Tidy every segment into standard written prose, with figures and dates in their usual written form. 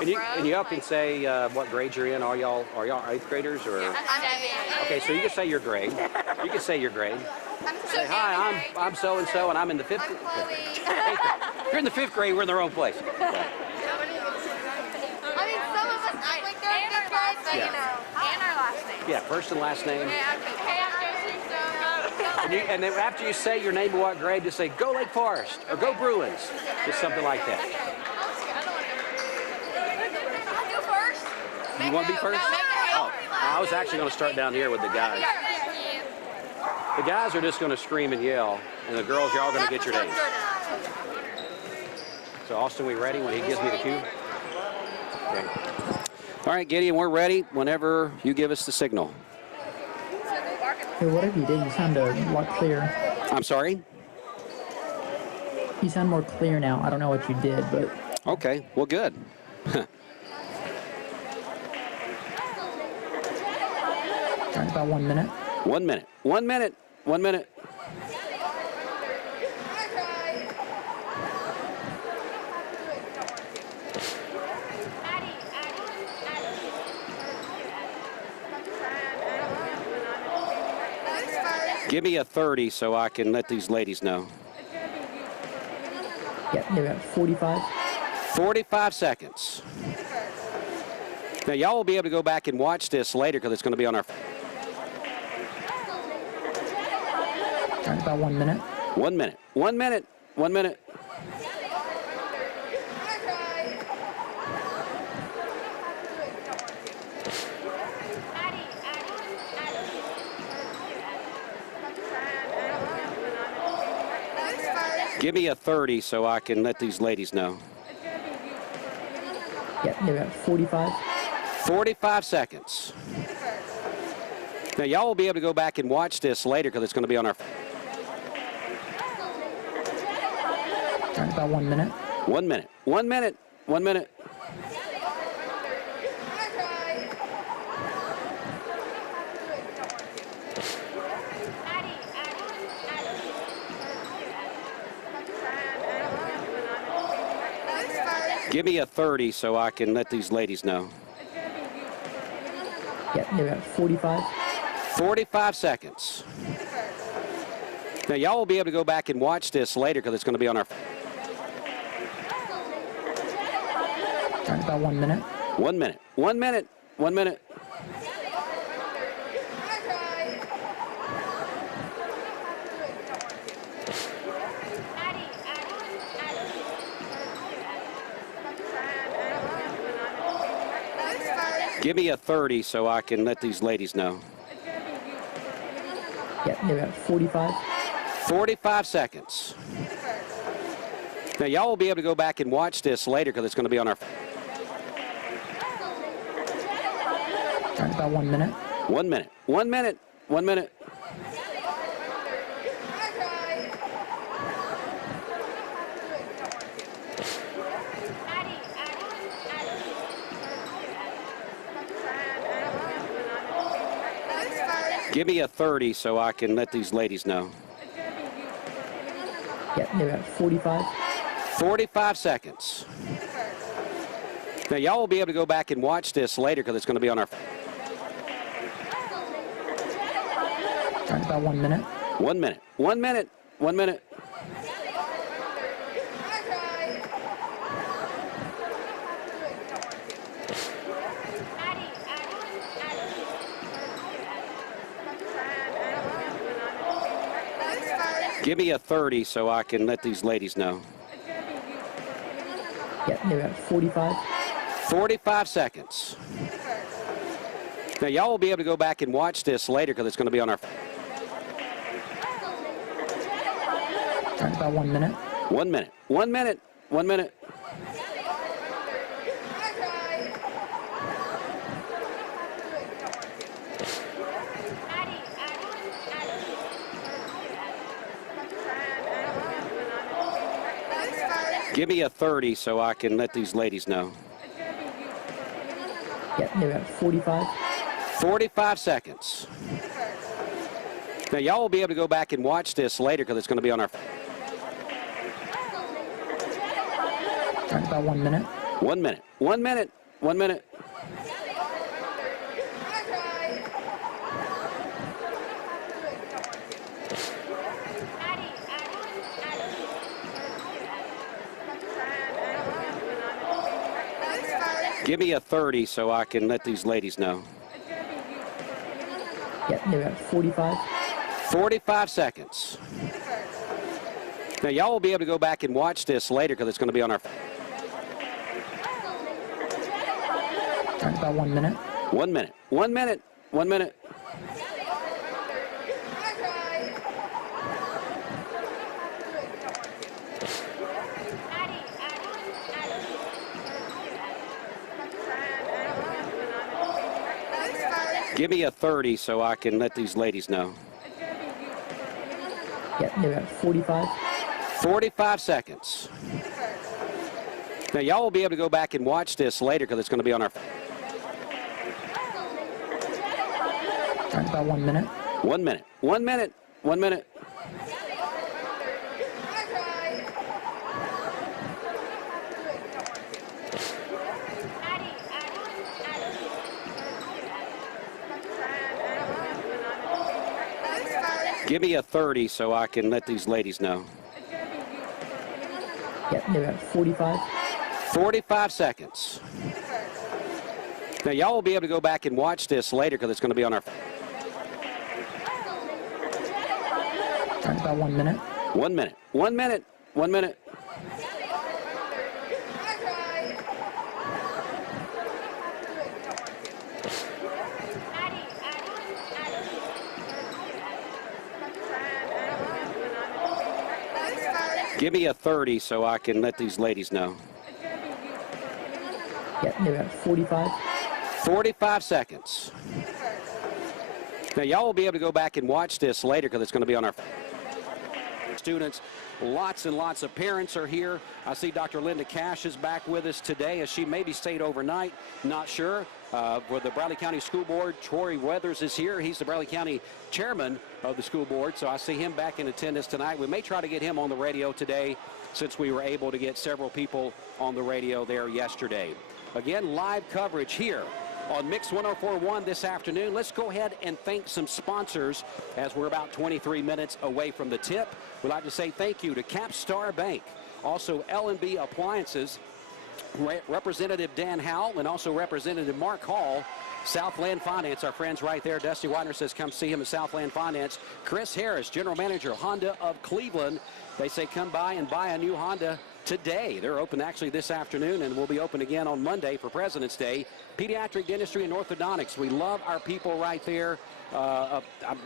And y'all can say what grade you're in. Are y'all 8th graders or? Okay, so you can say your grade. You can say your grade. Say hi. I'm so and so, and I'm in the 5th. If you're in the 5th grade, we're in the wrong place. I mean, some of us act like they're in 5th grade, but you know. And our last name. Yeah, first and last name. Yeah, And then after you say your name and what grade, just say go Lake Forest or go Bruins. Just something like that. I'll go first. You want to be first? Oh, I was actually going to start down here with the guys. The guys are just going to scream and yell, and the girls, you're all going to get your names. So, Austin, we ready when he gives me the cue? Okay. All right, Gideon, we're ready whenever you give us the signal. Hey, whatever you did, you sound a lot clearer. I'm sorry? You sound more clear now. I don't know what you did, but... Okay, well, good. About 1 minute. 1 minute. 1 minute. 1 minute. Give me a 30 so I can let these ladies know. Yeah, maybe about 45. 45 seconds. Now, y'all will be able to go back and watch this later because it's going to be on our... About 1 minute. 1 minute. 1 minute. 1 minute. Give me a 30 so I can let these ladies know. Yeah, maybe about 45. 45 seconds. Now, y'all will be able to go back and watch this later because it's going to be on our... About 1 minute. 1 minute. 1 minute. 1 minute. Give me a 30 so I can let these ladies know. Yeah, maybe about 45. 45 seconds. Now, y'all will be able to go back and watch this later because it's going to be on our... About 1 minute. 1 minute. 1 minute. 1 minute. Give me a 30 so I can let these ladies know. Yeah, maybe about 45. 45 seconds. Now, y'all will be able to go back and watch this later because it's going to be on our... About 1 minute. 1 minute. 1 minute. 1 minute. Give me a 30 so I can let these ladies know. Yeah, maybe about 45. 45 seconds. Now, y'all will be able to go back and watch this later because it's going to be on our... About 1 minute. 1 minute. 1 minute. 1 minute. Give me a 30 so I can let these ladies know. Yeah, maybe about 45. 45 seconds. Now, y'all will be able to go back and watch this later because it's going to be on our... About 1 minute. 1 minute. 1 minute. 1 minute. Give me a 30 so I can let these ladies know. Yeah, maybe about 45. 45 seconds. Now, y'all will be able to go back and watch this later because it's going to be on our... About 1 minute. 1 minute. 1 minute. 1 minute. Give me a 30 so I can let these ladies know. Yeah, they got 45. 45 seconds. Now, y'all will be able to go back and watch this later because it's going to be on our... All right, about 1 minute. 1 minute. 1 minute. 1 minute. Give me a 30 so I can let these ladies know. Yeah, they got 45. 45 seconds. Now, y'all will be able to go back and watch this later because it's going to be on our... All right, about 1 minute. 1 minute. 1 minute. 1 minute. Give me a 30 so I can let these ladies know. Yeah, they got 45. 45 seconds. Now, y'all will be able to go back and watch this later because it's going to be on our... All right, about 1 minute. 1 minute. 1 minute. 1 minute. Give me a 30 so I can let these ladies know. Yeah, they got 45. 45 seconds. Now, y'all will be able to go back and watch this later because it's going to be on our... Students, lots and lots of parents are here. I see Dr. Linda Cash is back with us today as she maybe stayed overnight, not sure. For the Bradley County School Board, Troy Weathers is here. He's the Bradley County chairman of the school board, so I see him back in attendance tonight. We may try to get him on the radio today since we were able to get several people on the radio there yesterday. Again, live coverage here on Mix 104.1 this afternoon. Let's go ahead and thank some sponsors as we're about 23 minutes away from the tip. We'd like to say thank you to CapStar Bank, also L&B Appliances, Representative Dan Howell, and also Representative Mark Hall. Southland Finance, our friends right there. Dusty Widener says come see him at Southland Finance. Chris Harris, General Manager, Honda of Cleveland. They say come by and buy a new Honda today. They're open actually this afternoon and will be open again on Monday for President's Day. Pediatric Dentistry and Orthodontics. We love our people right there.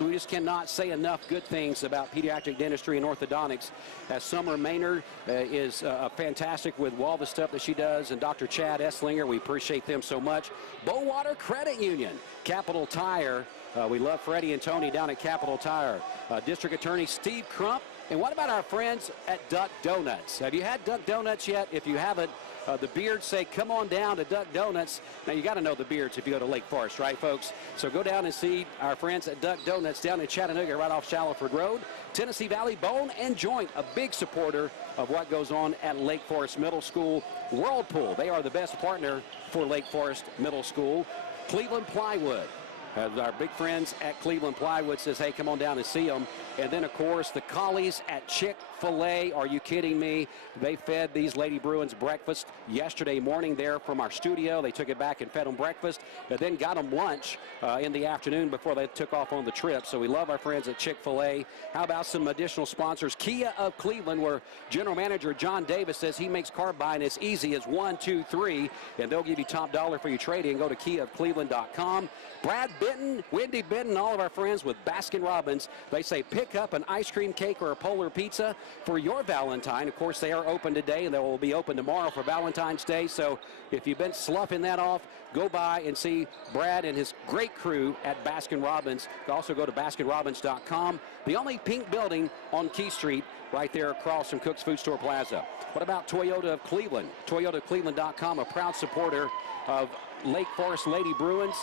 We just cannot say enough good things about pediatric dentistry and orthodontics. As Summer Maynard is fantastic with all the stuff that she does, and Dr. Chad Esslinger, we appreciate them so much. Bowater Credit Union, Capital Tire. We love Freddie and Tony down at Capital Tire. District Attorney Steve Crump. And what about our friends at Duck Donuts? Have you had Duck Donuts yet? If you haven't, the Beards say come on down to Duck Donuts. Now, you got to know the Beards if you go to Lake Forest, right, folks? So go down and see our friends at Duck Donuts down in Chattanooga right off Shallowford Road. Tennessee Valley Bone and Joint, a big supporter of what goes on at Lake Forest Middle School. Whirlpool, they are the best partner for Lake Forest Middle School. Cleveland Plywood. Our big friends at Cleveland Plywood says, hey, come on down and see them. And then, of course, the Collies at Chick-fil-A. Are you kidding me? They fed these Lady Bruins breakfast yesterday morning there from our studio. They took it back and fed them breakfast, and then got them lunch in the afternoon before they took off on the trip. So we love our friends at Chick-fil-A. How about some additional sponsors? Kia of Cleveland, where General Manager John Davis says he makes car buying as easy as 1, 2, 3, and they'll give you top dollar for your trade-in. Go to KiaofCleveland.com. Brad Benton, Wendy Benton, all of our friends with Baskin Robbins, they say pick up an ice cream cake or a polar pizza for your Valentine. Of course, they are open today, and they will be open tomorrow for Valentine's Day. So if you've been sloughing that off, go by and see Brad and his great crew at Baskin Robbins. Also go to BaskinRobbins.com. The only pink building on Key Street, right there across from Cook's Food Store Plaza. What about Toyota of Cleveland? ToyotaCleveland.com, a proud supporter of Lake Forest Lady Bruins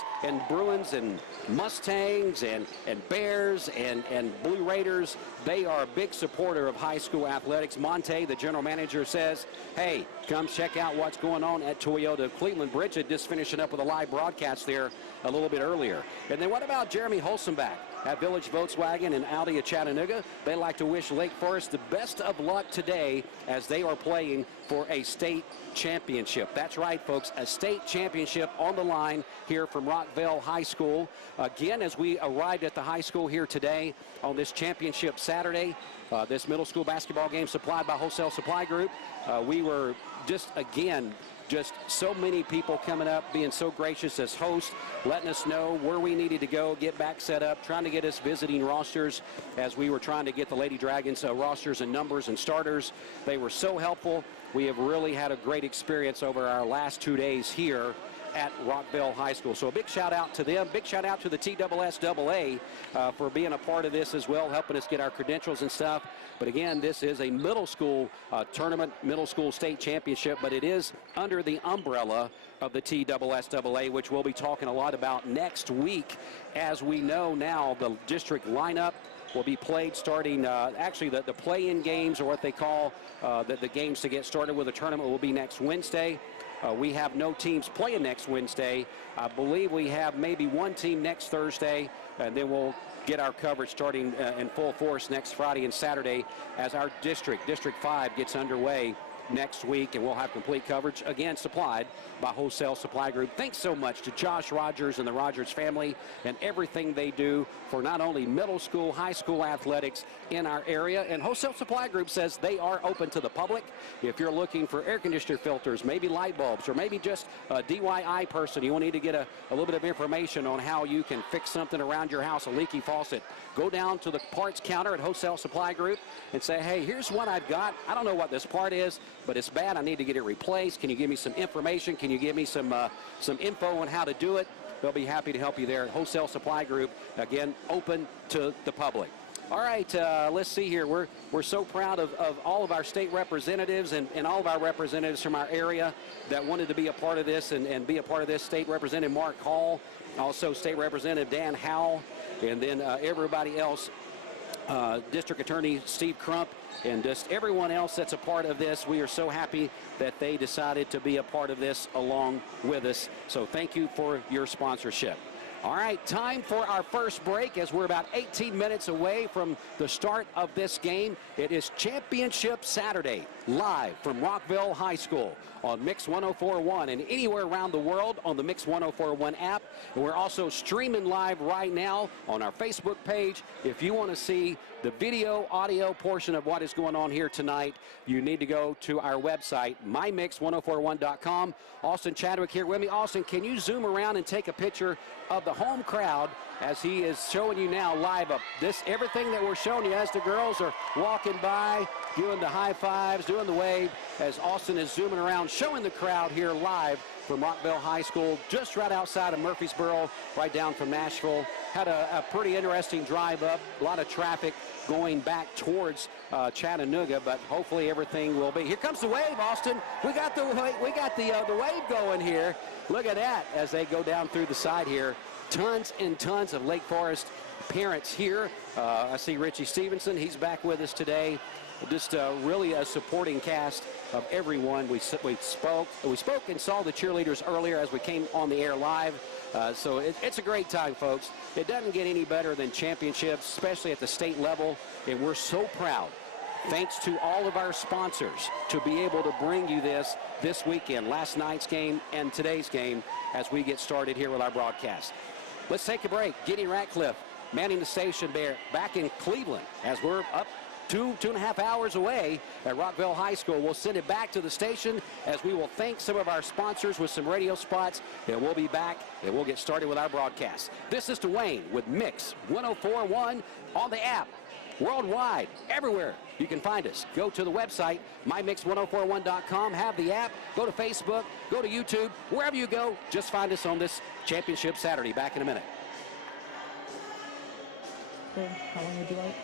and Mustangs and Bears and Blue Raiders. They are a big supporter of high school athletics. Monte, the general manager, says, hey, come check out what's going on at Toyota Cleveland. Bridget just finishing up with a live broadcast there a little bit earlier. And then what about Jeremy Holzenbach at Village Volkswagen and Audi of Chattanooga? They'd like to wish Lake Forest the best of luck today as they are playing for a state championship. That's right, folks, a state championship on the line here from Rockville High School. Again, as we arrived at the high school here today on this championship Saturday, this middle school basketball game supplied by Wholesale Supply Group, we were just so many people coming up, being so gracious as hosts, letting us know where we needed to go, get back set up, trying to get us visiting rosters as we were trying to get the Lady Dragons rosters and numbers and starters. They were so helpful. We have really had a great experience over our last 2 days here at Rockville High School. So a big shout out to them. Big shout out to the TSSAA for being a part of this as well, helping us get our credentials and stuff. But again, this is a middle school tournament, middle school state championship, but it is under the umbrella of the TSSAA, which we'll be talking a lot about next week. As we know now, the district lineup will be played starting, actually the play-in games, or what they call the games to get started with the tournament, will be next Wednesday. We have no teams playing next Wednesday. I believe we have maybe one team next Thursday, and then we'll get our coverage starting in full force next Friday and Saturday as our District 5 gets underway next week, and we'll have complete coverage, again, supplied by Wholesale Supply Group. Thanks so much to Josh Rogers and the Rogers family and everything they do for not only middle school, high school athletics in our area. And Wholesale Supply Group says they are open to the public. If you're looking for air conditioner filters, maybe light bulbs, or maybe just a DIY person, you will need to get a little bit of information on how you can fix something around your house, a leaky faucet, go down to the parts counter at Wholesale Supply Group and say, hey, here's what I've got. I don't know what this part is, but it's bad. I need to get it replaced. Can you give me some information? Can you give me some info on how to do it? They'll be happy to help you there at Wholesale Supply Group. Again, open to the public. All right, let's see here. We're so proud of all of our state representatives and all of our representatives from our area that wanted to be a part of this and be a part of this. State Representative Mark Hall, also State Representative Dan Howell, and then everybody else, District Attorney Steve Crump, and just everyone else that's a part of this. We are so happy that they decided to be a part of this along with us. So thank you for your sponsorship. All right, time for our first break as we're about 18 minutes away from the start of this game. It is Championship Saturday, live from Rockville High School on Mix 104.1 and anywhere around the world on the Mix 104.1 app. And we're also streaming live right now on our Facebook page. If you want to see the video, audio portion of what is going on here tonight, you need to go to our website, mymix1041.com. Austin Chadwick here with me. Austin, can you zoom around and take a picture of the home crowd as he is showing you now live up everything that we're showing you as the girls are walking by, doing the high fives, doing the wave, as Austin is zooming around, showing the crowd here live from Rockville High School, just right outside of Murfreesboro, right down from Nashville. Had a pretty interesting drive up, a lot of traffic going back towards Chattanooga, but hopefully everything will be. Here comes the wave, Austin. We got the wave going here. Look at that as they go down through the side here. Tons and tons of Lake Forest parents here. I see Richie Stevenson. He's back with us today. Just really a supporting cast of everyone. We spoke and saw the cheerleaders earlier as we came on the air live. So it's a great time, folks. It doesn't get any better than championships, especially at the state level, and we're so proud, thanks to all of our sponsors, to be able to bring you this weekend, last night's game and today's game, as we get started here with our broadcast. Let's take a break. Gideon Ratcliffe manning the station there back in Cleveland as we're up 2.5 hours away at Rockville High School. We'll send it back to the station as we will thank some of our sponsors with some radio spots, and we'll be back and we'll get started with our broadcast. This is Dwayne with Mix 104.1 on the app, worldwide, everywhere you can find us. Go to the website, mymix1041.com, have the app, go to Facebook, go to YouTube, wherever you go, just find us on this Championship Saturday. Back in a minute. So, how long would you like?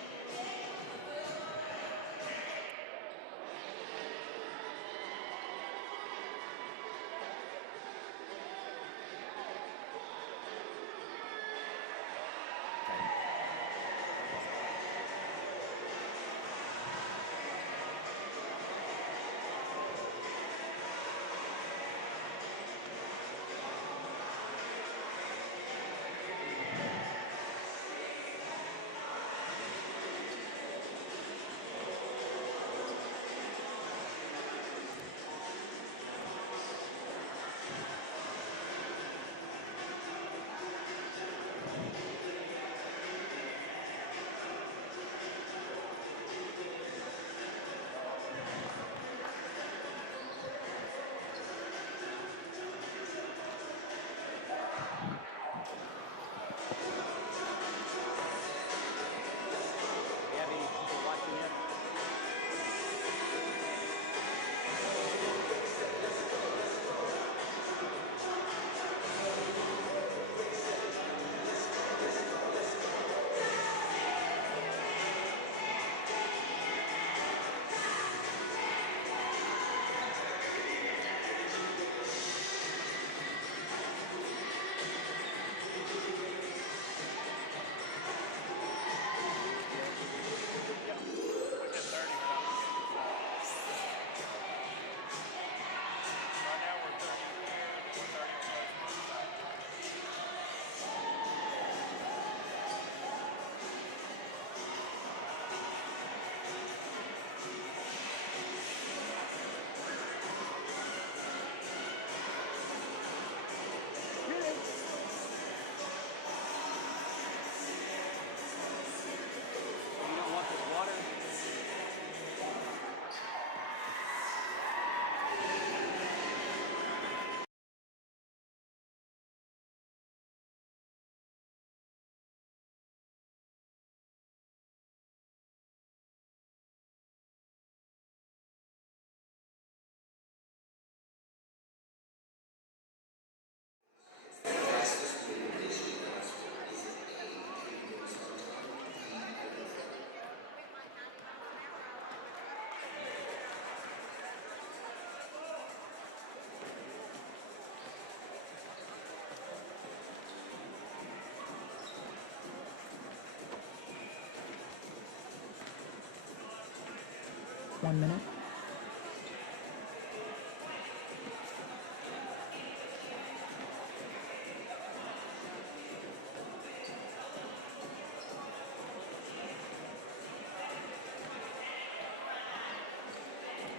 1 minute.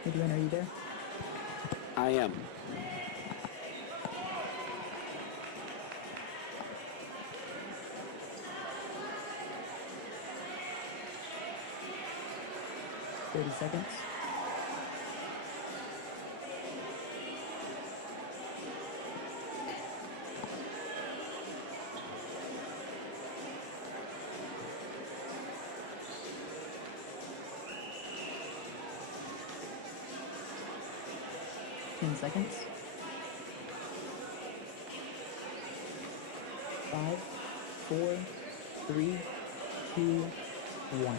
Adrian, are you there? I am. Seconds. 10 seconds. 5, 4, 3, 2, 1.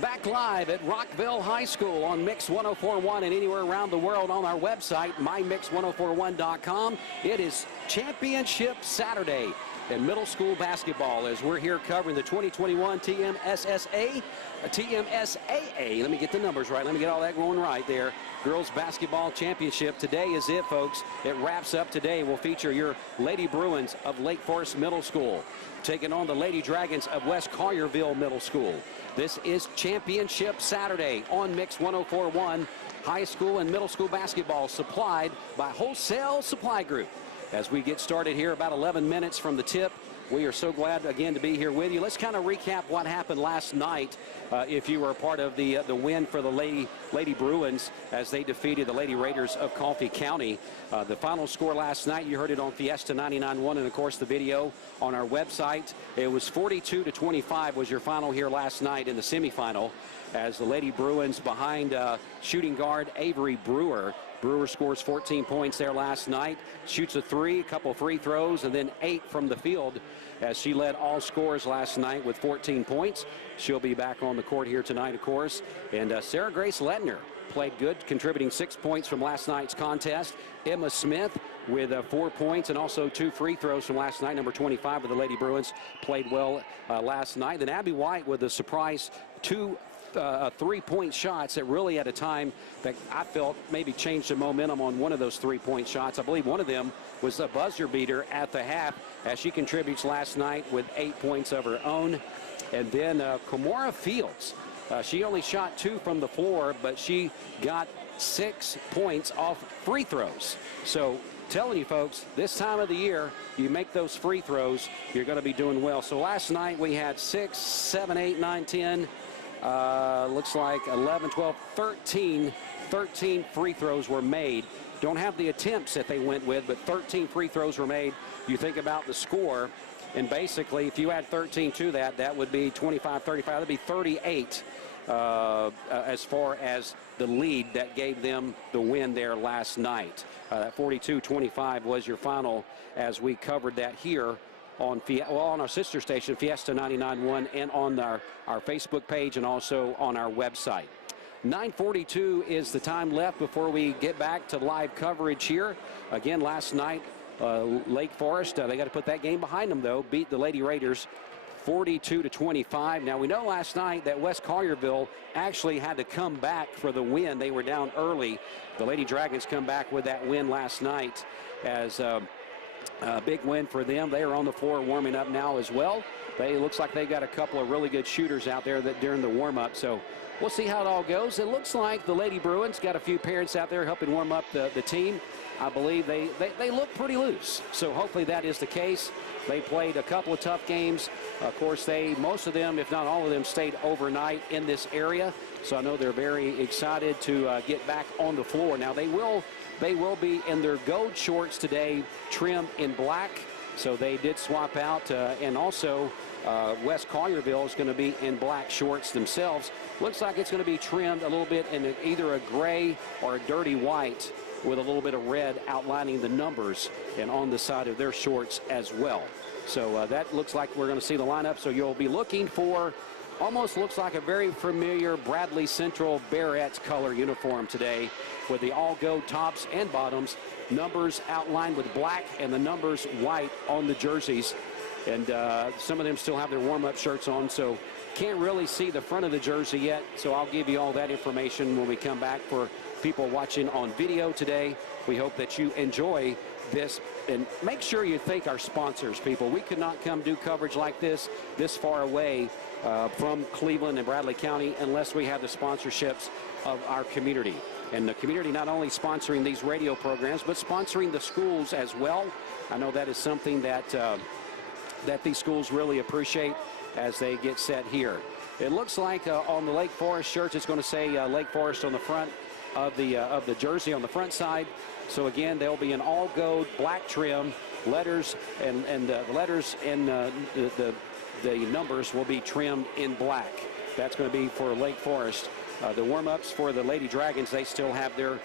Back live at Rockville High School on Mix 1041 and anywhere around the world on our website, mymix1041.com. It is Championship Saturday in middle school basketball as we're here covering the 2021 TMSAA. Let me get the numbers right. Let me get all that going right there. Girls Basketball Championship. Today is it, folks. It wraps up today. We'll feature your Lady Bruins of Lake Forest Middle School taking on the Lady Dragons of West Collierville Middle School. This is Championship Saturday on Mix 1041. High school and middle school basketball supplied by Wholesale Supply Group. As we get started here, about 11 minutes from the tip, we are so glad again to be here with you. Let's kind of recap what happened last night. If you were a part of the win for the Lady Bruins as they defeated the Lady Raiders of Coffee County. The final score last night, you heard it on Fiesta 99.1 and of course the video on our website. It was 42-25 was your final here last night in the semifinal as the Lady Bruins behind shooting guard Avery Brewer. Brewer scores 14 points there last night, shoots a three, a couple free throws, and then 8 from the field as she led all scores last night with 14 points. She'll be back on the court here tonight, of course. And Sarah Grace Lettner played good, contributing 6 points from last night's contest. Emma Smith with 4 points and also 2 free throws from last night. Number 25 of the Lady Bruins played well last night. Then Abby White with a surprise 2 3-point shots that really at a time that I felt maybe changed the momentum on one of those 3-point shots. I believe one of them was a buzzer beater at the half as she contributes last night with 8 points of her own. And then Kamora Fields, she only shot 2 from the floor, but she got 6 points off free throws. So telling you folks, this time of the year, you make those free throws, you're going to be doing well. So last night we had 6, 7, 8, 9, 10, looks like 11, 12, 13 free throws were made. Don't have the attempts that they went with, but 13 free throws were made. You think about the score, and basically if you add 13 to that, that would be 25, 35, that would be 38 as far as the lead that gave them the win there last night. That 42-25 was your final as we covered that here on our sister station, Fiesta 99.1, and on our Facebook page and also on our website. 9:42 is the time left before we get back to live coverage here. Again, last night, Lake Forest, they got to put that game behind them, though, beat the Lady Raiders 42-25. Now, we know last night that West Collierville actually had to come back for the win. They were down early. The Lady Dragons come back with that win last night as a big win for them. They are on the floor warming up now as well. Looks like they got a couple of really good shooters out there during the warm-up. So we'll see how it all goes. It looks like the Lady Bruins got a few parents out there helping warm up the team. I believe they look pretty loose. So hopefully that is the case. They played a couple of tough games. Of course, most of them, if not all of them, stayed overnight in this area. So I know they're very excited to get back on the floor. Now they will be in their gold shorts today, trimmed in black. So they did swap out, and also West Collierville is going to be in black shorts themselves. Looks like it's going to be trimmed a little bit in either a gray or a dirty white with a little bit of red outlining the numbers and on the side of their shorts as well. So that looks like we're going to see the lineup. So you'll be looking for almost looks like a very familiar Bradley Central Barrett's color uniform today with the all-go tops and bottoms, numbers outlined with black and the numbers white on the jerseys. And some of them still have their warm-up shirts on, so can't really see the front of the jersey yet, so I'll give you all that information when we come back. For people watching on video today, we hope that you enjoy this, and make sure you thank our sponsors, people. We could not come do coverage like this far away from Cleveland and Bradley County unless we have the sponsorships of our community. And the community not only sponsoring these radio programs, but sponsoring the schools as well. I know that is something that that these schools really appreciate as they get set here. It looks like on the Lake Forest shirts, it's going to say Lake Forest on the front of the jersey on the front side. So again, they'll be in all gold black trim, letters, and the letters and the numbers will be trimmed in black. That's going to be for Lake Forest. The warm-ups for the Lady Dragons, they still have their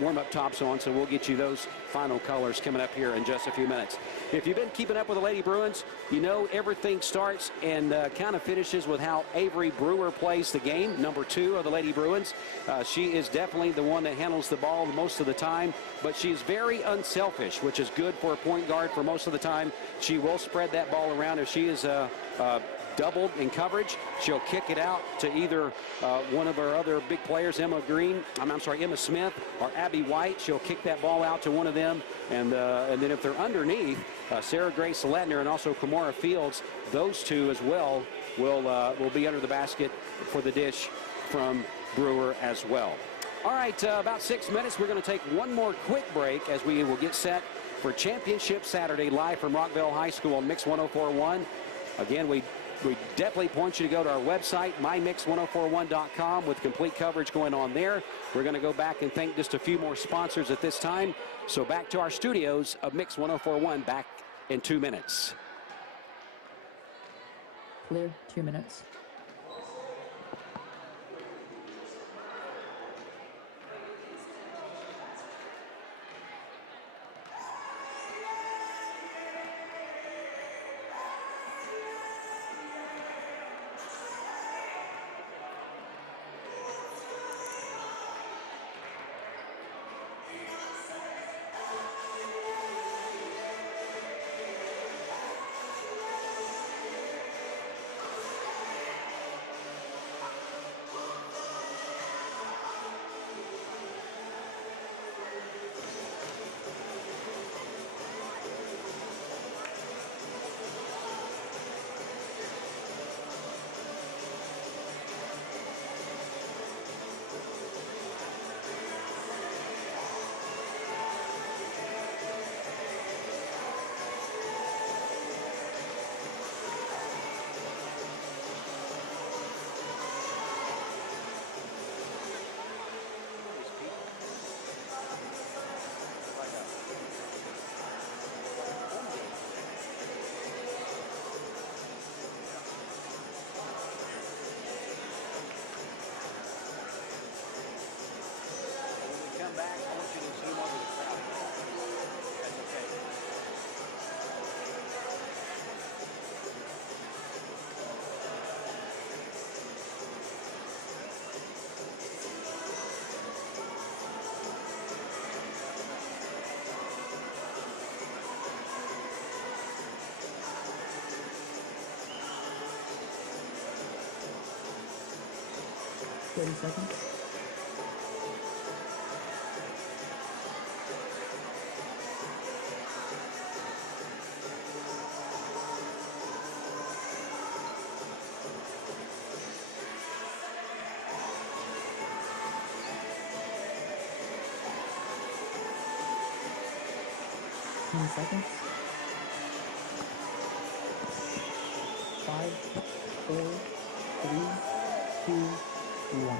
warm-up tops on, so we'll get you those final colors coming up here in just a few minutes. If you've been keeping up with the Lady Bruins, you know everything starts and kind of finishes with how Avery Brewer plays the game, number 2 of the Lady Bruins. She is definitely the one that handles the ball most of the time, but she's very unselfish, which is good for a point guard for most of the time. She will spread that ball around. If she is doubled in coverage, she'll kick it out to either one of our other big players, Emma Smith or Abby White. She'll kick that ball out to one of them, and then if they're underneath, Sarah Grace Lettner and also Kamora Fields, those two as well will be under the basket for the dish from Brewer as well. All right, about 6 minutes. We're going to take one more quick break as we will get set for Championship Saturday live from Rockville High School on Mix 104.1. Again, we definitely point you to go to our website, mymix1041.com, with complete coverage going on there. We're going to go back and thank just a few more sponsors at this time. So back to our studios of Mix 104.1 back in 2 minutes. Clear, 2 minutes. Seconds. Seconds. 5, 4, 3, 2, 1.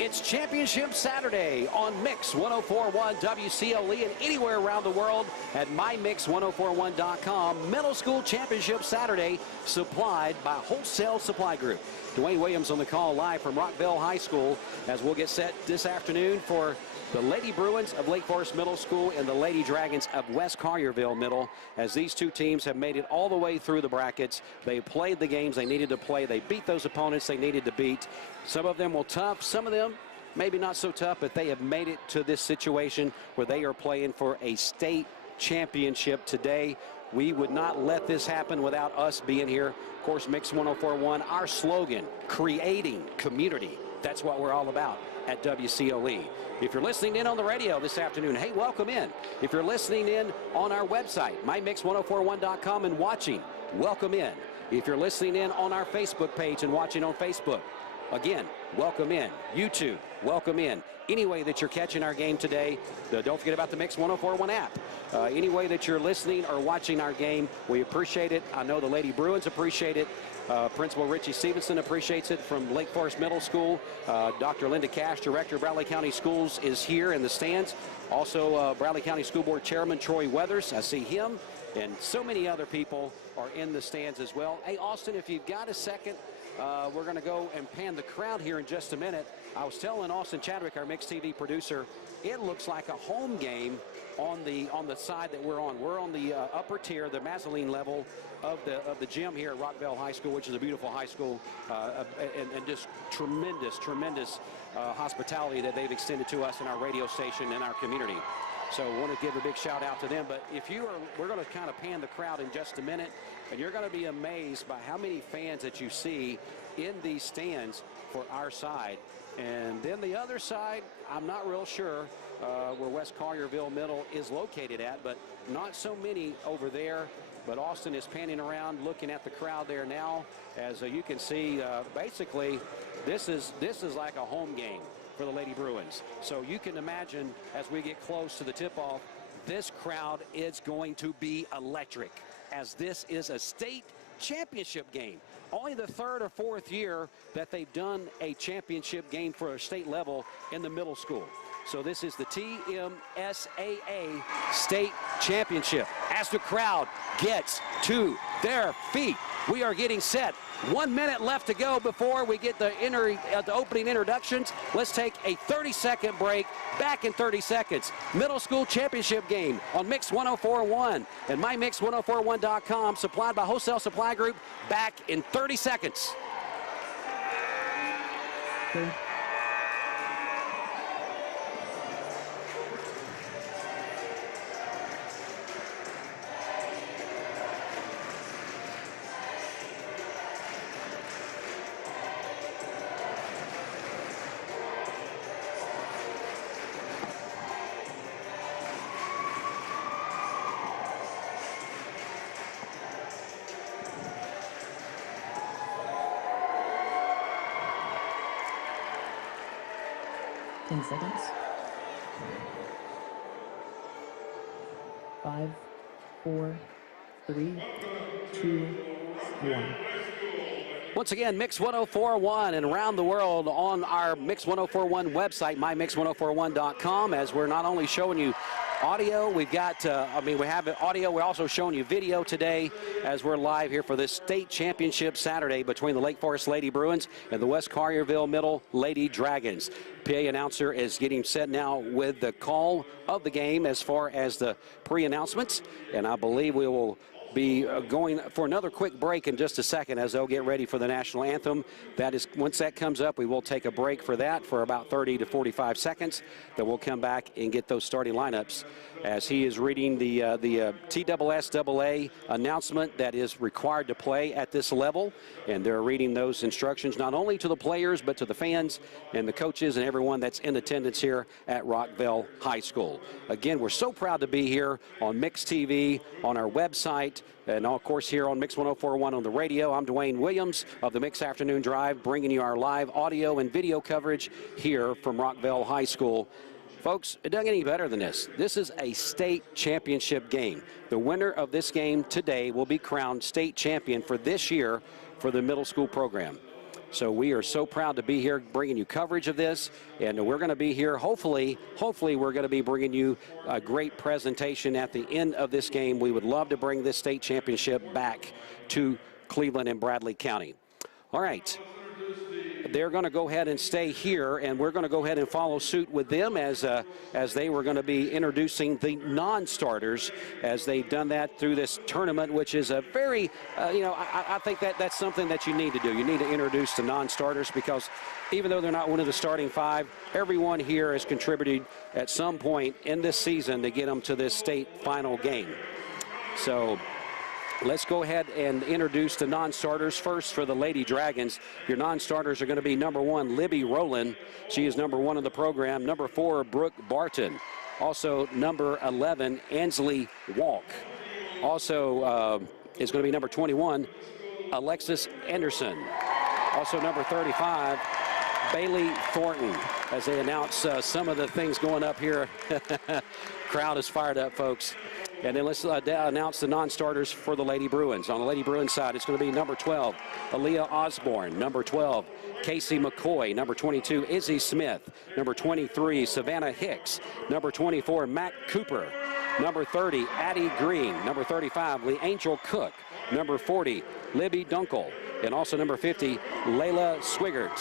It's Championship Saturday on Mix 104.1 WCLE and anywhere around the world at mymix1041.com. Middle School Championship Saturday, supplied by Wholesale Supply Group. Dwayne Williams on the call live from Rockville High School as we'll get set this afternoon for the Lady Bruins of Lake Forest Middle School and the Lady Dragons of West Collierville Middle, as these two teams have made it all the way through the brackets. They played the games they needed to play. They beat those opponents they needed to beat. Some of them were tough, some of them maybe not so tough, but they have made it to this situation where they are playing for a state championship today. We would not let this happen without us being here. Of course, Mix 104.1, our slogan, creating community. That's what we're all about at WCOE. If you're listening in on the radio this afternoon, hey, welcome in. If you're listening in on our website, mymix1041.com, and watching, welcome in. If you're listening in on our Facebook page and watching on Facebook, again, welcome in. YouTube, welcome in. Any way that you're catching our game today, don't forget about the Mix 104.1 app. Any way that you're listening or watching our game, we appreciate it. I know the Lady Bruins appreciate it. Principal Richie Stevenson appreciates it from Lake Forest Middle School. Dr. Linda Cash, Director of Bradley County Schools, is here in the stands. Also, Bradley County School Board Chairman Troy Weathers, I see him, and so many other people are in the stands as well. Hey, Austin, if you've got a second, we're going to go and pan the crowd here in just a minute. I was telling Austin Chadwick, our Mix TV producer, it looks like a home game on the side that we're on. We're on the upper tier, the mezzanine level of the gym here at Rockville High School, which is a beautiful high school, and just tremendous hospitality that they've extended to us in our radio station and our community. So I want to give a big shout out to them. But we're going to kind of pan the crowd in just a minute, and you're going to be amazed by how many fans that you see in these stands for our side. And then the other side, I'm not real sure where West Collierville Middle is located at, but not so many over there. But Austin is panning around, looking at the crowd there now. As you can see, basically, this is like a home game for the Lady Bruins. So you can imagine, as we get close to the tip-off, this crowd is going to be electric, as this is a state championship game. Only the third or fourth year that they've done a championship game for a state level in the middle school. So this is the TMSAA State Championship. As the crowd gets to their feet, we are getting set. 1 minute left to go before we get the opening introductions. Let's take a 30-second break. Back in 30 seconds. Middle school championship game on Mix 104.1 and mymix1041.com, supplied by Wholesale Supply Group. Back in 30 seconds. Okay. Seconds. 5, 4, 3, 2, 1. Once again, Mix 104.1 and around the world on our Mix 104.1 website, mymix1041.com, as we're not only showing you audio, we've got, we have audio, we're also showing you video today as we're live here for this state championship Saturday between the Lake Forest Lady Bruins and the West Collierville Middle Lady Dragons. PA announcer is getting set now with the call of the game as far as the pre-announcements, and I believe we will be going for another quick break in just a second as they'll get ready for the national anthem. That is, once that comes up, we will take a break for that for about 30 to 45 seconds. Then we'll come back and get those starting lineups as he is reading the TSSAA announcement that is required to play at this level. And they're reading those instructions not only to the players, but to the fans and the coaches and everyone that's in attendance here at Rockville High School. Again, we're so proud to be here on Mix TV, on our website, and of course here on Mix 104.1 on the radio. I'm Dwayne Williams of the Mix Afternoon Drive, bringing you our live audio and video coverage here from Rockville High School. Folks, it doesn't get any better than this. This is a state championship game. The winner of this game today will be crowned state champion for this year for the middle school program. So we are so proud to be here bringing you coverage of this, and we're going to be here. Hopefully we're going to be bringing you a great presentation at the end of this game. We would love to bring this state championship back to Cleveland and Bradley County. All right. They're going to go ahead and stay here, and we're going to go ahead and follow suit with them as they were going to be introducing the non-starters as they've done that through this tournament, which is a very, I think that's something that you need to do. You need to introduce the non-starters because even though they're not one of the starting five, everyone here has contributed at some point in this season to get them to this state final game. So Let's go ahead and introduce the non-starters first for the Lady Dragons. Your non-starters are going to be number 1, Libby Rowland. She is number 1 in the program. Number 4, Brooke Barton. Also, number 11, Ansley Walk. Also is going to be number 21, Alexis Anderson. Also, number 35, Bailey Thornton. As they announce some of the things going up here. Crowd is fired up, folks. And then let's announce the non-starters for the Lady Bruins. On the Lady Bruins side, it's going to be number 12, Aaliyah Osborne. Number 12, Casey McCoy. Number 22, Izzy Smith. Number 23, Savannah Hicks. Number 24, Matt Cooper. Number 30, Addie Green. Number 35, Lee Angel Cook. Number 40, Libby Dunkel. And also number 50, Layla Swigert.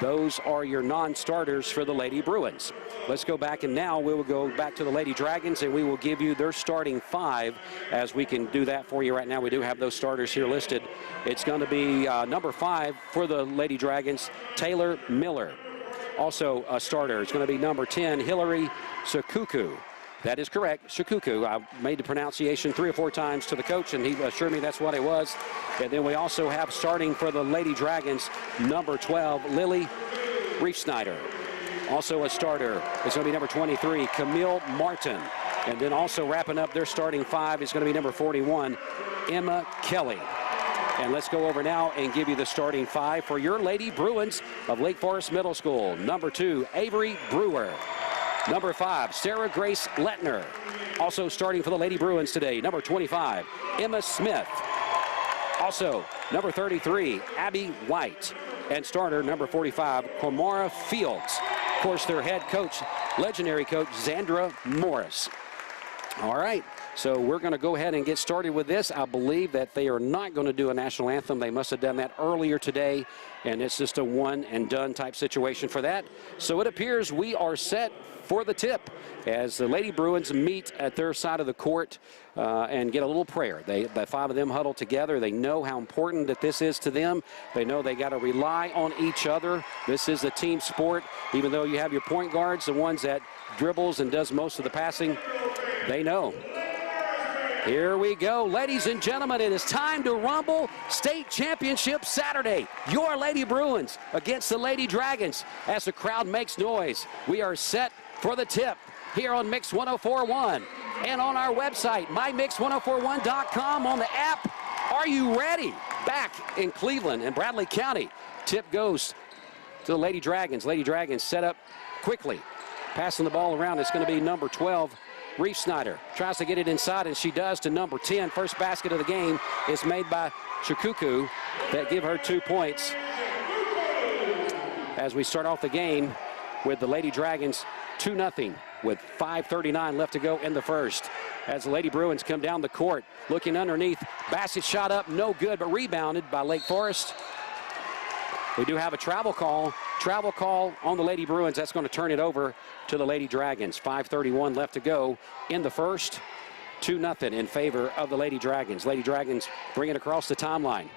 Those are your non-starters for the Lady Bruins. Let's go back, and now we will go back to the Lady Dragons, and we will give you their starting 5 as we can do that for you right now. We do have those starters here listed. It's going to be number 5 for the Lady Dragons, Taylor Miller. Also a starter, it's going to be number 10, Hillary Sakuku. That is correct, Shikuku. I made the pronunciation 3 or 4 times to the coach, and he assured me that's what it was. And then we also have starting for the Lady Dragons, number 12, Lily Reefsnyder. Also a starter is going to be number 23, Camille Martin. And then also wrapping up their starting 5 is going to be number 41, Emma Kelly. And let's go over now and give you the starting 5 for your Lady Bruins of Lake Forest Middle School. Number 2, Avery Brewer. Number 5, Sarah Grace Lettner. Also starting for the Lady Bruins today, number 25, Emma Smith. Also, number 33, Abby White. And starter, number 45, Cormora Fields. Of course, their head coach, legendary coach, Zandra Morris. All right, so we're going to go ahead and get started with this. I believe that they are not going to do a national anthem. They must have done that earlier today, and it's just a one-and-done type situation for that. So it appears we are set for the tip as the Lady Bruins meet at their side of the court and get a little prayer. The 5 of them huddle together. They know how important that this is to them. They know they got to rely on each other. This is a team sport. Even though you have your point guards, the ones that dribbles and does most of the passing, they know. Here we go, ladies and gentlemen. It is time to rumble. State Championship Saturday. Your Lady Bruins against the Lady Dragons. As the crowd makes noise, we are set for the tip here on Mix 104.1 and on our website, mymix1041.com, on the app. Are you ready? Back in Cleveland and Bradley County. Tip goes to the Lady Dragons. Lady Dragons set up quickly. Passing the ball around, it's going to be number 12, Reefsnyder. Tries to get it inside, and she does, to number 10. First basket of the game is made by Chikuku that give her 2 points. As we start off the game with the Lady Dragons 2-0 with 5:39 left to go in the first. As the Lady Bruins come down the court, looking underneath. Bassett shot up, no good, but rebounded by Lake Forest. We do have a travel call. Travel call on the Lady Bruins. That's going to turn it over to the Lady Dragons. 5:31 left to go in the first. 2-0 in favor of the Lady Dragons. Lady Dragons bring it across the timeline.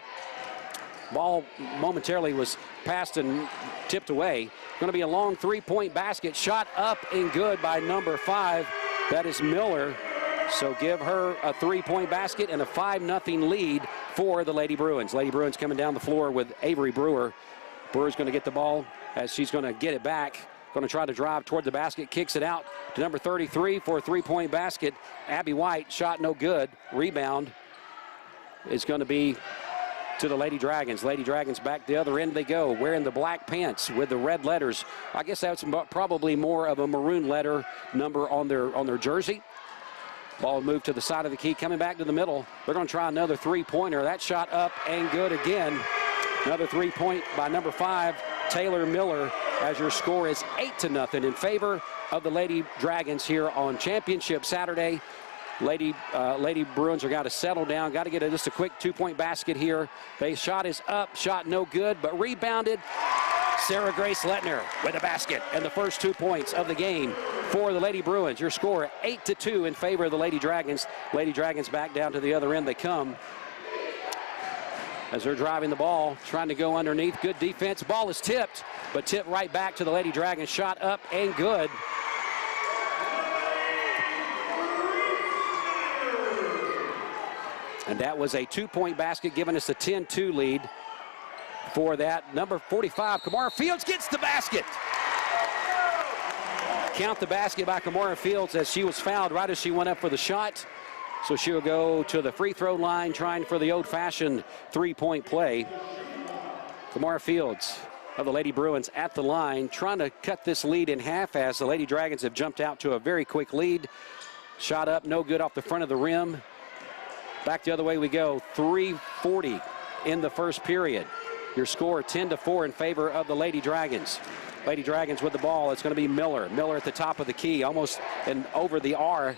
Ball momentarily was passed and tipped away. Going to be a long 3-point basket. Shot up and good by number 5. That is Miller. So give her a 3-point basket and a 5-0 lead for the Lady Bruins. Lady Bruins coming down the floor with Avery Brewer. Brewer's going to get the ball as she's going to get it back. Going to try to drive toward the basket. Kicks it out to number 33 for a 3-point basket. Abby White, shot no good. Rebound is going to be to the Lady Dragons. Lady Dragons back the other end they go, wearing the black pants with the red letters. I guess that's probably more of a maroon letter number on their jersey. Ball moved to the side of the key, coming back to the middle. They're going to try another 3-pointer. That shot up and good again. Another 3-point by number 5, Taylor Miller, as your score is 8-0 in favor of the Lady Dragons here on Championship Saturday. Lady Bruins are got to settle down, got to get just a quick 2-point basket here. They shot is up, shot no good, but rebounded. Sarah Grace Lettner with a basket and the first 2 points of the game for the Lady Bruins. Your score 8-2 in favor of the Lady Dragons. Lady Dragons back down to the other end they come. As they're driving the ball, trying to go underneath. Good defense. Ball is tipped, but tipped right back to the Lady Dragons. Shot up and good. And that was a 2-point basket, giving us a 10-2 lead for that. Number 45, Kamara Fields gets the basket. Count the basket by Kamara Fields as she was fouled right as she went up for the shot. So she'll go to the free throw line trying for the old-fashioned 3-point play. Kamara Fields of the Lady Bruins at the line trying to cut this lead in half as the Lady Dragons have jumped out to a very quick lead. Shot up, no good off the front of the rim. Back the other way we go. 3:40 in the first period. Your score 10-4 in favor of the Lady Dragons. Lady Dragons with the ball. It's going to be Miller. Miller at the top of the key, almost and over the R.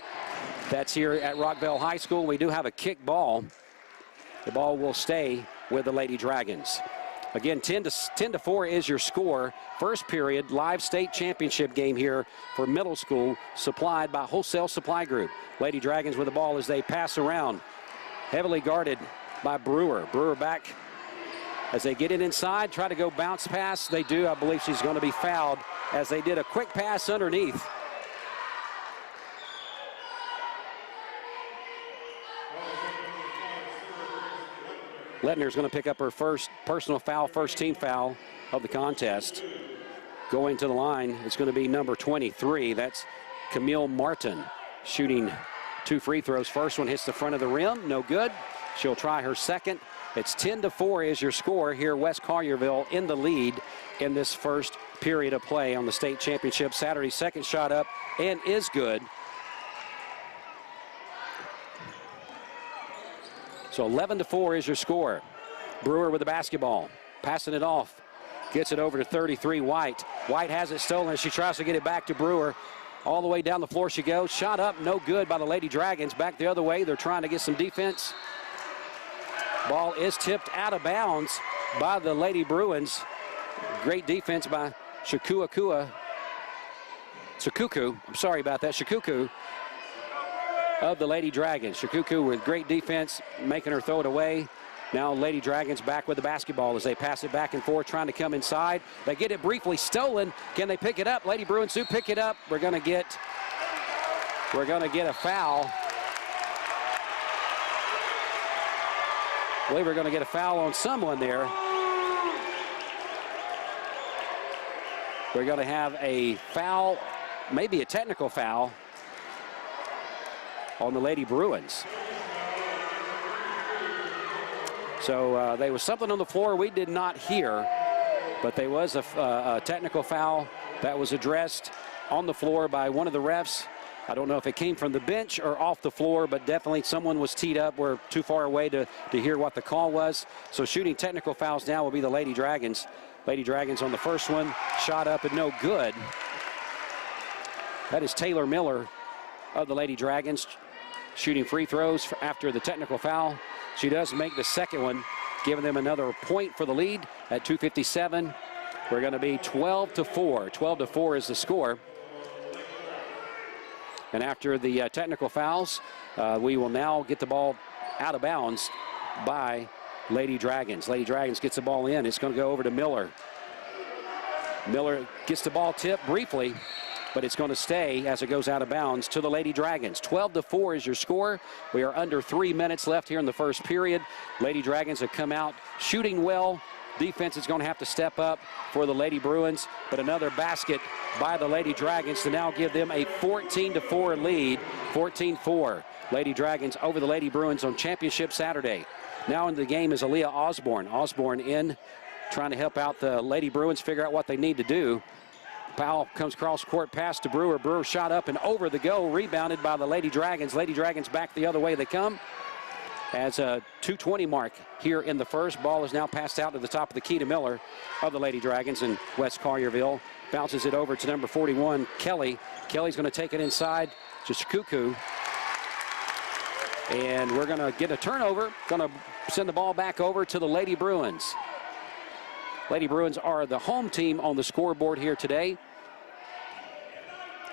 That's here at Rockville High School. We do have a kick ball. The ball will stay with the Lady Dragons. Again, 10-4 is your score. First period, live state championship game here for middle school, supplied by Wholesale Supply Group. Lady Dragons with the ball as they pass around. Heavily guarded by Brewer. Brewer back as they get it inside, try to go bounce pass. They do. I believe she's going to be fouled as they did a quick pass underneath. Lettner's going to pick up her first personal foul, first team foul of the contest. Going to the line, it's going to be number 23. That's Camille Martin shooting 2 free throws. First one hits the front of the rim, no good. She'll try her second. It's 10-4 is your score here. West Collierville in the lead in this first period of play on the state championship Saturday. Second shot up and is good. So 11-4 is your score. Brewer with the basketball, passing it off. Gets it over to 33 White. White has it stolen. She tries to get it back to Brewer. All the way down the floor she goes. Shot up, no good by the Lady Dragons. Back the other way. They're trying to get some defense. Ball is tipped out of bounds by the Lady Bruins. Great defense by Shikuku. I'm sorry about that. Shikuku of the Lady Dragons. Shikuku with great defense, making her throw it away. Now Lady Dragons back with the basketball as they pass it back and forth, trying to come inside. They get it briefly stolen. Can they pick it up? Lady Bruins do pick it up. We're going to get a foul. I believe we're going to get a foul on someone there. We're going to have a foul, maybe a technical foul, on the Lady Bruins. So there was something on the floor we did not hear, but there was a technical foul that was addressed on the floor by one of the refs. I don't know if it came from the bench or off the floor, but definitely someone was teed up. We're too far away to hear what the call was. So shooting technical fouls now will be the Lady Dragons. Lady Dragons on the first one, shot up and no good. That is Taylor Miller of the Lady Dragons shooting free throws after the technical foul. She does make the second one, giving them another point for the lead at 2:57. We're going to be 12-4. 12-4 is the score. And after the technical fouls, we will now get the ball out of bounds by Lady Dragons. Lady Dragons gets the ball in. It's going to go over to Miller. Miller gets the ball tipped briefly, but it's going to stay as it goes out of bounds to the Lady Dragons. 12-4 is your score. We are under 3 minutes left here in the first period. Lady Dragons have come out shooting well. Defense is going to have to step up for the Lady Bruins, but another basket by the Lady Dragons to now give them a 14-4 lead. 14-4. Lady Dragons over the Lady Bruins on Championship Saturday. Now in the game is Aaliyah Osborne. Osborne in, trying to help out the Lady Bruins figure out what they need to do. Powell comes cross court pass to Brewer. Brewer shot up and over the goal, rebounded by the Lady Dragons. Lady Dragons back the other way they come. As a 2:20 mark here in the first. Ball is now passed out to the top of the key to Miller of the Lady Dragons in West Collierville. Bounces it over to number 41, Kelly. Kelly's going to take it inside to Shikuku. And we're going to get a turnover. Going to send the ball back over to the Lady Bruins. Lady Bruins are the home team on the scoreboard here today.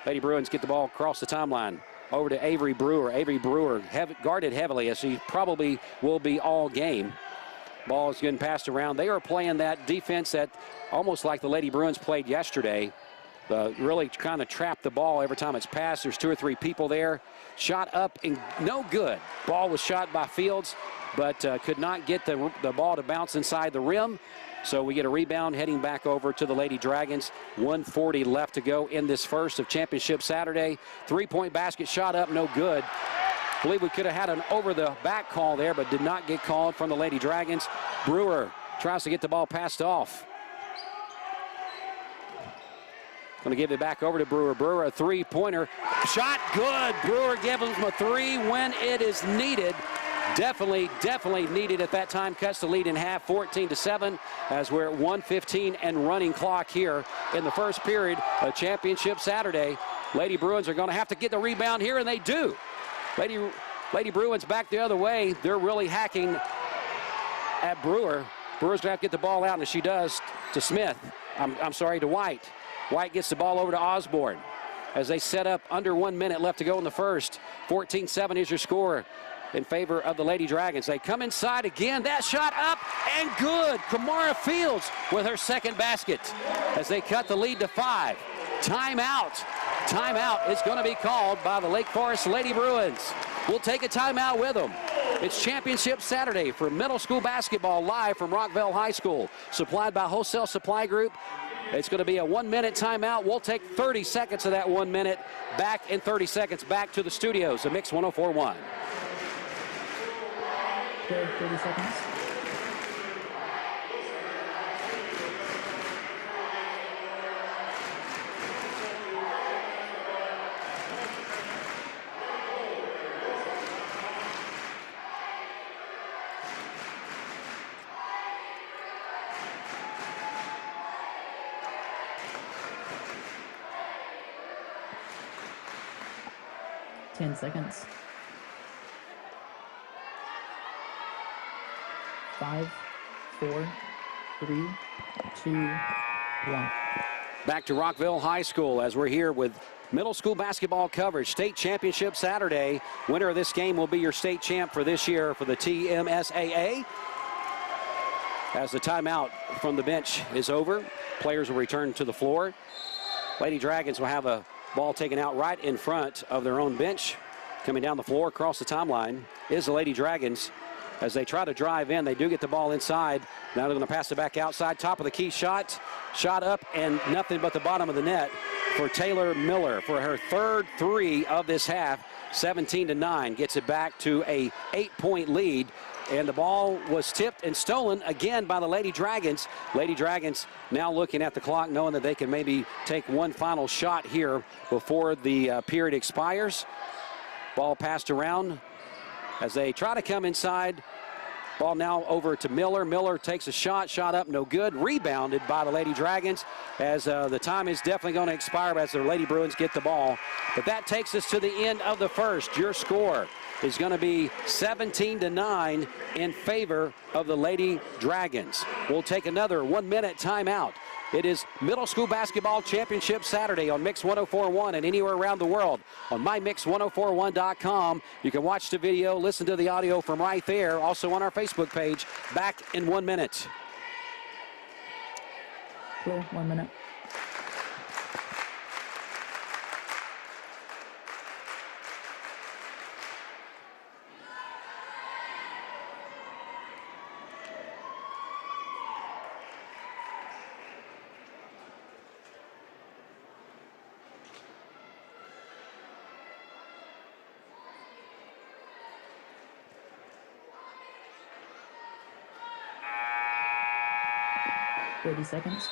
Lady Bruins get the ball across the timeline. Over to Avery Brewer. Avery Brewer guarded heavily as he probably will be all game. Ball is getting passed around. They are playing that defense that almost like the Lady Bruins played yesterday. really kind of trap the ball every time it's passed. There's 2 or 3 people there. Shot up and no good. Ball was shot by Fields, but could not get the ball to bounce inside the rim. So we get a rebound heading back over to the Lady Dragons. 1:40 left to go in this first of Championship Saturday. 3-point basket shot up, no good. I believe we could have had an over-the-back call there, but did not get called from the Lady Dragons. Brewer tries to get the ball passed off. Going to give it back over to Brewer. Brewer, a 3-pointer. Shot good. Brewer gives him a 3 when it is needed. Definitely needed at that time. Cuts the lead in half, 14-7, as we're at 1:15 and running clock here in the first period of Championship Saturday. Lady Bruins are going to have to get the rebound here, and they do. Lady Bruins back the other way. They're really hacking at Brewer. Brewer's going to have to get the ball out, and she does to Smith. I'm sorry, to White. White gets the ball over to Osborne as they set up under 1 minute left to go in the first. 14-7 is your score in favor of the Lady Dragons. They come inside again. That shot up and good. Kamara Fields with her second basket as they cut the lead to 5. Timeout. Timeout is going to be called by the Lake Forest Lady Bruins. We'll take a timeout with them. It's Championship Saturday for middle school basketball, live from Rockville High School, supplied by Wholesale Supply Group. It's going to be a 1-minute timeout. We'll take 30 seconds of that 1 minute. Back in 30 seconds, back to the studios of Mix 104.1. Okay, 30 seconds. Ten seconds. 5, 4, 3, 2, 1. Back to Rockville High School as we're here with middle school basketball coverage. State Championship Saturday. Winner of this game will be your state champ for this year for the TMSAA. As the timeout from the bench is over, players will return to the floor. Lady Dragons will have a ball taken out right in front of their own bench. Coming down the floor across the timeline is the Lady Dragons. As they try to drive in, they do get the ball inside. Now they're going to pass it back outside. Top of the key shot. Shot up and nothing but the bottom of the net for Taylor Miller for her third 3 of this half. 17-9. Gets it back to a 8-point lead. And the ball was tipped and stolen again by the Lady Dragons. Lady Dragons now looking at the clock, knowing that they can maybe take one final shot here before the period expires. Ball passed around as they try to come inside. Ball now over to Miller. Miller takes a shot. Shot up, no good. Rebounded by the Lady Dragons as the time is definitely going to expire as the Lady Bruins get the ball. But that takes us to the end of the first. Your score is going to be 17-9 in favor of the Lady Dragons. We'll take another 1-minute timeout. It is Middle School Basketball Championship Saturday on Mix 104.1 and anywhere around the world on mymix1041.com. You can watch the video, listen to the audio from right there, also on our Facebook page. Back in 1 minute. Cool, 1 minute. Thirty seconds.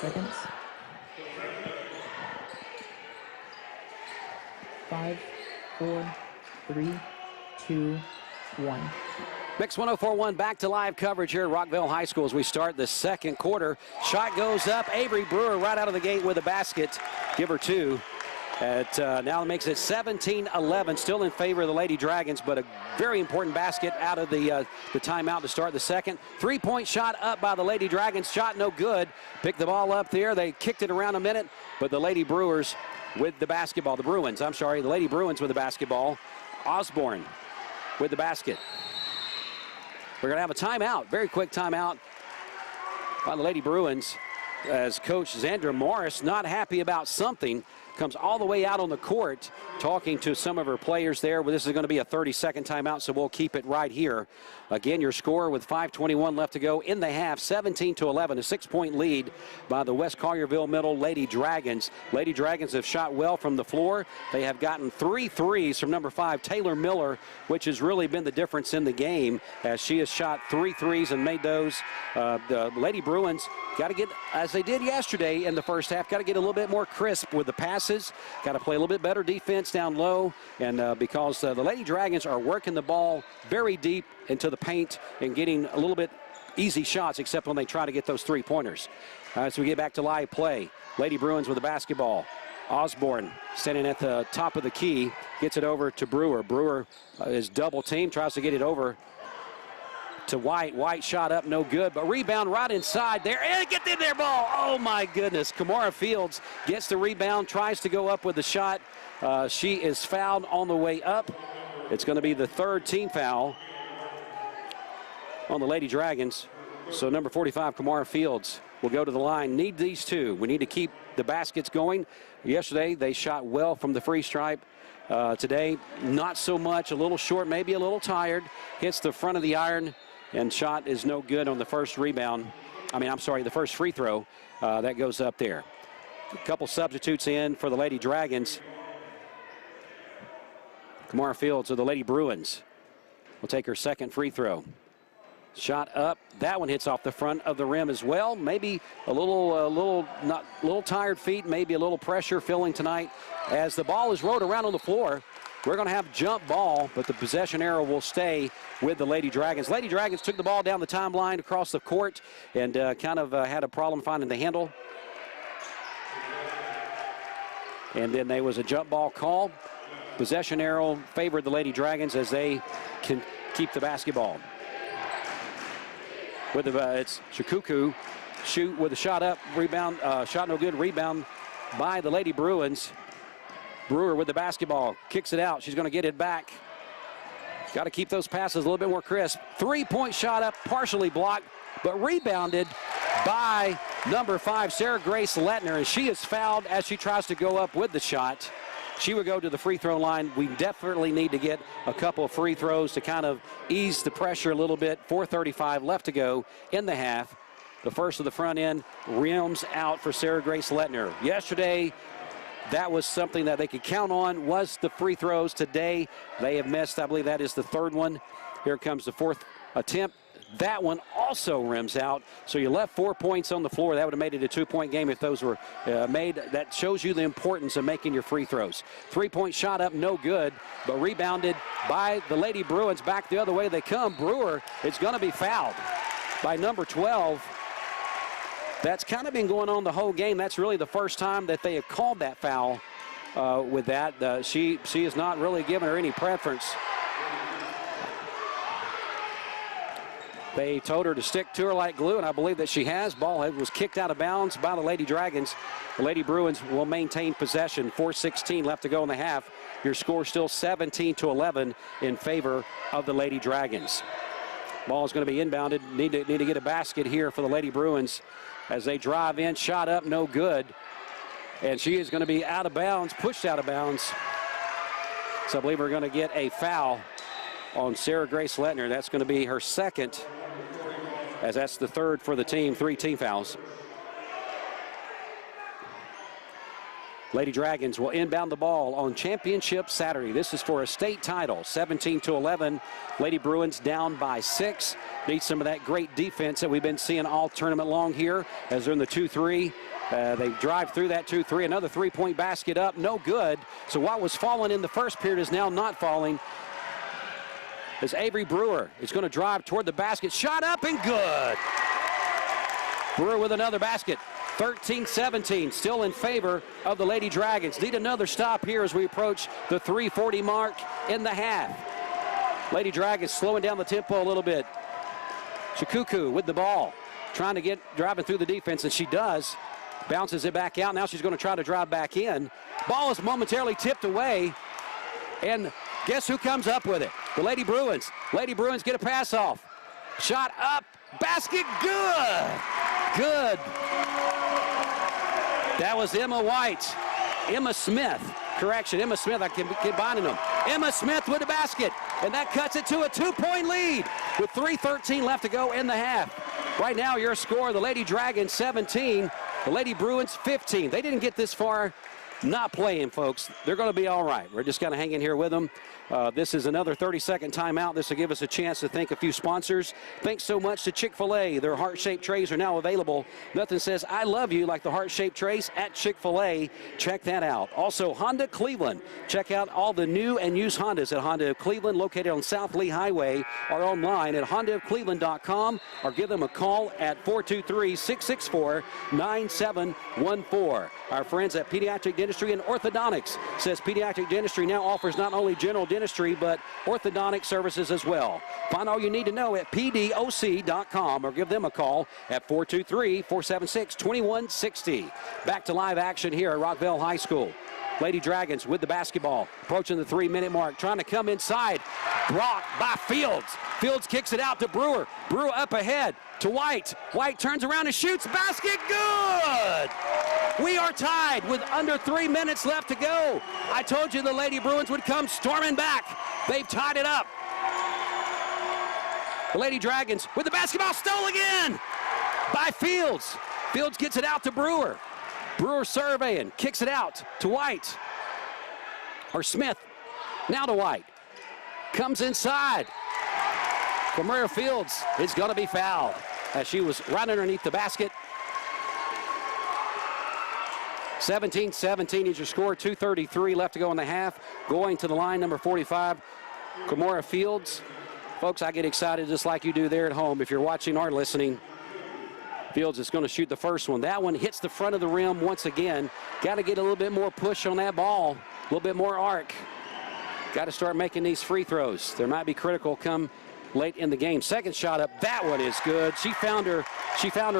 Seconds. 5, 4, 3, 2, 1. Mix 104.1 back to live coverage here at Rockville High School as we start the second quarter. Shot goes up. Avery Brewer right out of the gate with a basket. Give her 2. Now it makes it 17-11, still in favor of the Lady Dragons, but a very important basket out of the timeout to start the second. Three-point shot up by the Lady Dragons. Shot no good. Picked the ball up there. They kicked it around a minute, but the Lady Brewers with the basketball. The Bruins, I'm sorry. The Lady Bruins with the basketball. Osborne with the basket. We're going to have a timeout, very quick timeout by the Lady Bruins, as Coach Zandra Morris, not happy about something, comes all the way out on the court talking to some of her players there. Well, this is going to be a 30-second timeout, so we'll keep it right here. Again, your score with 5:21 left to go in the half, 17-11, a 6-point lead by the West Collierville Middle Lady Dragons. Lady Dragons have shot well from the floor. They have gotten 3 threes from number 5, Taylor Miller, which has really been the difference in the game, as she has shot 3 threes and made those. The Lady Bruins got to get, as they did yesterday in the first half, got to get a little bit more crisp with the passes. Got to play a little bit better defense down low, and because the Lady Dragons are working the ball very deep into the paint and getting a little bit easy shots, except when they try to get those 3-pointers. So we get back to live play. Lady Bruins with the basketball. Osborne standing at the top of the key, gets it over to Brewer. Brewer is double teamed, tries to get it over to White. White shot up, no good, but rebound right inside there, and get in there, ball. Oh my goodness. Kamara Fields gets the rebound, tries to go up with the shot. She is fouled on the way up. It's going to be the 3rd team foul on the Lady Dragons. So number 45, Kamara Fields, will go to the line. Need these two. We need to keep the baskets going. Yesterday, they shot well from the free stripe. Today, not so much. A little short, maybe a little tired. Hits the front of the iron, and shot is no good on the first rebound. The first free throw. That goes up there. A couple substitutes in for the Lady Dragons. Kamara Fields of the Lady Bruins will take her second free throw. Shot up. That one hits off the front of the rim as well. Maybe a little tired feet, maybe a little pressure feeling tonight. As the ball is rolled around on the floor, we're going to have jump ball, but the possession arrow will stay with the Lady Dragons. Lady Dragons took the ball down the timeline across the court and had a problem finding the handle. And then there was a jump ball call. Possession arrow favored the Lady Dragons as they can keep the basketball. It's Shikuku, shoot with a shot up, rebound, shot no good, rebound by the Lady Bruins. Brewer with the basketball, kicks it out. She's going to get it back. Got to keep those passes a little bit more crisp. 3-point shot up, partially blocked, but rebounded by number 5, Sarah Grace Lettner, and she is fouled as she tries to go up with the shot. She would go to the free throw line. We definitely need to get a couple of free throws to kind of ease the pressure a little bit. 4:35 left to go in the half. The first of the front end rims out for Sarah Grace Lettner. Yesterday, that was something that they could count on, was the free throws. Today, they have missed. I believe that is the 3rd one. Here comes the 4th attempt. That one also rims out. So you left 4 points on the floor. That would have made it a 2-point game if those were made. That shows you the importance of making your free throws. 3-point shot up, no good, but rebounded by the Lady Bruins. Back the other way they come. Brewer is going to be fouled by number 12. That's kind of been going on the whole game. That's really the first time that they have called that foul with that. She is not really giving her any preference. They told her to stick to her like glue, and I believe that she has. Ball was kicked out of bounds by the Lady Dragons. The Lady Bruins will maintain possession. 4:16 left to go in the half. Your score still 17-11 in favor of the Lady Dragons. Ball is going to be inbounded. Need to get a basket here for the Lady Bruins as they drive in. Shot up, no good. And she is going to be out of bounds, pushed out of bounds. So I believe we're going to get a foul on Sarah Grace Lettner. That's going to be her second, as that's the 3rd for the team. 3 team fouls. Lady Dragons will inbound the ball on Championship Saturday. This is for a state title. 17-11. Lady Bruins down by 6. Need some of that great defense that we've been seeing all tournament long here as they're in the 2-3. They drive through that 2-3. Another 3-point basket up. No good. So what was falling in the first period is now not falling. As Avery Brewer is going to drive toward the basket. Shot up and good. Brewer with another basket. 13-17, still in favor of the Lady Dragons. Need another stop here as we approach the 3:40 mark in the half. Lady Dragons slowing down the tempo a little bit. Shikuku with the ball, trying to get driving through the defense, and she does. Bounces it back out. Now she's going to try to drive back in. Ball is momentarily tipped away, and guess who comes up with it? The Lady Bruins. Lady Bruins get a pass off. Shot up, basket, good. Good. That was Emma Smith. Correction, Emma Smith, I keep combining them. Emma Smith with the basket, and that cuts it to a 2-point lead with 3:13 left to go in the half. Right now, your score, the Lady Dragons 17, the Lady Bruins 15. They didn't get this far not playing, folks. They're going to be all right. We're just going to hang in here with them. This is another 30-second timeout. This will give us a chance to thank a few sponsors. Thanks so much to Chick-fil-A. Their heart-shaped trays are now available. Nothing says I love you like the heart-shaped trays at Chick-fil-A. Check that out. Also, Honda Cleveland. Check out all the new and used Hondas at Honda of Cleveland, located on South Lee Highway, or online at hondaofcleveland.com, or give them a call at 423-664-9714. Our friends at Pediatric Dentistry and Orthodontics says Pediatric Dentistry now offers not only general dentistry, but orthodontic services as well. Find all you need to know at pdoc.com or give them a call at 423-476-2160. Back to live action here at Rockville High School. Lady Dragons with the basketball, approaching the 3-minute mark, trying to come inside. Blocked by Fields. Fields kicks it out to Brewer. Brewer up ahead to White. White turns around and shoots. Basket, good! We are tied with under 3 minutes left to go. I told you the Lady Bruins would come storming back. They've tied it up. The Lady Dragons with the basketball, stole again by Fields. Fields gets it out to Brewer. Brewer surveying, kicks it out to White. Or Smith, now to White. Comes inside. Camara Fields is going to be fouled as she was right underneath the basket. 17-17 is your score, 2:33 left to go in the half. Going to the line, number 45, Camara Fields. Folks, I get excited just like you do there at home. If you're watching or listening, Fields is going to shoot the first one. That one hits the front of the rim once again. Got to get a little bit more push on that ball, a little bit more arc. Got to start making these free throws. They might be critical come late in the game. Second shot up, that one is good. She found her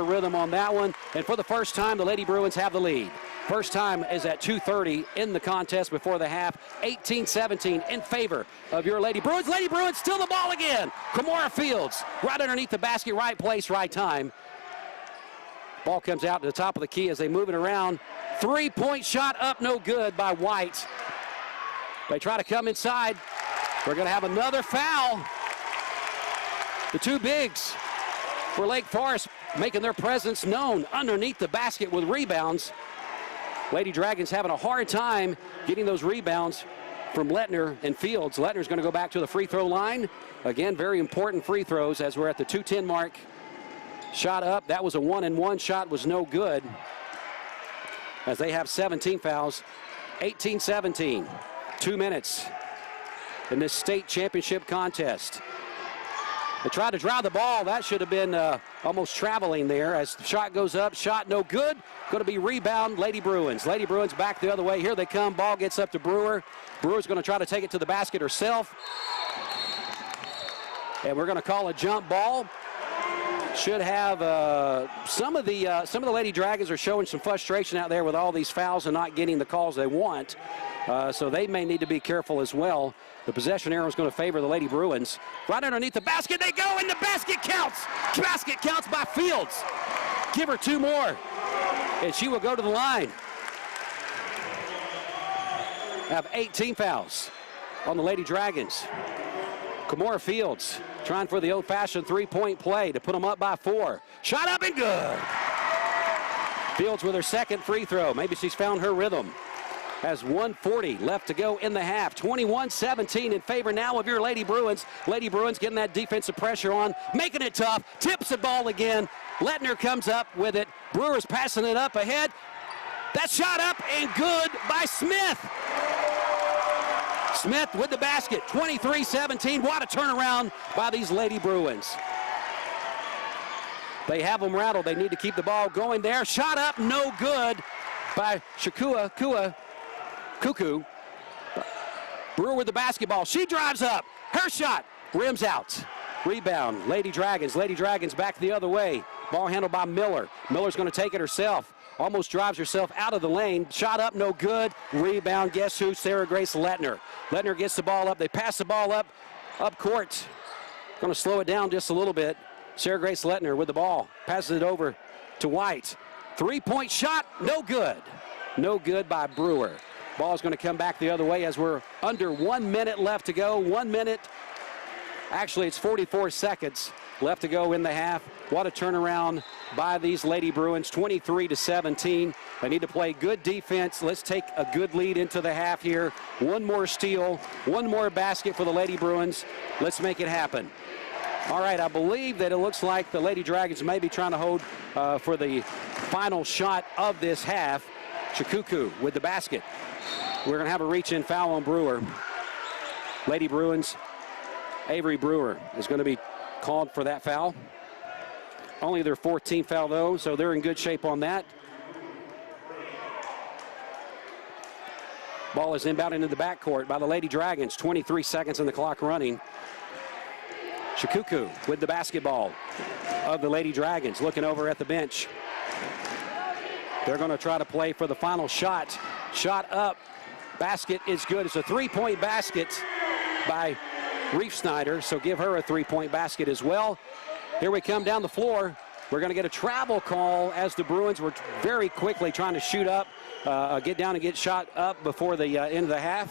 rhythm on that one. And for the first time, the Lady Bruins have the lead. First time is at 2:30 in the contest before the half. 18-17 in favor of your Lady Bruins. Lady Bruins steal the ball again. Camara Fields right underneath the basket, right place, right time. Ball comes out to the top of the key as they move it around. 3-point shot up, no good by White. They try to come inside. We're going to have another foul. The two bigs for Lake Forest making their presence known underneath the basket with rebounds. Lady Dragons having a hard time getting those rebounds from Lettner and Fields. Lettner's going to go back to the free throw line. Again, very important free throws as we're at the 2:10 mark. Shot up, that was a 1-and-1 shot, was no good. As they have 17 fouls. 18-17, 2 minutes in this state championship contest. They tried to drive the ball. That should have been almost traveling there as the shot goes up. Shot no good. Going to be rebound, Lady Bruins. Lady Bruins back the other way. Here they come. Ball gets up to Brewer. Brewer's going to try to take it to the basket herself. And we're going to call a jump ball. Should have some of the Lady Dragons are showing some frustration out there with all these fouls and not getting the calls they want. So they may need to be careful as well. The possession arrow is going to favor the Lady Bruins. Right underneath the basket they go, and the basket counts. Basket counts by Fields. Give her two more, and she will go to the line. Have 18 fouls on the Lady Dragons. Camara Fields trying for the old-fashioned three-point play to put them up by 4. Shot up and good. Fields with her second free throw. Maybe she's found her rhythm. Has 1:40 left to go in the half. 21-17 in favor now of your Lady Bruins. Lady Bruins getting that defensive pressure on, making it tough. Tips the ball again. Lettner comes up with it. Brewer's passing it up ahead. That shot up and good by Smith. Smith with the basket. 23-17. What a turnaround by these Lady Bruins. They have them rattled. They need to keep the ball going there. Shot up, no good by Cuckoo. Brewer with the basketball. She drives up. Her shot. Rims out. Rebound. Lady Dragons. Lady Dragons back the other way. Ball handled by Miller. Miller's going to take it herself. Almost drives herself out of the lane. Shot up, no good. Rebound. Guess who? Sarah Grace Lettner. Lettner gets the ball up. They pass the ball up court. Going to slow it down just a little bit. Sarah Grace Lettner with the ball. Passes it over to White. Three-point shot. No good. No good by Brewer. Ball's going to come back the other way as we're under 1 minute left to go. 1 minute. Actually, it's 44 seconds left to go in the half. What a turnaround by these Lady Bruins, 23-17. They need to play good defense. Let's take a good lead into the half here. One more steal, one more basket for the Lady Bruins. Let's make it happen. All right, I believe that it looks like the Lady Dragons may be trying to hold for the final shot of this half. Chikuku with the basket. We're going to have a reach-in foul on Brewer. Lady Bruins, Avery Brewer is going to be called for that foul. Only their 14th foul, though, so they're in good shape on that. Ball is inbound into the backcourt by the Lady Dragons. 23 seconds on the clock running. Chikuku with the basketball of the Lady Dragons, looking over at the bench. They're going to try to play for the final shot. Shot up. Basket is good. It's a three-point basket by Reef Snyder, so give her a three-point basket as well. Here we come down the floor. We're going to get a travel call as the Bruins were very quickly trying to shoot up, get down and get shot up before the end of the half.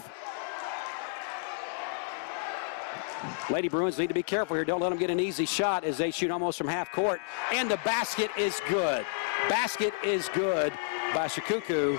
Lady Bruins need to be careful here. Don't let them get an easy shot as they shoot almost from half court. And the basket is good. Basket is good by Chikuku.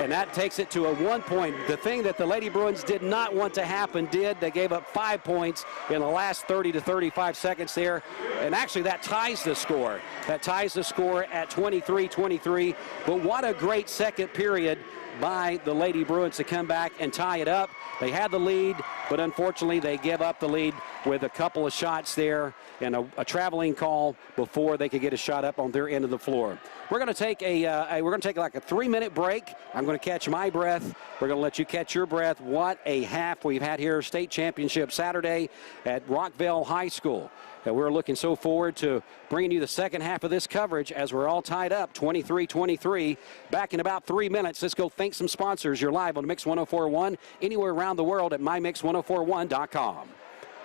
And that takes it to a 1 point. The thing that the Lady Bruins did not want to happen did. They gave up 5 points in the last 30 to 35 seconds there. And actually that ties the score. That ties the score at 23-23. But what a great second period by the Lady Bruins to come back and tie it up. They had the lead, but unfortunately they give up the lead with a couple of shots there and a traveling call before they could get a shot up on their end of the floor. We're going to take like a 3-minute break. I'm going to catch my breath. We're going to let you catch your breath. What a half we've had here. State championship Saturday at Rockville High School. And we're looking so forward to bringing you the second half of this coverage as we're all tied up, 23-23. Back in about 3 minutes. Let's go thank some sponsors. You're live on Mix 104.1, anywhere around the world at mymix1041.com.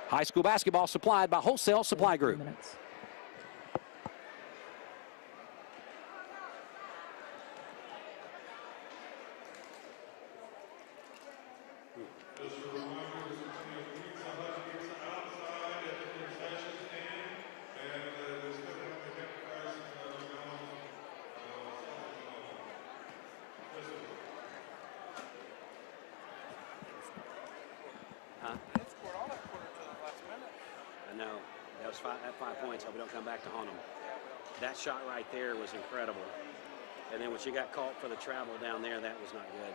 High school basketball supplied by Wholesale Supply Group. At 5 points, hope we don't come back to haunt them. That shot right there was incredible. And then when she got caught for the travel down there, that was not good.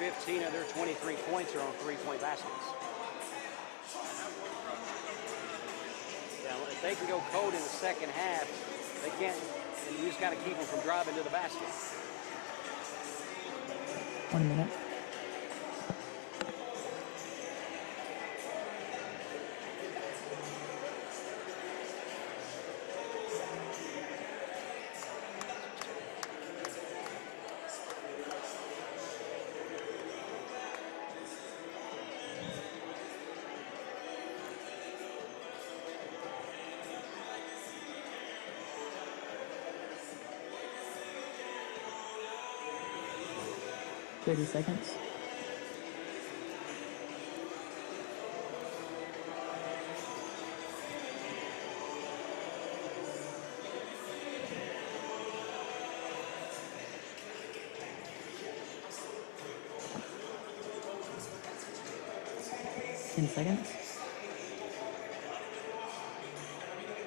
Fifteen of their 23 points are on three-point baskets. Now, if they can go cold in the second half, They can't, and you just got to keep them from driving to the basket. 1 minute. Seconds. Seconds.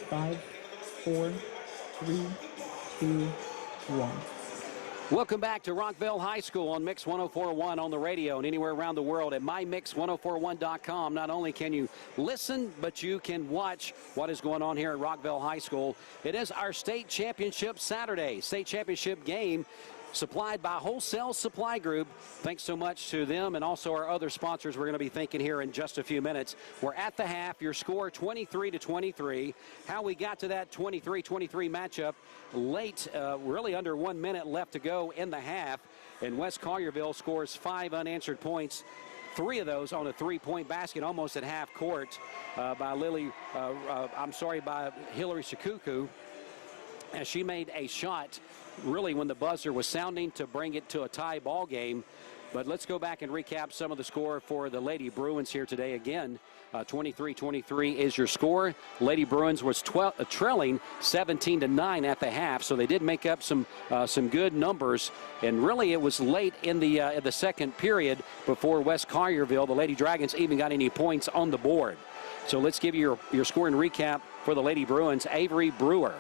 5, 4, 3, 2, 1. Welcome back to Rockville High School on Mix 104.1 on the radio and anywhere around the world at mymix1041.com. Not only can you listen, but you can watch what is going on here at Rockville High School. It is our state championship Saturday, state championship game supplied by Wholesale Supply Group. Thanks so much to them and also our other sponsors we're going to be thanking here in just a few minutes. We're at the half. Your score 23-23. How we got to that 23-23 matchup late, really under 1 minute left to go in the half. And West Collierville scores 5 unanswered points. 3 of those on a 3-point basket almost at half court by Hillary Shikuku, as she made a shot really when the buzzer was sounding to bring it to a tie ball game. But let's go back and recap some of the score for the Lady Bruins here today. Again, 23-23 is your score. Lady Bruins was trailing 17-9 at the half, so they did make up some good numbers. And really, it was late in the second period before West Collierville, the Lady Dragons, even got any points on the board. So let's give you your scoring recap for the Lady Bruins. Avery Brewer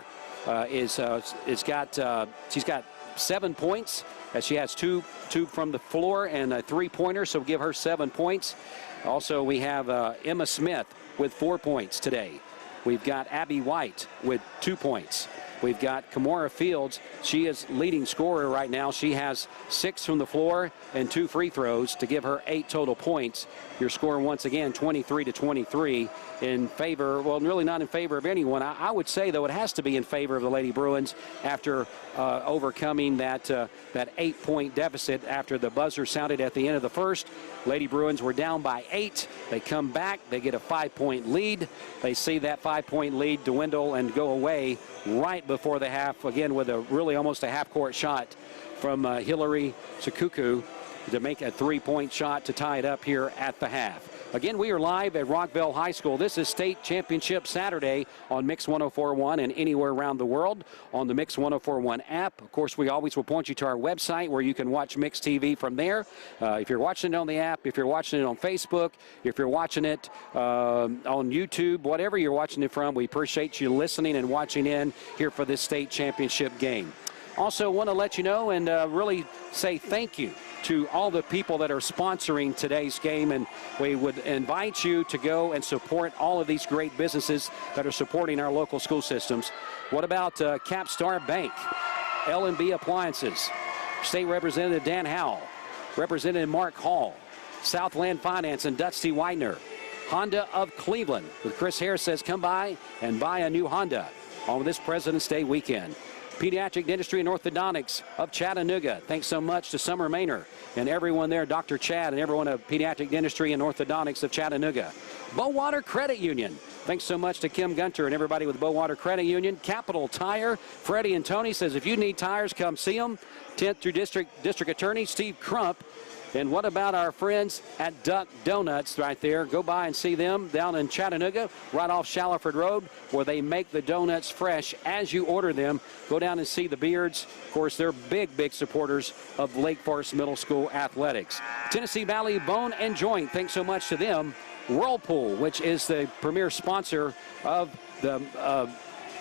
she's got 7 points, as she has two from the floor and a 3-pointer, so give her 7 points. Also, we have Emma Smith with 4 points today. We've got Abby White with 2 points. We've got Kimora Fields. She is leading scorer right now. She has 6 from the floor and 2 free throws to give her 8 total points. Your score once again 23-23 in favor, well, really not in favor of anyone. I would say, though, it has to be in favor of the Lady Bruins after overcoming that 8-point deficit after the buzzer sounded at the end of the first. Lady Bruins were down by 8. They come back. They get a 5-point lead. They see that 5-point lead dwindle and go away right before the half, again with a really almost a half-court shot from Hillary Shikuku to make a 3-point shot to tie it up here at the half. Again, we are live at Rockville High School. This is State Championship Saturday on Mix 104.1 and anywhere around the world on the Mix 104.1 app. Of course, we always will point you to our website where you can watch Mix TV from there. If you're watching it on the app, if you're watching it on Facebook, if you're watching it on YouTube, whatever you're watching it from, we appreciate you listening and watching in here for this state championship game. Also want to let you know and really say thank you to all the people that are sponsoring today's game, and we would invite you to go and support all of these great businesses that are supporting our local school systems. What about CapStar Bank, L&B Appliances, State Representative Dan Howell, Representative Mark Hall, Southland Finance and Dusty Widener, Honda of Cleveland, with Chris Harris says come by and buy a new Honda on this President's Day weekend. Pediatric Dentistry and Orthodontics of Chattanooga. Thanks so much to Summer Maynor and everyone there, Dr. Chad and everyone of Pediatric Dentistry and Orthodontics of Chattanooga. Bowater Credit Union. Thanks so much to Kim Gunter and everybody with Bowater Credit Union. Capital Tire. Freddie and Tony says if you need tires, come see them. 10th through District Attorney Steve Crump. And what about our friends at Duck Donuts right there? Go by and see them down in Chattanooga, right off Shallowford Road, where they make the donuts fresh as you order them. Go down and see the Beards. Of course, they're big supporters of Lake Forest Middle School athletics. Tennessee Valley Bone and Joint, thanks so much to them. Whirlpool, which is the premier sponsor of the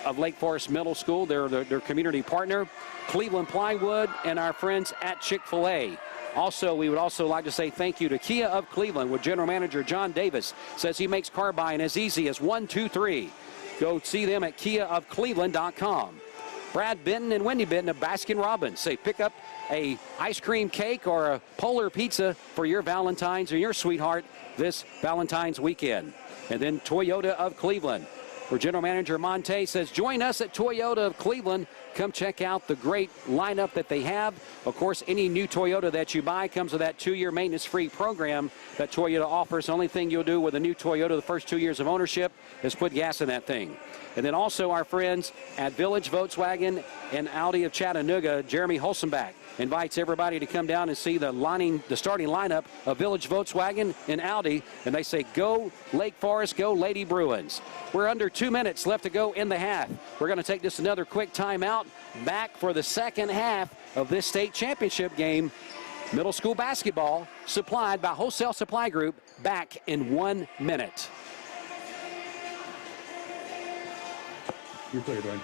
of Lake Forest Middle School. They're their community partner. Cleveland Plywood and our friends at Chick-fil-A. Also, we would also like to say thank you to Kia of Cleveland, with General Manager John Davis says he makes car buying as easy as 1, 2, 3. Go see them at KiaofCleveland.com. Brad Benton and Wendy Benton of Baskin Robbins. Say pick up a ice cream cake or a Polar pizza for your Valentine's or your sweetheart this Valentine's weekend. And then Toyota of Cleveland, where General Manager Monte says, join us at Toyota of Cleveland. Come check out the great lineup that they have. Of course, any new Toyota that you buy comes with that 2-year maintenance-free program that Toyota offers. The only thing you'll do with a new Toyota the first 2 years of ownership is put gas in that thing. And then also our friends at Village Volkswagen and Audi of Chattanooga, Jeremy Holzenbach, invites everybody to come down and see the starting lineup of Village Volkswagen and Audi. And they say, go Lake Forest, go Lady Bruins. We're under 2 minutes left to go in the half. We're going to take just another quick timeout. Back for the second half of this state championship game. Middle school basketball supplied by Wholesale Supply Group. Back in 1 minute. Your player, Dwayne.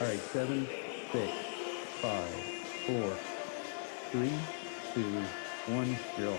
All right, 7, 6, 5, 4, 3, 2, 1, 0.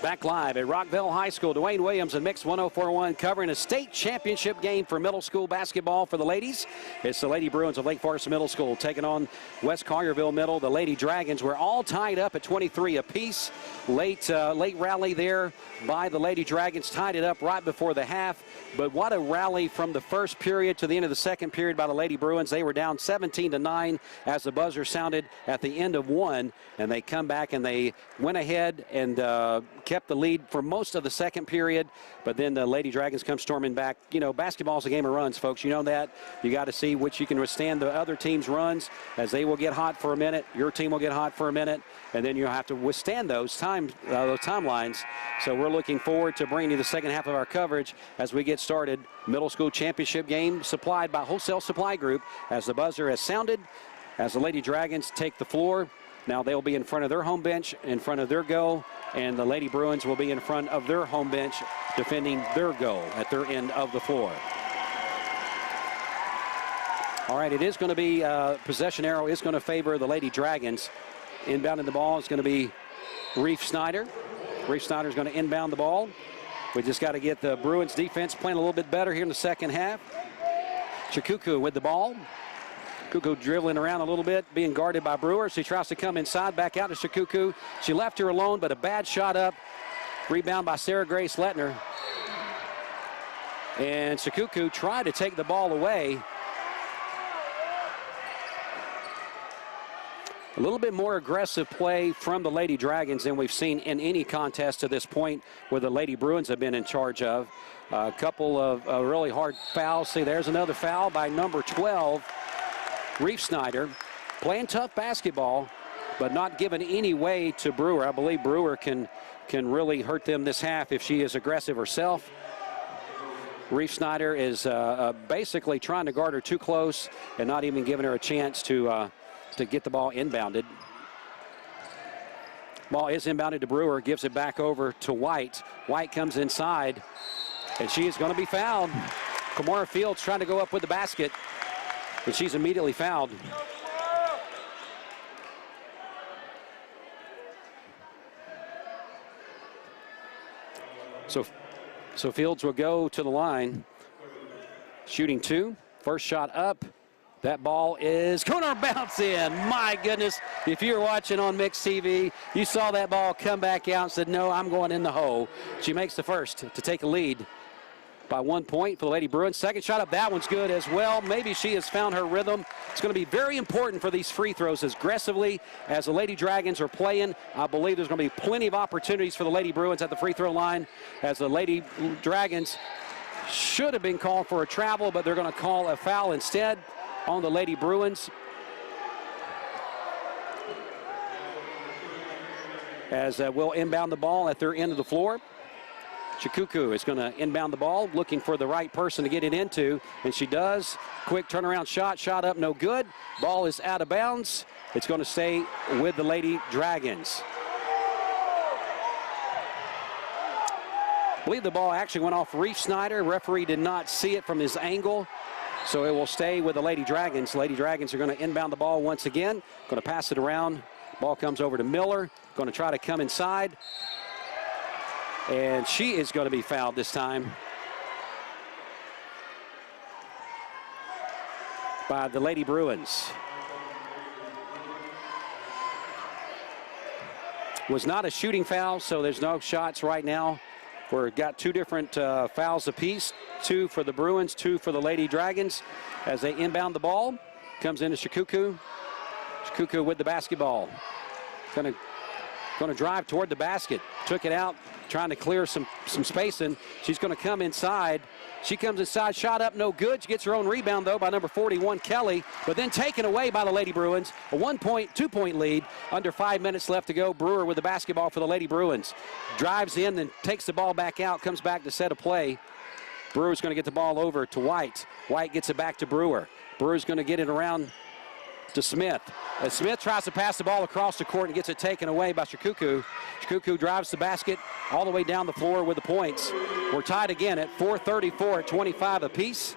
Back live at Rockville High School. Dwayne Williams and Mix 104.1 covering a state championship game for middle school basketball for the ladies. It's the Lady Bruins of Lake Forest Middle School taking on West Collierville Middle. The Lady Dragons were all tied up at 23 apiece. Late rally there by the Lady Dragons, tied it up right before the half. But what a rally from the first period to the end of the second period by the Lady Bruins. They were down 17-9 as the buzzer sounded at the end of one, and they come back and they went ahead and kept the lead for most of the second period. But then the Lady Dragons come storming back. You know, basketball's a game of runs, folks. You know that. You got to see which you can withstand the other team's runs, as they will get hot for a minute. Your team will get hot for a minute, and then you'll have to withstand those timelines. So we're looking forward to bringing you the second half of our coverage as we get started. Middle school championship game supplied by Wholesale Supply Group, as the buzzer has sounded, as the Lady Dragons take the floor. Now they'll be in front of their home bench, in front of their goal, and the Lady Bruins will be in front of their home bench defending their goal at their end of the floor. All right, it is going to be possession arrow is going to favor the Lady Dragons. Inbounding the ball is going to be Reef Snyder. Reef Snyder is going to inbound the ball. We just got to get the Bruins defense playing a little bit better here in the second half. Chikuku with the ball. Cuckoo dribbling around a little bit, being guarded by Brewer. She tries to come inside, back out to Chikuku. She left her alone, but a bad shot up. Rebound by Sarah Grace Lettner. And Chikuku tried to take the ball away. A little bit more aggressive play from the Lady Dragons than we've seen in any contest to this point where the Lady Bruins have been in charge of. A couple of really hard fouls. See, there's another foul by number 12, Reef Snyder. Playing tough basketball, but not giving any way to Brewer. I believe Brewer can really hurt them this half if she is aggressive herself. Reef Snyder is basically trying to guard her too close and not even giving her a chance to get the ball inbounded. Ball is inbounded to Brewer, gives it back over to White. White comes inside, and she is going to be fouled. Kamora Fields trying to go up with the basket, but she's immediately fouled. So Fields will go to the line, shooting two. First shot up. That ball is going to bounce in. My goodness, if you were watching on Mix TV, you saw that ball come back out and said, no, I'm going in the hole. She makes the first to take a lead by 1 point for the Lady Bruins. Second shot up, that one's good as well. Maybe she has found her rhythm. It's going to be very important for these free throws as aggressively as the Lady Dragons are playing. I believe there's going to be plenty of opportunities for the Lady Bruins at the free throw line, as the Lady Dragons should have been called for a travel, but they're going to call a foul instead on the Lady Bruins. as we'll inbound the ball at their end of the floor. Chikuku is going to inbound the ball, looking for the right person to get it into, and she does. Quick turnaround shot up, no good. Ball is out of bounds. It's going to stay with the Lady Dragons. I believe the ball actually went off Reef Snyder. Referee did not see it from his angle, so it will stay with the Lady Dragons. Lady Dragons are going to inbound the ball once again. Going to pass it around. Ball comes over to Miller. Going to try to come inside. And she is going to be fouled this time by the Lady Bruins. Was not a shooting foul, so there's no shots right now. We've got two different fouls apiece, 2 for the Bruins, 2 for the Lady Dragons. As they inbound the ball, comes into Chikuku. Chikuku with the basketball. Going to drive toward the basket. Took it out, trying to clear some spacing. She's going to come inside. She comes inside, shot up, no good. She gets her own rebound, though, by number 41, Kelly, but then taken away by the Lady Bruins. A 2-point lead, under 5 minutes left to go. Brewer with the basketball for the Lady Bruins. Drives in, then takes the ball back out, comes back to set a play. Brewer's going to get the ball over to White. White gets it back to Brewer. Brewer's going to get it around to Smith. As Smith tries to pass the ball across the court and gets it taken away by Chikuku. Chikuku drives the basket all the way down the floor with the points. We're tied again at 4:34 at 25 apiece.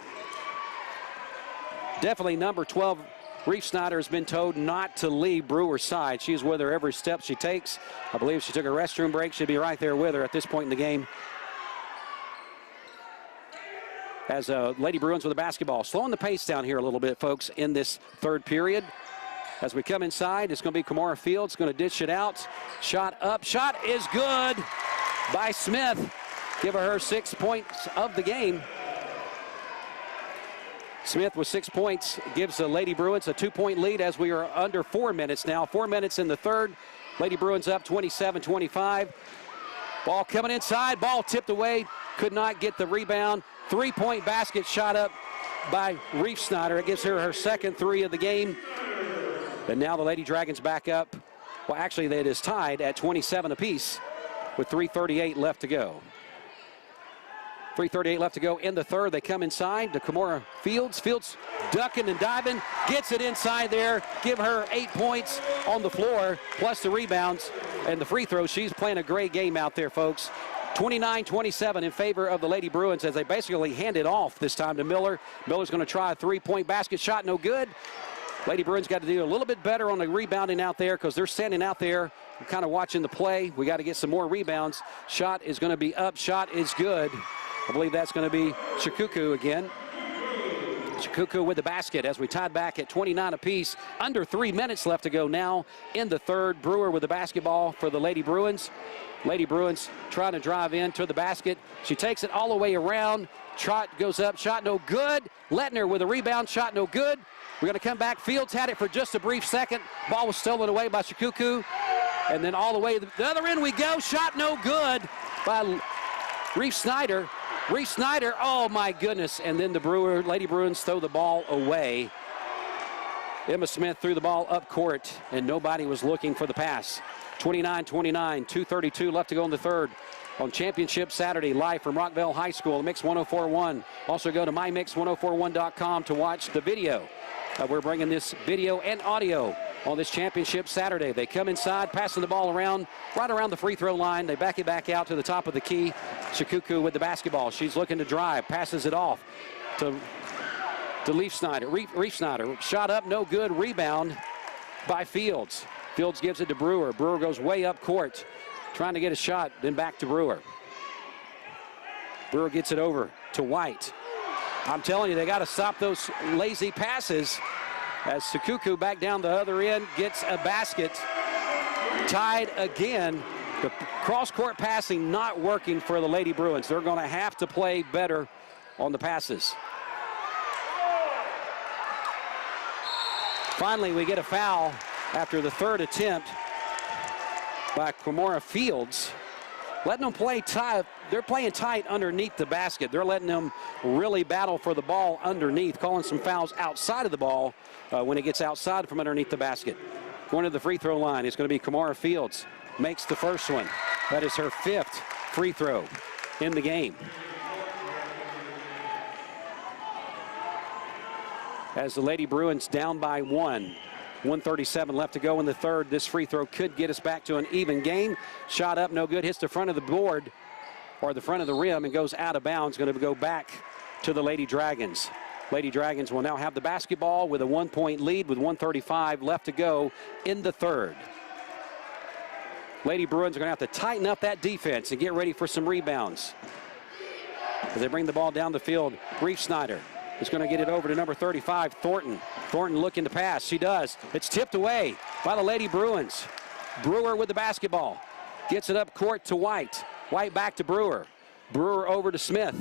Definitely number 12, Reef Snyder, has been told not to leave Brewer's side. She's with her every step she takes. I believe she took a restroom break. She'll be right there with her at this point in the game. As Lady Bruins with the basketball. Slowing the pace down here a little bit, folks, in this third period. As we come inside, it's going to be Kamora Fields going to dish it out. Shot up. Shot is good by Smith. Give her 6 points of the game. Smith with 6 points gives the Lady Bruins a 2-point lead as we are under 4 minutes now. 4 minutes in the third. Lady Bruins up 27-25. Ball coming inside. Ball tipped away. Could not get the rebound. 3-point basket shot up by Reef Snyder. It gives her second 3 of the game. And now the Lady Dragons back up. Well, actually, it is tied at 27 apiece with 3:38 left to go. 3:38 left to go in the third. They come inside to Kamora Fields. Fields ducking and diving. Gets it inside there. Give her 8 points on the floor, plus the rebounds and the free throws. She's playing a great game out there, folks. 29-27 in favor of the Lady Bruins as they basically hand it off this time to Miller. Miller's going to try a 3-point basket shot, no good. Lady Bruins got to do a little bit better on the rebounding out there because they're standing out there kind of watching the play. We got to get some more rebounds. Shot is going to be up. Shot is good. I believe that's going to be Chikuku again. Chikuku with the basket as we tied back at 29 apiece. Under 3 minutes left to go now in the third. Brewer with the basketball for the Lady Bruins. Lady Bruins trying to drive into the basket. She takes it all the way around. Trot goes up. Shot no good. Lettner with a rebound. Shot no good. We're going to come back. Fields had it for just a brief second. Ball was stolen away by Chikuku. And then all the way to the other end we go. Shot no good by Reef Snyder. Reef Snyder, oh my goodness. And then the Lady Bruins throw the ball away. Emma Smith threw the ball up court, and nobody was looking for the pass. 29-29, 2:32 left to go in the third. On Championship Saturday, live from Rockville High School, Mix 104.1. Also go to mymix1041.com to watch the video. We're bringing this video and audio on this Championship Saturday. They come inside, passing the ball around, right around the free throw line. They back it back out to the top of the key. Chikuku with the basketball. She's looking to drive, passes it off to Reef Snyder. Reef Snyder, shot up, no good. Rebound by Fields. Fields gives it to Brewer. Brewer goes way up court, trying to get a shot, then back to Brewer. Brewer gets it over to White. I'm telling you, they got to stop those lazy passes as Chikuku back down the other end gets a basket. Tied again. The cross-court passing not working for the Lady Bruins. They're going to have to play better on the passes. Finally, we get a foul after the third attempt by Kamora Fields. Letting them play tight. They're playing tight underneath the basket. They're letting them really battle for the ball underneath, calling some fouls outside of the ball when it gets outside from underneath the basket. Going to the free throw line, it's going to be Kamora Fields. makes the first one. That is her 5th free throw in the game. As the Lady Bruins down by 1. 1:37 left to go in the third. This free throw could get us back to an even game. Shot up, no good. Hits the front of the board, or the front of the rim, and goes out of bounds. Going to go back to the Lady Dragons. Lady Dragons will now have the basketball with a 1-point lead with 1:35 left to go in the third. Lady Bruins are going to have to tighten up that defense and get ready for some rebounds. As they bring the ball down the field, Reef Snyder is going to get it over to number 35, Thornton. Thornton looking to pass. She does. It's tipped away by the Lady Bruins. Brewer with the basketball. Gets it up court to White. White back to Brewer. Brewer over to Smith.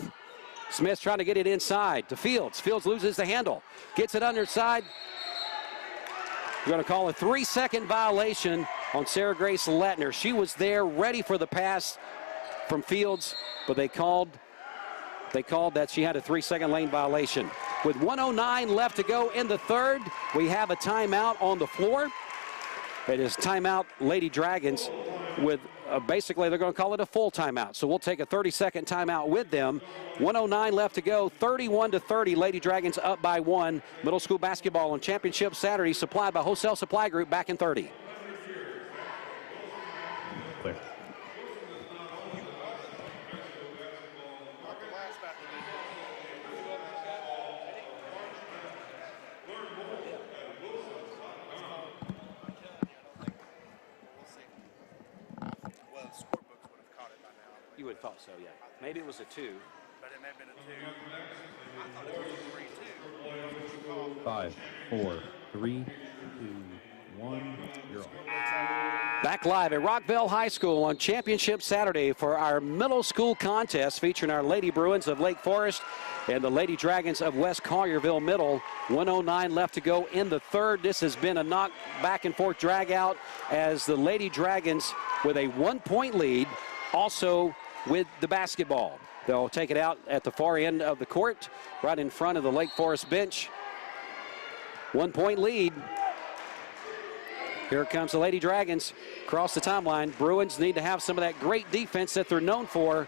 Smith's trying to get it inside to Fields. Fields loses the handle. Gets it underside. We're going to call a 3-second violation on Sarah Grace Lettner. She was there ready for the pass from Fields, but they called that she had a 3-second lane violation. With 1:09 left to go in the third, we have a timeout on the floor. It is timeout Lady Dragons with basically they're going to call it a full timeout. So we'll take a 30-second timeout with them. 1:09 left to go, 31-30. Lady Dragons up by 1. Middle school basketball on Championship Saturday, supplied by Wholesale Supply Group, back in 30. Clear. You would have thought so, yeah. Maybe it was a 2. But it may have been a 2. I thought it was a 3-2. 5, 4, 3, 2, 1. You're on. Back live at Rockville High School on Championship Saturday for our middle school contest featuring our Lady Bruins of Lake Forest and the Lady Dragons of West Collierville Middle. 1:09 left to go in the third. This has been a knock back and forth drag out as the Lady Dragons with a 1-point lead, also with the basketball. They'll take it out at the far end of the court, right in front of the Lake Forest bench. 1-point lead. Here comes the Lady Dragons across the timeline. Bruins need to have some of that great defense that they're known for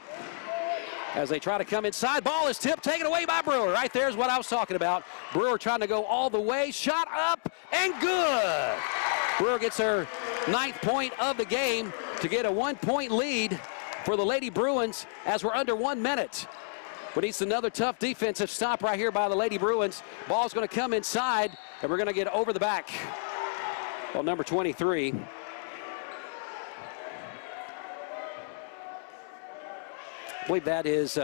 as they try to come inside. Ball is tipped, taken away by Brewer. Right there is what I was talking about. Brewer trying to go all the way. Shot up and good. Brewer gets her 9th point of the game to get a 1-point lead for the Lady Bruins as we're under 1 minute. But it's another tough defensive stop right here by the Lady Bruins. Ball's going to come inside, and we're going to get over the back. Well, number 23. I believe that is,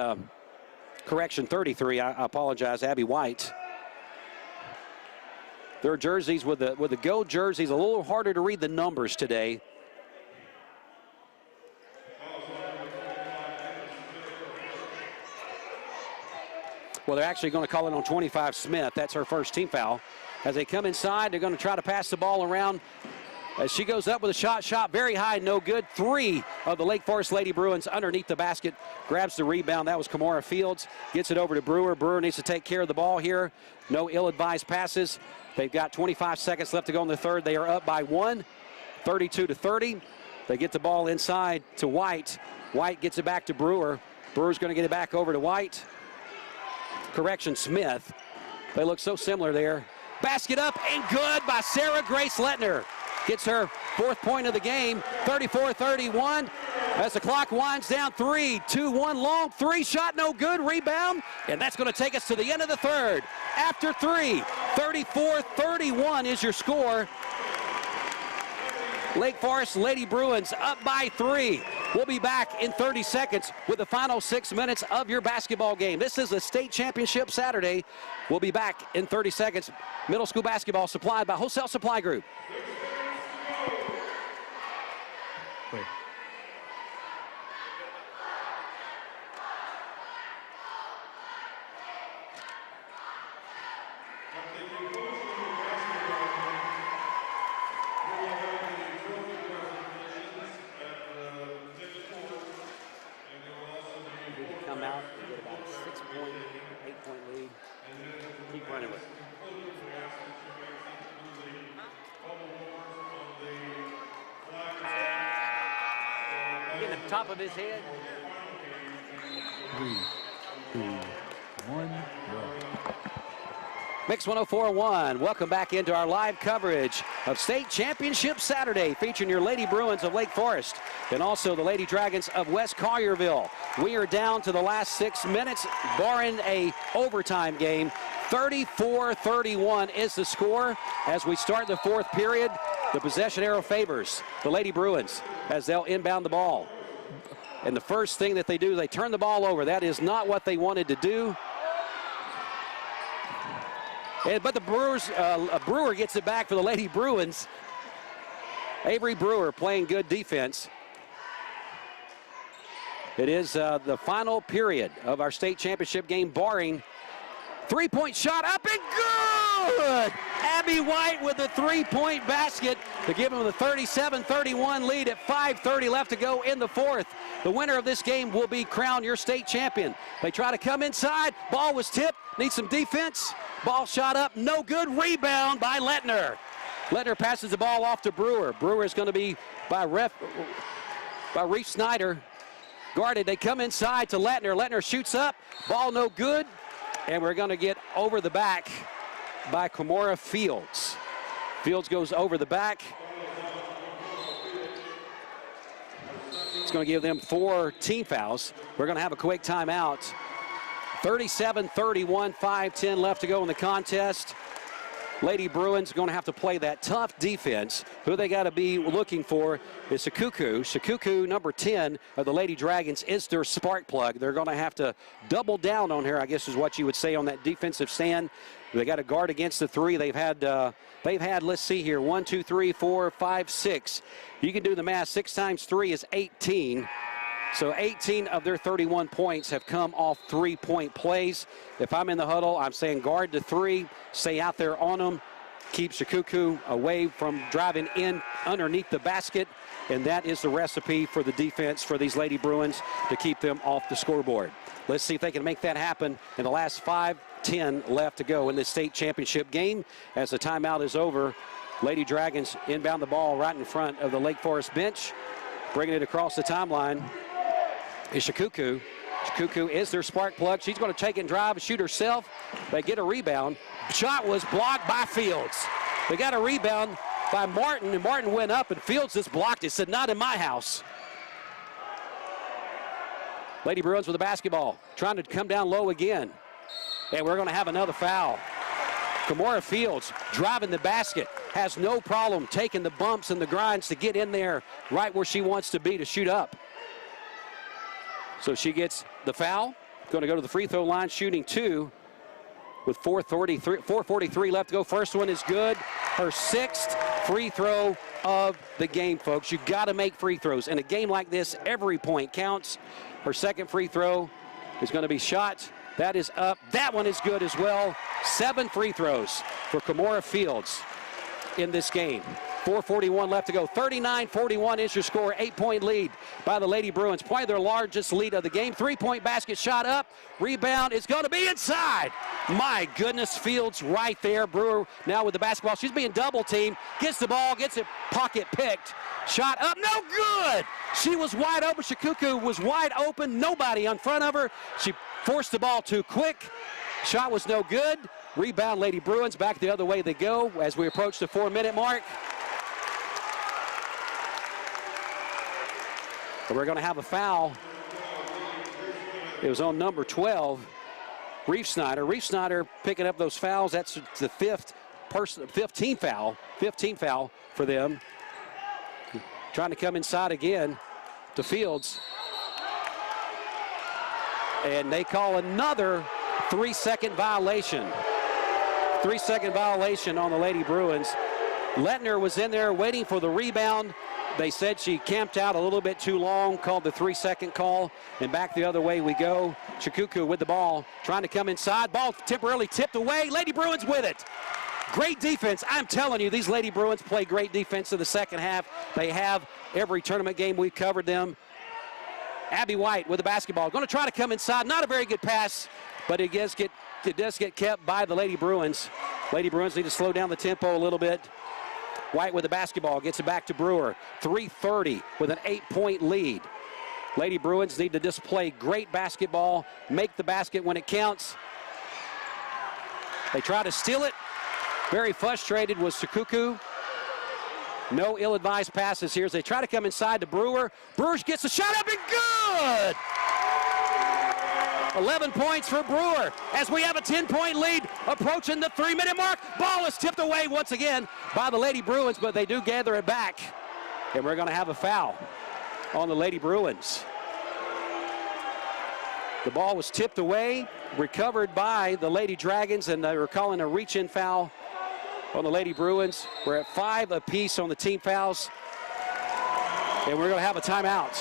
correction, 33. I apologize, Abby White. Their jerseys with the gold jerseys, a little harder to read the numbers today. Well, they're actually going to call it on 25 Smith. That's her first team foul. As they come inside, they're going to try to pass the ball around. As she goes up with a shot very high, no good. 3 of the Lake Forest Lady Bruins underneath the basket. Grabs the rebound. That was Kamora Fields. Gets it over to Brewer. Brewer needs to take care of the ball here. No ill-advised passes. They've got 25 seconds left to go in the third. They are up by 1, 32-30. They get the ball inside to White. White gets it back to Brewer. Brewer's going to get it back over to White. Correction, Smith. They look so similar there. Basket up and good by Sarah Grace Lettner. Gets her 4th point of the game, 34-31. As the clock winds down, 3, 2, 1, long 3 shot, no good, rebound. And that's going to take us to the end of the third. After 3, 34-31 is your score. Lake Forest Lady Bruins up by 3. We'll be back in 30 seconds with the final 6 minutes of your basketball game. This is a state championship Saturday. We'll be back in 30 seconds. Middle school basketball supplied by Wholesale Supply Group. Wait. Come out and get about a 6-point, 8-point lead. Keep running with it. top of his head. 3, 2, 1, go. Mix 104.1, welcome back into our live coverage of State Championship Saturday, featuring your Lady Bruins of Lake Forest and also the Lady Dragons of West Collierville. We are down to the last 6 minutes, barring a overtime game. 34-31 is the score as we start the fourth period. The possession arrow favors the Lady Bruins as they'll inbound the ball. And the first thing that they do, they turn the ball over. That is not what they wanted to do. But the Brewers, Brewer gets it back for the Lady Bruins. Avery Brewer playing good defense. It is the final period of our state championship game, barring three-point shot up and good! Abby White with the three-point basket to give them the 37-31 lead at 5:30 left to go in the fourth. The winner of this game will be crowned your state champion. They try to come inside. Ball was tipped. Need some defense. Ball shot up. No good. Rebound by Lettner. Lettner passes the ball off to Brewer. Brewer is going to be by Reef Snyder. Guarded. They come inside to Lettner. Lettner shoots up. Ball no good. And we're going to get over the back by Kimora Fields. Fields goes over the back. It's going to give them 4 team fouls. We're going to have a quick timeout. 37-31, 5:10 left to go in the contest. Lady Bruins are going to have to play that tough defense. Who they got to be looking for is Shikuku. Shikuku, number 10 of the Lady Dragons, is their spark plug. They're going to have to double down on her, I guess is what you would say, on that defensive stand. They got to guard against the three. They've had, let's see here, 1, 2, 3, 4, 5, 6. You can do the math. 6 times 3 is 18. So 18 of their 31 points have come off three-point plays. If I'm in the huddle, I'm saying guard the three, stay out there on them, keep Shikuku away from driving in underneath the basket, and that is the recipe for the defense for these Lady Bruins to keep them off the scoreboard. Let's see if they can make that happen in the last 5:10 left to go in this state championship game. As the timeout is over, Lady Dragons inbound the ball right in front of the Lake Forest bench, bringing it across the timeline is Shikuku. Shikuku is their spark plug. She's going to take and drive and shoot herself. They get a rebound. Shot was blocked by Fields. They got a rebound by Martin, and Martin went up, and Fields just blocked it. Said, not in my house. Lady Bruins with the basketball, trying to come down low again. And we're going to have another foul. Kimora Fields driving the basket, has no problem taking the bumps and the grinds to get in there right where she wants to be to shoot up. So she gets the foul, going to go to the free throw line, shooting 2 with 4:43 left to go. First one is good. Her 6th free throw of the game, folks. You've got to make free throws. In a game like this, every point counts. Her 2nd free throw is going to be shot. That is up. That one is good as well. 7 free throws for Kimora Fields in this game. 4:41 left to go. 39-41 is your score. 8-point lead by the Lady Bruins. Probably their largest lead of the game. 3-point basket shot up. Rebound is going to be inside. My goodness, Fields right there. Brewer now with the basketball. She's being double teamed. Gets the ball, gets it pocket picked. Shot up, no good. She was wide open. Shikuku was wide open. Nobody in front of her. She forced the ball too quick. Shot was no good. Rebound, Lady Bruins. Back the other way they go as we approach the 4-minute mark. We're going to have a foul. It was on number 12, Reef Snyder. Reef Snyder picking up those fouls. That's the 15 foul for them. Trying to come inside again to Fields. And they call another 3-second violation. 3-second violation on the Lady Bruins. Lettner was in there waiting for the rebound. They said she camped out a little bit too long, called the 3-second call, and back the other way we go. Shikuku with the ball, trying to come inside. Ball temporarily tipped away. Lady Bruins with it. Great defense. I'm telling you, these Lady Bruins play great defense in the second half. They have every tournament game we've covered them. Abby White with the basketball. Going to try to come inside. Not a very good pass, but it does get kept by the Lady Bruins. Lady Bruins need to slow down the tempo a little bit. White with the basketball, gets it back to Brewer. 3:30 with an 8-point lead. Lady Bruins need to display great basketball, make the basket when it counts. They try to steal it. Very frustrated was Sukuku. No ill-advised passes here as they try to come inside to Brewer. Brewer gets the shot up and good! 11 points for Brewer as we have a 10-point lead approaching the 3-minute mark. Ball is tipped away once again by the Lady Bruins, but they do gather it back. And we're going to have a foul on the Lady Bruins. The ball was tipped away, recovered by the Lady Dragons, and they were calling a reach-in foul on the Lady Bruins. We're at 5 apiece on the team fouls, and we're going to have a timeout.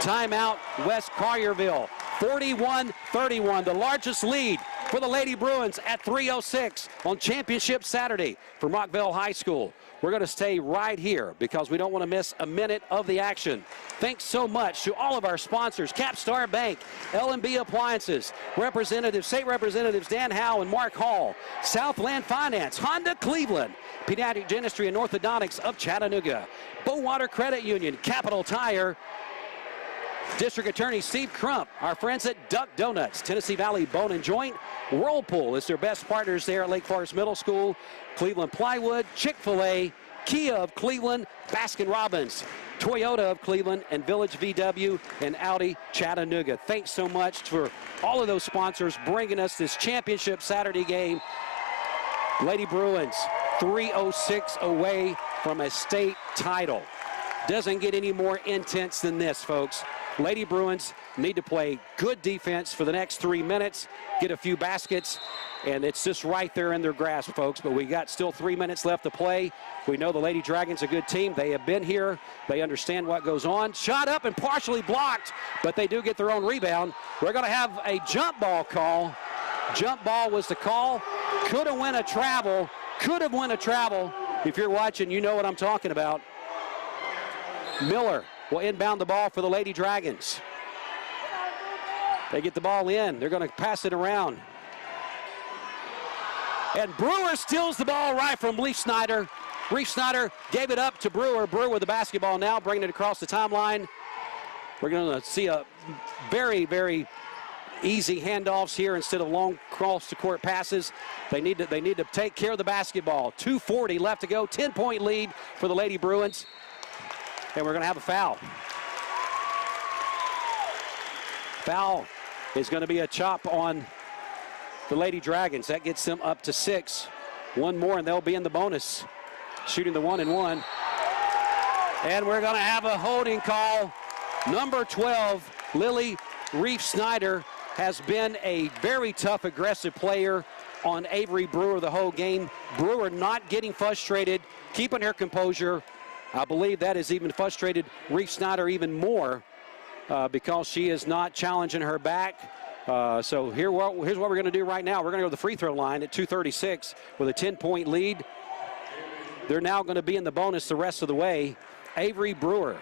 Timeout, West Collierville. 41-31, the largest lead for the Lady Bruins at 3:06 on Championship Saturday from Rockville High School. We're going to stay right here because we don't want to miss a minute of the action. Thanks so much to all of our sponsors, CapStar Bank, L&B Appliances, State Representatives Dan Howell and Mark Hall, Southland Finance, Honda Cleveland, Pediatric Dentistry and Orthodontics of Chattanooga, Bowater Credit Union, Capital Tire, District Attorney Steve Crump, our friends at Duck Donuts, Tennessee Valley Bone and Joint, Whirlpool is their best partners there at Lake Forest Middle School, Cleveland Plywood, Chick-fil-A, Kia of Cleveland, Baskin Robbins, Toyota of Cleveland, and Village VW and Audi Chattanooga. Thanks so much for all of those sponsors bringing us this championship Saturday game. Lady Bruins 3:06 away from a state title. Doesn't get any more intense than this, folks. Lady Bruins need to play good defense for the next 3 minutes, get a few baskets, and it's just right there in their grasp, folks. But we got still 3 minutes left to play. We know the Lady Dragons a good team. They have been here. They understand what goes on. Shot up and partially blocked, but they do get their own rebound. We're going to have a jump ball call. Jump ball was the call. Could have won a travel. Could have won a travel. If you're watching, you know what I'm talking about. Miller will inbound the ball for the Lady Dragons. They get the ball in. They're going to pass it around. And Brewer steals the ball right from Leaf Snyder. Leaf Snyder gave it up to Brewer. Brewer with the basketball now, bringing it across the timeline. We're going to see a very, very easy handoffs here instead of long cross-to-court passes. They need to take care of the basketball. 2:40 left to go. 10-point lead for the Lady Bruins. And we're going to have a foul. Foul is going to be a chop on the Lady Dragons. That gets them up to 6. One more and they'll be in the bonus. Shooting the 1-and-1. And we're going to have a holding call. Number 12, Lily Reef Snyder, has been a very tough, aggressive player on Avery Brewer the whole game. Brewer not getting frustrated, keeping her composure. I believe that has even frustrated Reef Snyder even more because she is not challenging her back. So here's what we're going to do right now. We're going to go to the free throw line at 2:36 with a 10-point lead. They're now going to be in the bonus the rest of the way. Avery Brewer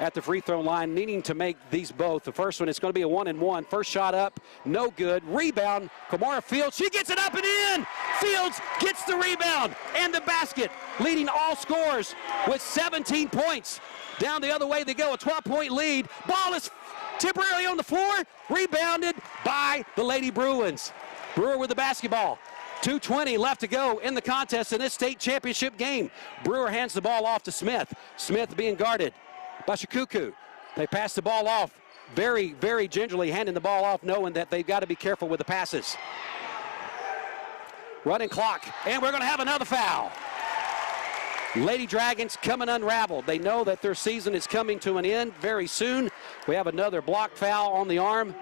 at the free throw line, needing to make these both. The first one, it's going to be a 1-and-1. First shot up, no good. Rebound, Kamara Fields, she gets it up and in. Fields gets the rebound and the basket, leading all scorers with 17 points. Down the other way they go, a 12-point lead. Ball is temporarily on the floor, rebounded by the Lady Bruins. Brewer with the basketball. 2:20 left to go in the contest in this state championship game. Brewer hands the ball off to Smith. Smith being guarded by Shikuku. They pass the ball off very, very gingerly, handing the ball off, knowing that they've got to be careful with the passes. Running clock, and we're going to have another foul. Lady Dragons coming unraveled. They know that their season is coming to an end very soon. We have another block foul on the arm,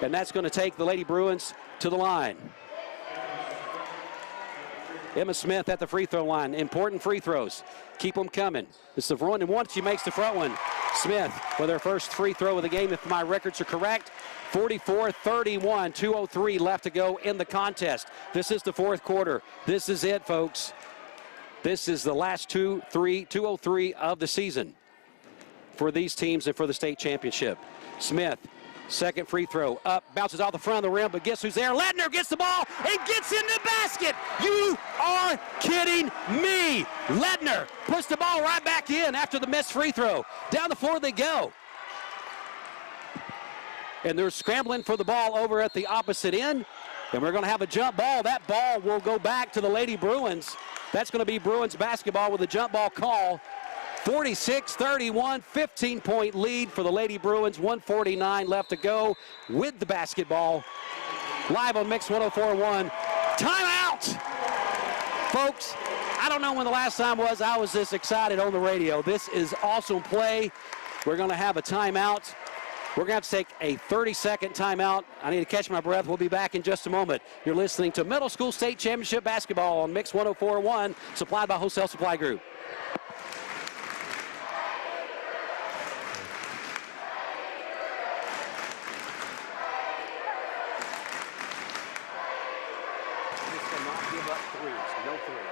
and that's going to take the Lady Bruins to the line. Emma Smith at the free throw line. Important free throws. Keep them coming. It's the run, and once she makes the front one, Smith with her first free throw of the game, if my records are correct. 44-31, 2:03 left to go in the contest. This is the fourth quarter. This is it, folks. This is the last 2:03 of the season for these teams and for the state championship. Smith, second free throw, up, bounces off the front of the rim, but guess who's there? Ledner gets the ball and gets in the basket. You are kidding me. Ledner puts the ball right back in after the missed free throw. Down the floor they go. and they're scrambling for the ball over at the opposite end. And we're going to have a jump ball. That ball will go back to the Lady Bruins. That's going to be Bruins basketball with a jump ball call. 46-31, 15-point lead for the Lady Bruins. 1:49 left to go with the basketball. Live on Mix 104.1. Timeout! Folks, I don't know when the last time was I was this excited on the radio. This is awesome play. We're going to have a timeout. We're going to have to take a 30-second timeout. I need to catch my breath. We'll be back in just a moment. You're listening to Middle School State Championship Basketball on Mix 104.1, supplied by Wholesale Supply Group. Just cannot give up threes. No threes.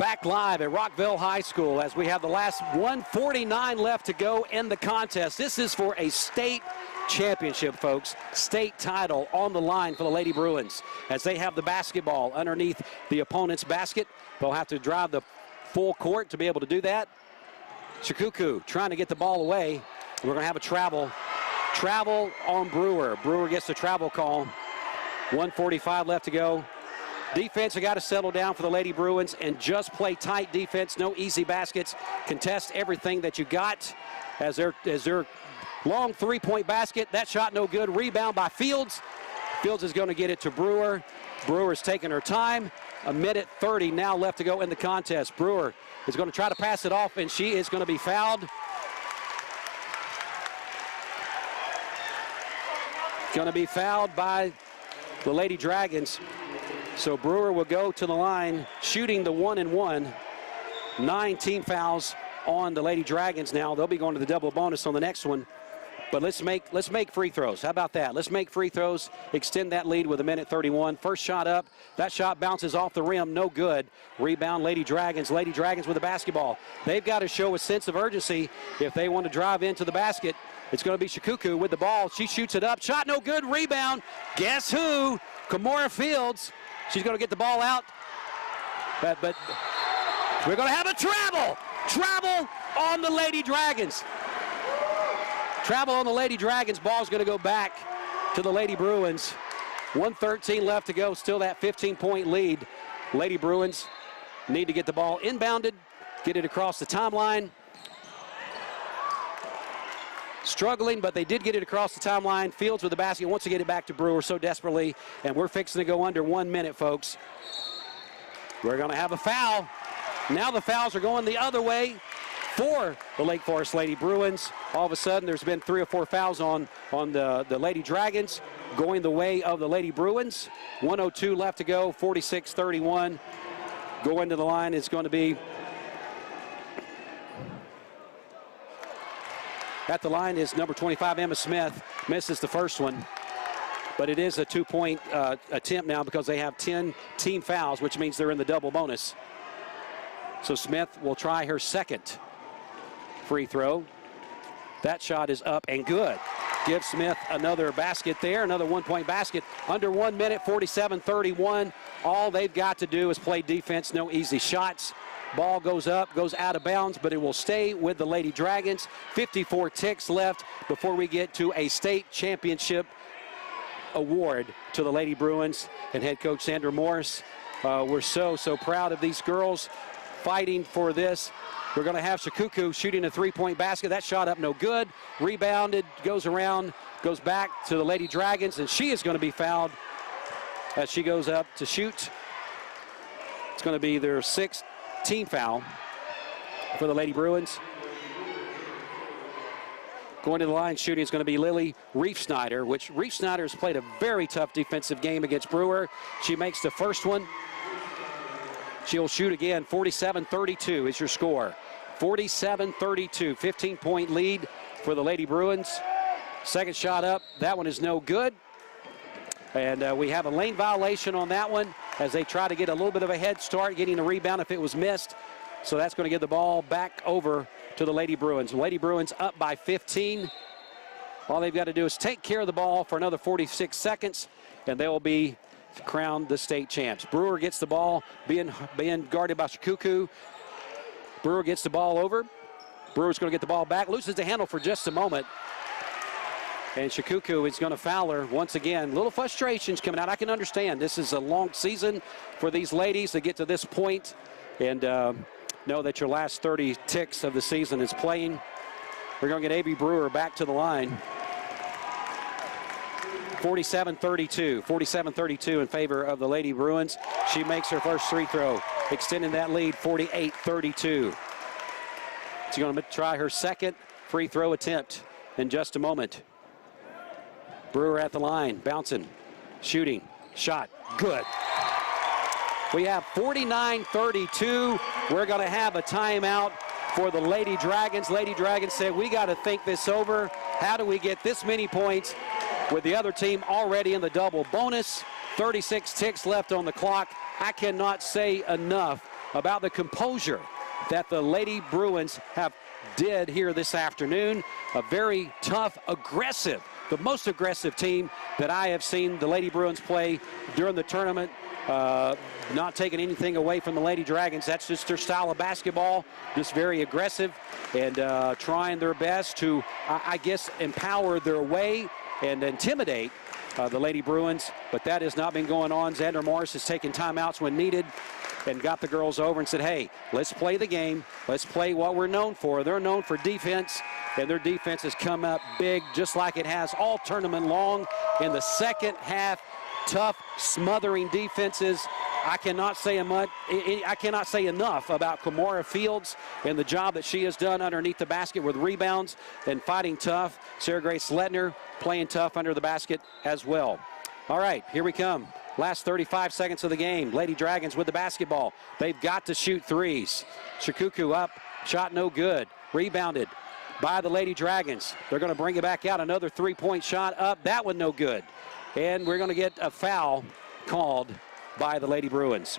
Back live at Rockville High School as we have the last 1:49 left to go in the contest. This is for a state championship, folks. State title on the line for the Lady Bruins as they have the basketball underneath the opponent's basket. They'll have to drive the full court to be able to do that. Shikuku trying to get the ball away. We're going to have a travel on Brewer. Brewer gets the travel call. 1:45 left to go. Defense, you got to settle down for the Lady Bruins and just play tight defense. No easy baskets. Contest everything that you got as their long three-point basket. That shot no good. Rebound by Fields. Fields is going to get it to Brewer. Brewer's taking her time. 1:30 now left to go in the contest. Brewer is going to try to pass it off, and she is going to be fouled. Going to be fouled by the Lady Dragons. So Brewer will go to the line, shooting the 1-and-1. 9 team fouls on the Lady Dragons now. They'll be going to the double bonus on the next one. But let's make free throws. How about that? Let's make free throws, extend that lead with 1:31. First shot up. That shot bounces off the rim. No good. Rebound, Lady Dragons. Lady Dragons with the basketball. They've got to show a sense of urgency if they want to drive into the basket. It's going to be Shikuku with the ball. She shoots it up. Shot no good. Rebound. Guess who? Kimora Fields. She's going to get the ball out. But we're going to have a travel. Travel on the Lady Dragons. Travel on the Lady Dragons. Ball's going to go back to the Lady Bruins. 1:13 left to go. Still that 15-point lead. Lady Bruins need to get the ball inbounded, get it across the timeline. Struggling, but they did get it across the timeline. Fields with the basket wants to get it back to Brewer so desperately, and we're fixing to go under 1 minute, folks. We're going to have a foul. Now the fouls are going the other way for the Lake Forest Lady Bruins. All of a sudden, there's been 3 or 4 fouls on the Lady Dragons, going the way of the Lady Bruins. 1:02 left to go, 46-31. Going to the line is going to be... At the line is number 25, Emma Smith. Misses the first one. But it is a 2-point attempt now because they have 10 team fouls, which means they're in the double bonus. So Smith will try her second free throw. That shot is up and good. Give Smith another basket there, another 1-point basket. Under 1 minute, 47-31. All they've got to do is play defense, no easy shots. Ball goes up, goes out of bounds, but it will stay with the Lady Dragons. 54 ticks left before we get to a state championship award to the Lady Bruins and head coach Sandra Morris. We're so proud of these girls fighting for this. We're going to have Shikuku shooting a 3-point basket. That shot up no good. Rebounded, goes around, goes back to the Lady Dragons, and she is going to be fouled as she goes up to shoot. It's going to be their 6th team foul for the Lady Bruins. Going to the line shooting is going to be Lily Reef-Snyder, which Reef-Snyder has played a very tough defensive game against Brewer. She makes the first one. She'll shoot again. 47-32 is your score. 47-32, 15-point lead for the Lady Bruins. Second shot up, that one is no good. And we have a lane violation on that one as they try to get a little bit of a head start, getting a rebound if it was missed. So that's going to give the ball back over to the Lady Bruins. Lady Bruins up by 15. All they've got to do is take care of the ball for another 46 seconds, and they will be crowned the state champs. Brewer gets the ball, being guarded by Shikuku. Brewer gets the ball over. Brewer's going to get the ball back, loses the handle for just a moment. And Shikuku is going to foul her once again. Little frustrations coming out. I can understand. This is a long season for these ladies to get to this point and know that your last 30 ticks of the season is playing. We're going to get A.B. Brewer back to the line. 47-32. 47-32 in favor of the Lady Bruins. She makes her first free throw, extending that lead 48-32. She's going to try her second free throw attempt in just a moment. Brewer at the line, bouncing, shooting, shot, good. We have 49-32. We're going to have a timeout for the Lady Dragons. Lady Dragons said, we got to think this over. How do we get this many points with the other team already in the double bonus? 36 ticks left on the clock. I cannot say enough about the composure that the Lady Bruins did here this afternoon. A very tough, aggressive, the most aggressive team that I have seen the Lady Bruins play during the tournament. Not taking anything away from the Lady Dragons. That's just their style of basketball, just very aggressive and trying their best to, I guess, empower their way and intimidate the Lady Bruins. But that has not been going on. Xander Morris has taken timeouts when needed and got the girls over and said, hey, let's play the game. Let's play what we're known for. They're known for defense, and their defense has come up big just like it has all tournament long. In the second half, tough, smothering defenses. I cannot say enough about Kimora Fields and the job that she has done underneath the basket with rebounds and fighting tough. Sarah Grace Sletner playing tough under the basket as well. All right, here we come. Last 35 seconds of the game. Lady Dragons with the basketball. They've got to shoot threes. Shikuku up, shot no good. Rebounded by the Lady Dragons. They're going to bring it back out. Another three-point shot up. That one no good. And we're going to get a foul called by the Lady Bruins.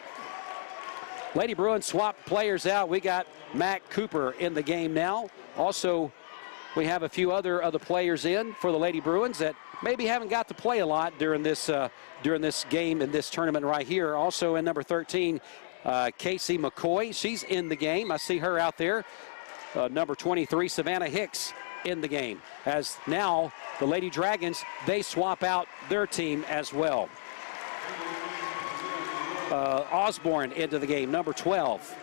Lady Bruins swap players out. We got Matt Cooper in the game now. Also, we have a few other players in for the Lady Bruins that maybe haven't got to play a lot during this game in this tournament right here. Also in number 13, Casey McCoy. She's in the game. I see her out there. Number 23, Savannah Hicks, in the game. As now the Lady Dragons, they swap out their team as well. Osborne into the game, number 12.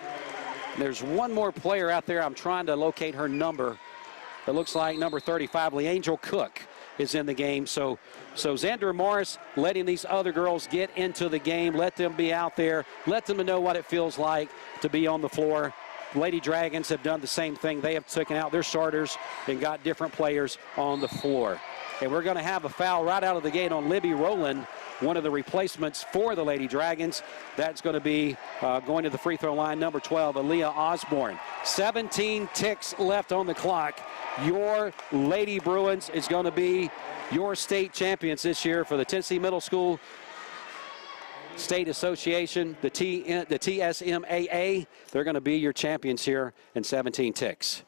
There's one more player out there. I'm trying to locate her number. It looks like number 35, LeAngel Cook, is in the game. So Xander Morris letting these other girls get into the game, let them be out there, let them know what it feels like to be on the floor. Lady Dragons have done the same thing. They have taken out their starters and got different players on the floor. And we're going to have a foul right out of the gate on Libby Rowland, one of the replacements for the Lady Dragons. That's going to be going to the free throw line, number 12, Aaliyah Osborne. 17 ticks left on the clock. Your Lady Bruins is going to be your state champions this year for the Tennessee Middle School State Association, the TSMAA. They're going to be your champions here in 17 ticks.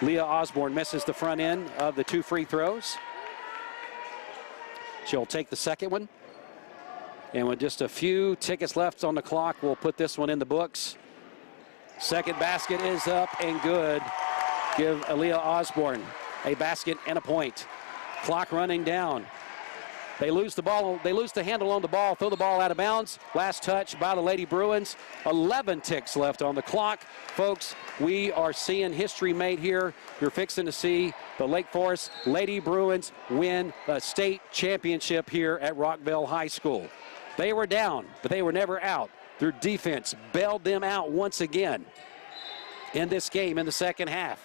Leah Osborne misses the front end of the two free throws. She'll take the second one. And with just a few tickets left on the clock, we'll put this one in the books. Second basket is up and good. Give Aaliyah Osborne a basket and a point. Clock running down. They lose the ball. They lose the handle on the ball, throw the ball out of bounds. Last touch by the Lady Bruins. 11 ticks left on the clock. Folks, we are seeing history made here. You're fixing to see the Lake Forest Lady Bruins win a state championship here at Rockville High School. They were down, but they were never out. Their defense bailed them out once again in this game in the second half.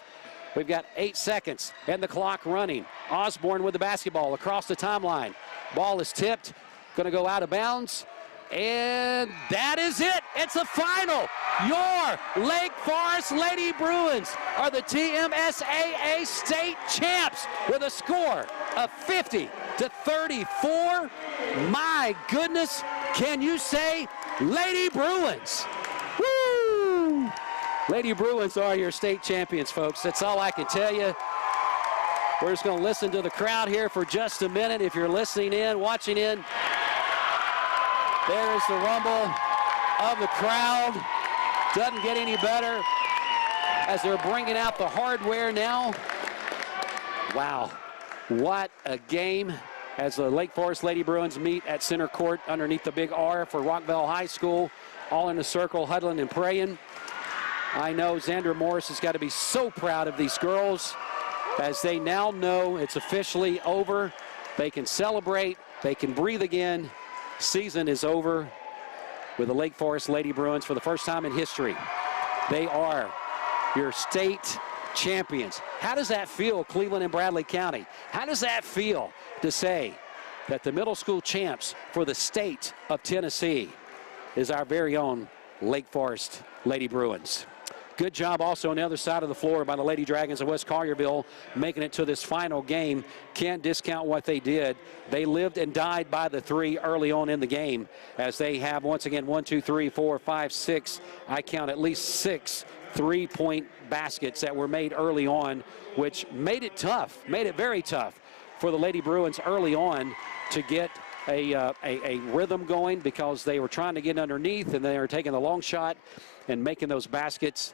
We've got 8 seconds and the clock running. Osborne with the basketball across the timeline. Ball is tipped, going to go out of bounds. And that is it. It's a final. Your Lake Forest Lady Bruins are the TMSAA state champs with a score of 50-34. My goodness, can you say Lady Bruins? Woo! Lady Bruins are your state champions, folks. That's all I can tell you. We're just going to listen to the crowd here for just a minute. If you're listening in, watching in, there is the rumble of the crowd. Doesn't get any better as they're bringing out the hardware now. Wow, what a game as the Lake Forest Lady Bruins meet at center court underneath the big R for Rockville High School, all in a circle, huddling and praying. I know Xandra Morris has got to be so proud of these girls as they now know it's officially over. They can celebrate, they can breathe again. Season is over with the Lake Forest Lady Bruins for the first time in history. They are your state champions. How does that feel, Cleveland and Bradley County? How does that feel to say that the middle school champs for the state of Tennessee is our very own Lake Forest Lady Bruins? Good job also on the other side of the floor by the Lady Dragons of West Collierville, making it to this final game. Can't discount what they did. They lived and died by the three early on in the game, as they have once again 1, 2, 3, 4, 5, 6. I count at least 6 3-point baskets that were made early on, which made it tough, made it very tough for the Lady Bruins early on to get a rhythm going, because they were trying to get underneath and they were taking the long shot and making those baskets.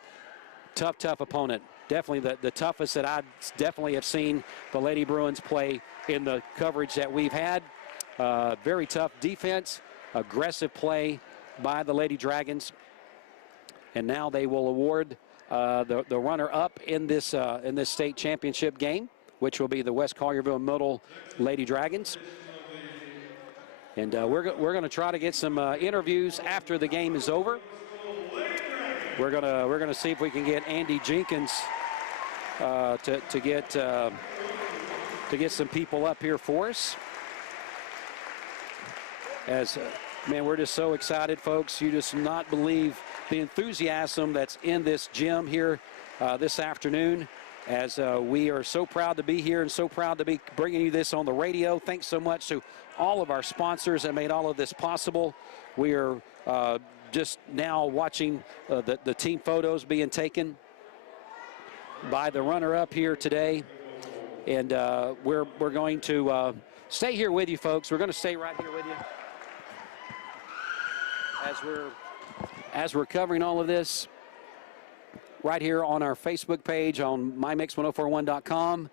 Tough opponent. Definitely the toughest that I definitely have seen the Lady Bruins play in the coverage that we've had. Very tough defense, aggressive play by the Lady Dragons. And now they will award the runner-up in this state championship game, which will be the West Collierville Middle Lady Dragons. And we're going to try to get some interviews after the game is over. We're gonna see if we can get Andy Jenkins to get some people up here for us. As man, we're just so excited, folks. You just not believe the enthusiasm that's in this gym here this afternoon. As we are so proud to be here and so proud to be bringing you this on the radio. Thanks so much to all of our sponsors that made all of this possible. We are just now watching the team photos being taken by the runner-up here today. And we're going to stay here with you, folks. We're going to stay right here with you as we're covering all of this right here on our Facebook page on mymix1041.com.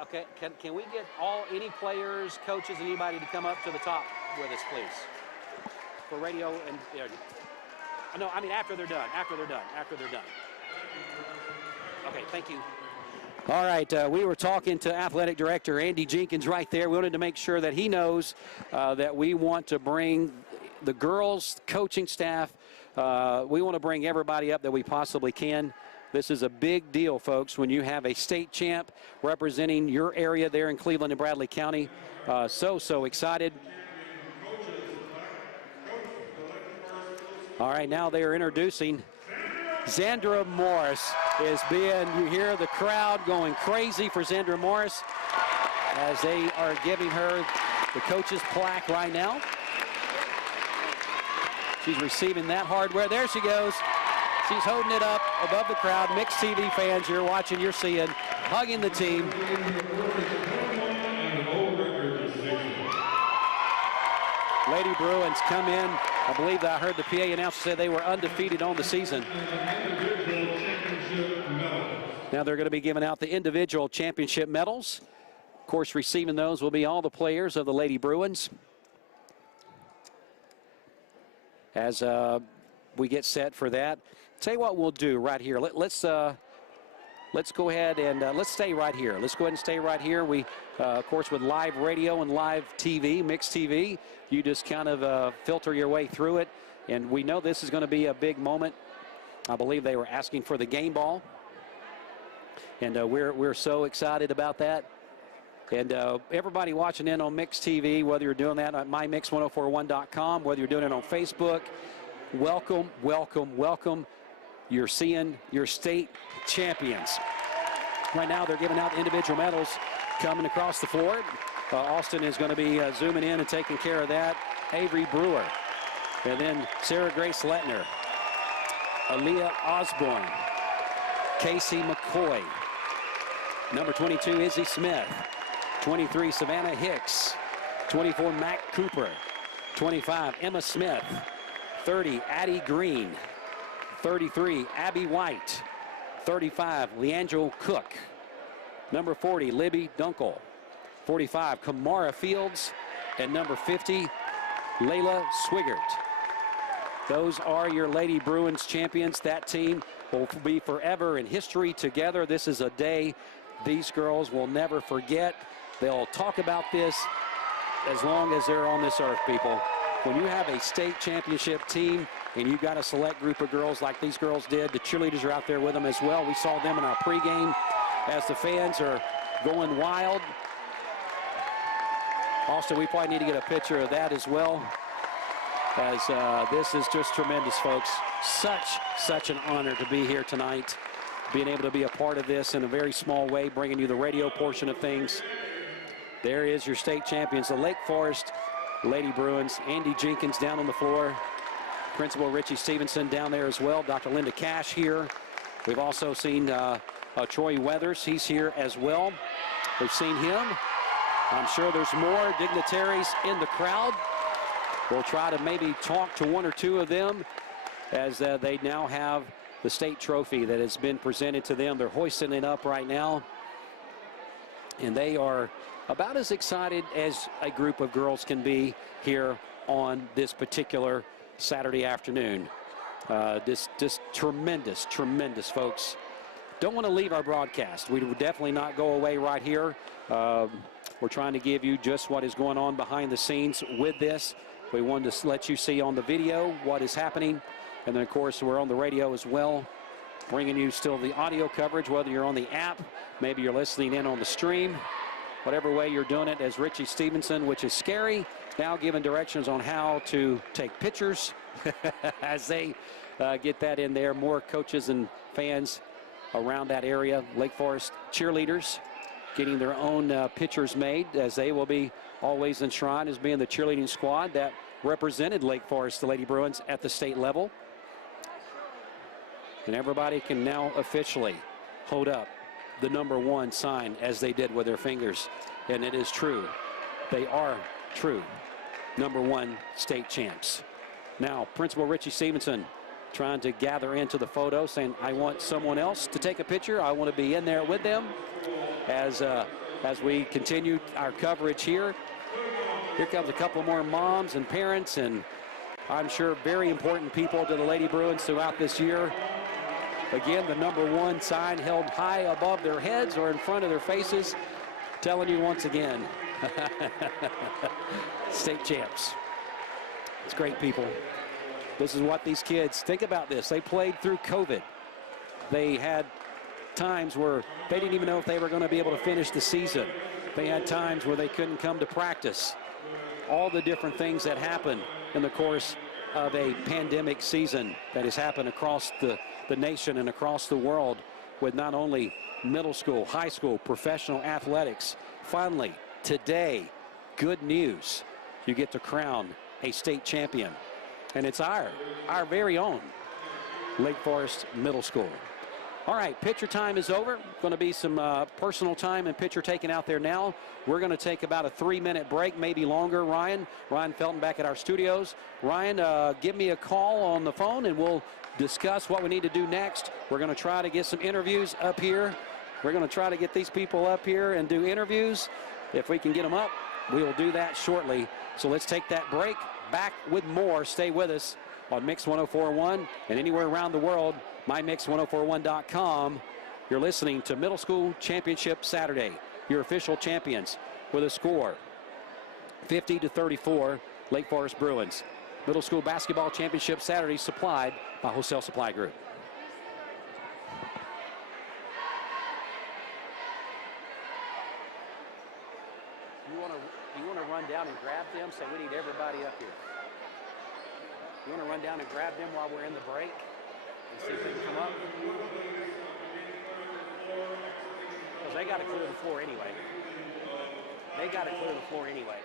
Okay, can we get any players, coaches, anybody to come up to the top with us, please? For radio and no, I mean after they're done. Okay, thank you. All right, we were talking to Athletic Director Andy Jenkins right there. We wanted to make sure that he knows that we want to bring the girls coaching staff. We want to bring everybody up that we possibly can. This is a big deal, folks, when you have a state champ representing your area there in Cleveland and Bradley County. So excited. All right, now they are introducing Xandra Morris. You hear the crowd going crazy for Xandra Morris as they are giving her the coach's plaque right now. She's receiving that hardware. There she goes. She's holding it up above the crowd. Mixed TV fans, you're watching, you're seeing, hugging the team. Lady Bruins come in. I believe that I heard the PA announcer say they were undefeated on the season. Now they're going to be giving out the individual championship medals. Of course, receiving those will be all the players of the Lady Bruins. As we get set for that. Tell you what we'll do right here. Let's go ahead and let's stay right here. Let's go ahead and stay right here. We, of course, with live radio and live TV, mixed TV, you just kind of filter your way through it. And we know this is going to be a big moment. I believe they were asking for the game ball. And we're so excited about that. And everybody watching in on Mixed TV, whether you're doing that on mymix1041.com, whether you're doing it on Facebook, welcome, welcome, welcome. You're seeing your state champions. Right now they're giving out individual medals coming across the floor. Austin is going to be zooming in and taking care of that. Avery Brewer And then Sarah Grace Lettner, Aaliyah Osborne, Casey McCoy, number 22, Izzy Smith, 23, Savannah Hicks, 24, Mac Cooper, 25, Emma Smith, 30, Addie Green, 33, Abby White, 35, Leandro Cook, number 40, Libby Dunkel, 45, Kamara Fields, and number 50, Layla Swigert. Those are your Lady Bruins champions. That team will be forever in history together. This is a day these girls will never forget. They'll talk about this as long as they're on this earth, people. When you have a state championship team and you got a select group of girls like these girls did, the cheerleaders are out there with them as well. We saw them in our pregame as the fans are going wild. Austin, we probably need to get a picture of that as well, as this is just tremendous, folks. Such an honor to be here tonight, being able to be a part of this in a very small way, bringing you the radio portion of things. There is your state champions, the Lake Forest Lady Bruins. Andy Jenkins down on the floor. Principal Richie Stevenson down there as well. Dr. Linda Cash here. We've also seen Troy Weathers. He's here as well. We've seen him. I'm sure there's more dignitaries in the crowd. We'll try to maybe talk to one or two of them as they now have the state trophy that has been presented to them. They're hoisting it up right now. And they are about as excited as a group of girls can be here on this particular Saturday afternoon. This tremendous, folks. Don't want to leave our broadcast. We would definitely not go away right here. We're trying to give you just what is going on behind the scenes with this. We wanted to let you see on the video what is happening. And then, of course, we're on the radio as well, bringing you still the audio coverage, whether you're on the app, maybe you're listening in on the stream. Whatever way you're doing it, as Richie Stevenson, which is scary, now giving directions on how to take pictures as they get that in there. More coaches and fans around that area. Lake Forest cheerleaders getting their own pictures made, as they will be always enshrined as being the cheerleading squad that represented Lake Forest, the Lady Bruins, at the state level. And everybody can now officially hold up the #1 sign as they did with their fingers. And it is true. They are true #1 state champs. Now, Principal Richie Stevenson trying to gather into the photo, saying, I want someone else to take a picture. I want to be in there with them as we continue our coverage here. Here comes a couple more moms and parents, and I'm sure very important people to the Lady Bruins throughout this year. Again, the #1 sign held high above their heads or in front of their faces, telling you once again, state champs. It's great, people. This is what these kids, think about this. They played through COVID. They had times where they didn't even know if they were going to be able to finish the season. They had times where they couldn't come to practice. All the different things that happen in the course of a pandemic season that has happened across the nation and across the world, with not only middle school, high school, professional athletics. Finally, today, good news. You get to crown a state champion. And it's our very own Lake Forest Middle School. All right, picture time is over. Going to be some personal time and picture taken out there now. We're going to take about a 3-minute break, maybe longer. Ryan Felton back at our studios. Ryan, give me a call on the phone and we'll discuss what we need to do next. We're going to try to get some interviews up here. We're going to try to get these people up here and do interviews. If we can get them up, we will do that shortly. So let's take that break. Back with more. Stay with us on Mix 104.1 and anywhere around the world, mymix1041.com. You're listening to Middle School Championship Saturday. Your official champions with a score 50-34, Lake Forest Bruins. Middle School Basketball Championship Saturday, supplied by Wholesale Supply Group. You want to run down and grab them? Say we need everybody up here. You want to run down and grab them while we're in the break and see if they can come up? Because they got to clear the floor anyway. They got to clear the floor anyway.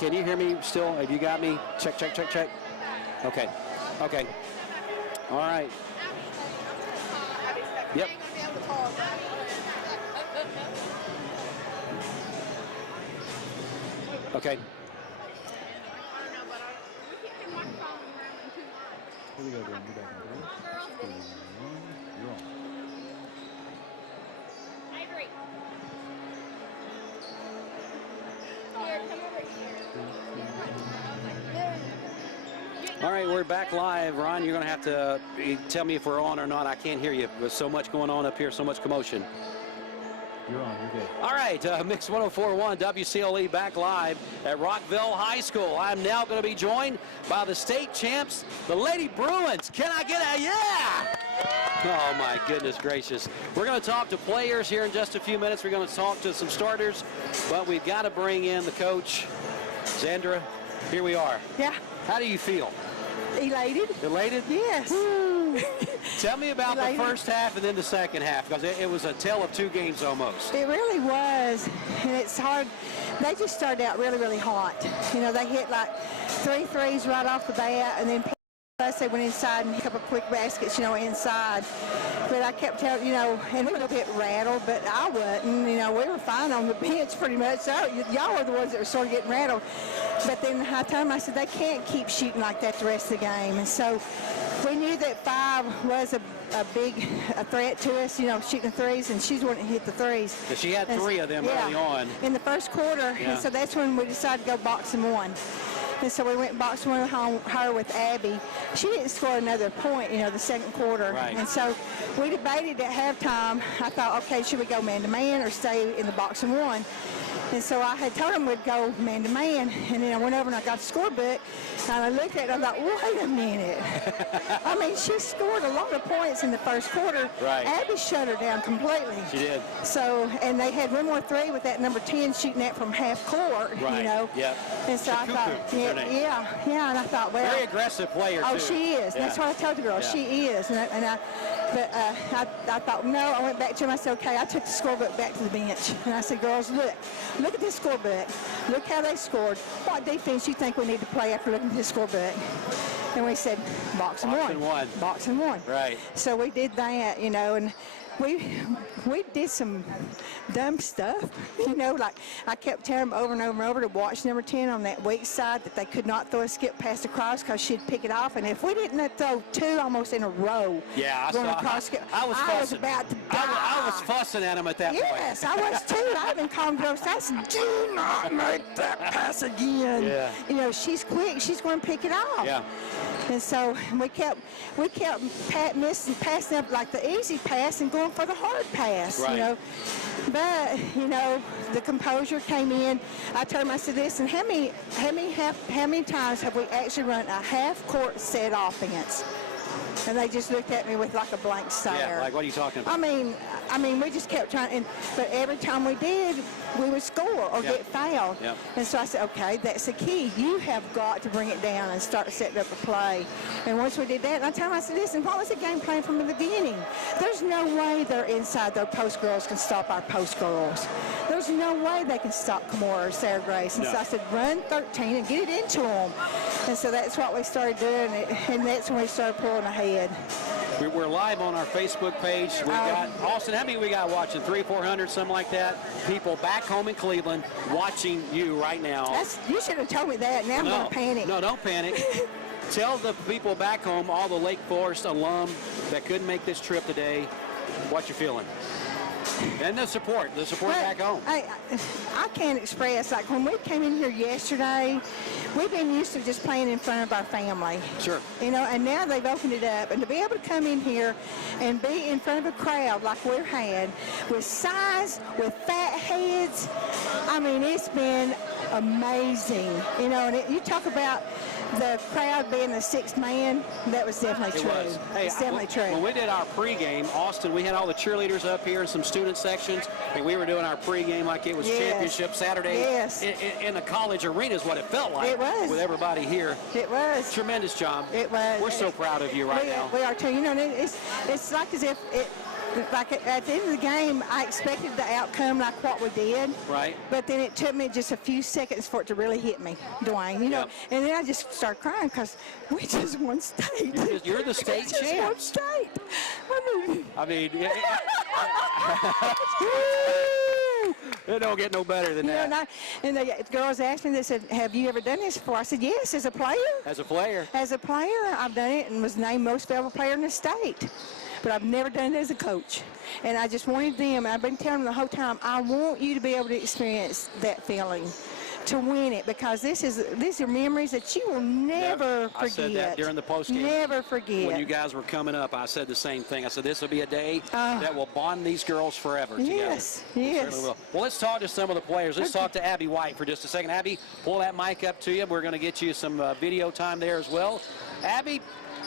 Can you hear me still? Have you got me? Check, check, check, check. Okay. Okay. All right. Yep. Okay. Here we go, Dan. You're back in 3, 2, 1. You're on. Ivory. Here, come over here. All right, we're back live. Ron, you're going to have to tell me if we're on or not. I can't hear you. There's so much going on up here, so much commotion. You're on. You're good. All right, Mix 104.1 WCLE back live at Rockville High School. I'm now going to be joined by the state champs, the Lady Bruins. Can I get a yeah? Oh, my goodness gracious. We're going to talk to players here in just a few minutes. We're going to talk to some starters, but we've got to bring in the coach. Zandra, here we are. Yeah. How do you feel? Elated? Elated? Yes. Tell me about the first half and then the second half, because it was a tale of two games almost. It really was, and it's hard. They just started out really, really hot. You know, they hit like 3 threes right off the bat, and then plus they went inside and hit a couple quick baskets, you know, inside. But I kept telling, you know, and we were a bit rattled, but I wasn't. You know, we were fine on the bench pretty much. So y'all were the ones that were sort of getting rattled. But then I told them, I said, they can't keep shooting like that the rest of the game. And so we knew that 5 was a big threat to us, you know, shooting threes, and she's the one that hit the threes. So she had 3 of them early on. In the first quarter, and so that's when we decided to go boxing 1. And so we went boxing 1 her with Abby. She didn't score another point, you know, the second quarter. Right. And so we debated at halftime. I thought, okay, should we go man-to-man or stay in the boxing 1? And so I had told him we'd go man-to-man, and then I went over and I got the scorebook, and I looked at it and I thought, wait a minute. I mean, she scored a lot of points in the first quarter. Right. Abby shut her down completely. She did. So, and they had one more 3 with that number 10 shooting that from half court, Right. you know. Yep. And so I thought, yeah, and I thought, well. Very aggressive player, Oh, too. she is. Yeah. That's what I told the girl. Yeah. She is. I thought, no, I went back to him. I said, okay, I took the scorebook back to the bench. And I said, girls, look at this scorebook. Look how they scored. What defense you think we need to play after looking at this scorebook? And we said, boxing 1. Boxing 1. Right. So we did that, you know, and we did some dumb stuff, you know, like I kept telling them over and over and over to watch number 10 on that weak side, that they could not throw a skip pass across because she'd pick it off, and if we didn't throw 2 almost in a row, I was fussing. About to die. I was fussing at him at that point. Yes, I was too. I even called girls. I said, do not make that pass again. Yeah. You know, she's quick. She's going to pick it off. Yeah. And so we kept passing up like the easy pass and going for the hard pass, Right. you know. But, you know, the composure came in. I told him, I said, listen, how many times have we actually run a half-court set offense? And they just looked at me with like a blank stare. Yeah, like what are you talking about? I mean, we just kept trying, but every time we did, we would score or get fouled. Yep. And so I said, okay, that's the key. You have got to bring it down and start setting up a play. And once we did that, and I told him, I said, listen, what was the game plan from the beginning? There's no way they're inside. Their post girls can stop our post girls. There's no way they can stop Kamora or Sarah Grace. And so I said, run 13 and get it into them. And so that's what we started doing, and that's when we started pulling ahead. We're live on our Facebook page. We've got, Austin, how many we got watching? 300-400, something like that? People back home in Cleveland watching you right now. You should have told me that. Now I'm going to panic. No, don't panic. Tell the people back home, all the Lake Forest alum that couldn't make this trip today, what you're feeling. And the support back home. I can't express, like when we came in here yesterday, we've been used to just playing in front of our family. Sure. You know, and now they've opened it up. And to be able to come in here and be in front of a crowd like we've had, with size, with fat heads, I mean, it's been amazing. You know, and you talk about the crowd being the sixth man, that was definitely true. Hey, it's definitely true. When we did our pregame, Austin, we had all the cheerleaders up here and some student sections, and we were doing our pregame like it was championship Saturday in the college arena is what it felt like. It was. With everybody here. It was. Tremendous job. It was. We're so proud of you right now. We are too. You know, it's like as if like at the end of the game, I expected the outcome like what we did. Right. But then it took me just a few seconds for it to really hit me, Dwayne. You know, and then I just started crying because we just won state. You're the state we just champ. won state. I mean, it don't get no better than that. And the girls asked me, they said, have you ever done this before? I said, yes, as a player. As a player? As a player, I've done it and was named most valuable player in the state. But I've never done it as a coach. And I just wanted them, and I've been telling them the whole time, I want you to be able to experience that feeling, to win it, because these are memories that you will never forget. I said that during the postgame. Never forget. When you guys were coming up, I said the same thing. I said this will be a day that will bond these girls forever together. Yes, yes. Certainly will. Well, let's talk to some of the players. Let's talk to Abby White for just a second. Abby, pull that mic up to you. We're going to get you some video time there as well. Abby,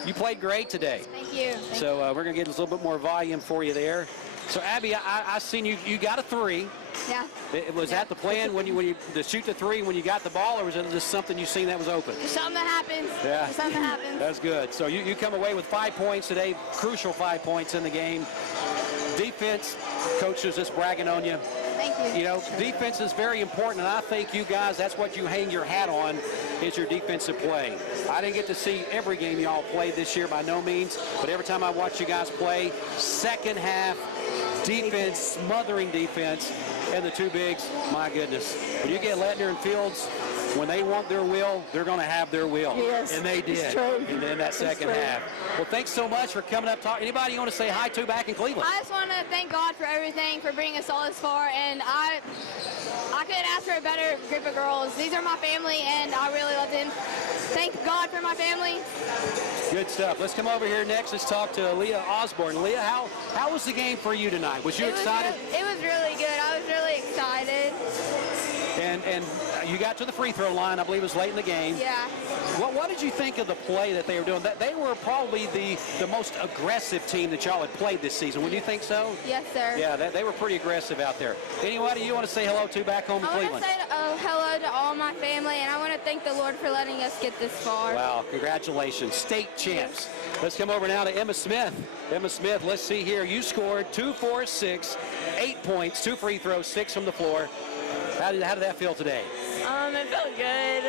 you played great today. Thank you. So we're going to get a little bit more volume for you there. So Abby, I seen you got a 3. Yeah. Was that the plan when you to shoot the 3 when you got the ball, or was it just something you seen that was open? Something that happens. Yeah. Something that happens. That's good. So you come away with 5 points today, crucial 5 points in the game. Defense, coach is just bragging on you. Thank you. You know, defense is very important, and I think you guys, that's what you hang your hat on, is your defensive play. I didn't get to see every game y'all played this year by no means, but every time I watch you guys play, second half, defense, smothering defense, and the 2 bigs, my goodness. When you get Lettner and Fields, when they want their will, they're going to have their will. Yes, and they did. it's true. And then that second half. Well, thanks so much for coming up. Anybody you want to say hi to back in Cleveland? I just want to thank God for everything, for bringing us all this far, and I couldn't ask for a better group of girls. These are my family, and I really love them. Thank God for my family. Good stuff. Let's come over here next. Let's talk to Leah Osborne. Leah, how was the game for you tonight? Was you excited? It was really good. I was really excited. And you got to the free throw line, I believe it was late in the game. Yeah. What did you think of the play that they were doing? They were probably the most aggressive team that y'all had played this season. Would you think so? Yes, sir. Yeah, they were pretty aggressive out there. Anybody you want to say hello to back home in Cleveland? I want to say hello to all my family, and I want to thank the Lord for letting us get this far. Wow, congratulations. State champs. Let's come over now to Emma Smith. Emma Smith, let's see here. You scored 2, 4, 6, 8 points, 2 free throws, 6 from the floor. How did that feel today? It felt good.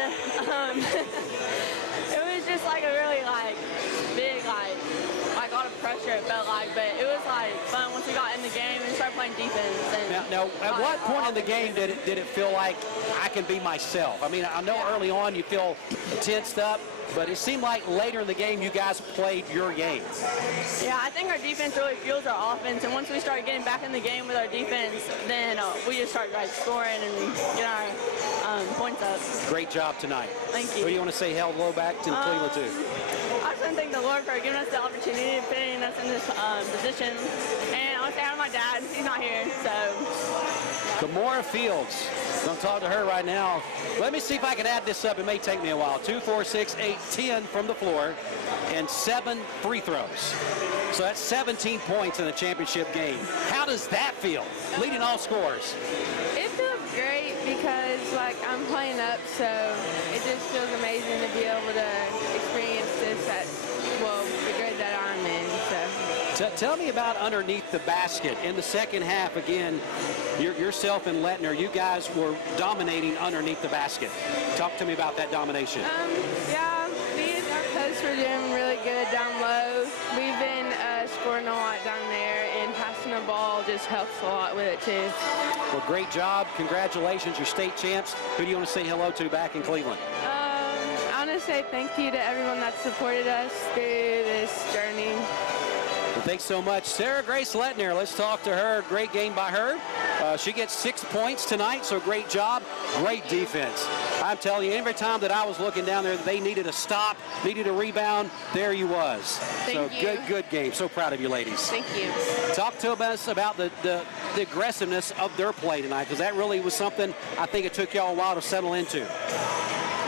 It was just like a really big a lot of pressure it felt like, but it was fun once we got in the game and started playing defense. And now at what point in the game did it feel like I can be myself? I mean, I know early on you feel tensed up, but it seemed like later in the game you guys played your game. Yeah, I think our defense really fuels our offense, and once we started getting back in the game with our defense, then we just started scoring and getting our points up. Great job tonight. Thank you. What do you want to say hello back to Cleveland too? I just want to thank the Lord for giving us the opportunity of putting us in this position, and I want to say hi to my dad. He's not here, so. Gamora Fields. I'm going to talk to her right now. Let me see if I can add this up. It may take me a while. 2, 4, 6, 8, 10 from the floor, and 7 free throws. So that's 17 points in a championship game. How does that feel, leading all scorers? It feels great because, I'm playing up, so it just feels amazing to be able to experience this at, the grade that I'm in, so. Tell me about underneath the basket. In the second half, again, yourself and Lettner, you guys were dominating underneath the basket. Talk to me about that domination. Yeah, our posts were doing really good down low. We've been scoring a lot down there, and passing the ball just helps a lot with it, too. Well, great job. Congratulations. You're state champs. Who do you want to say hello to back in Cleveland? I want to say thank you to everyone that supported us through this journey. Well, thanks so much. Sarah Grace Lettner, let's talk to her. Great game by her. She gets 6 points tonight, so great job. Great defense. I'm telling you, every time that I was looking down there, they needed a stop, needed a rebound, there you was. Thank you. Good game. So proud of you ladies. Thank you. Talk to us about the aggressiveness of their play tonight, because that really was something I think it took y'all a while to settle into.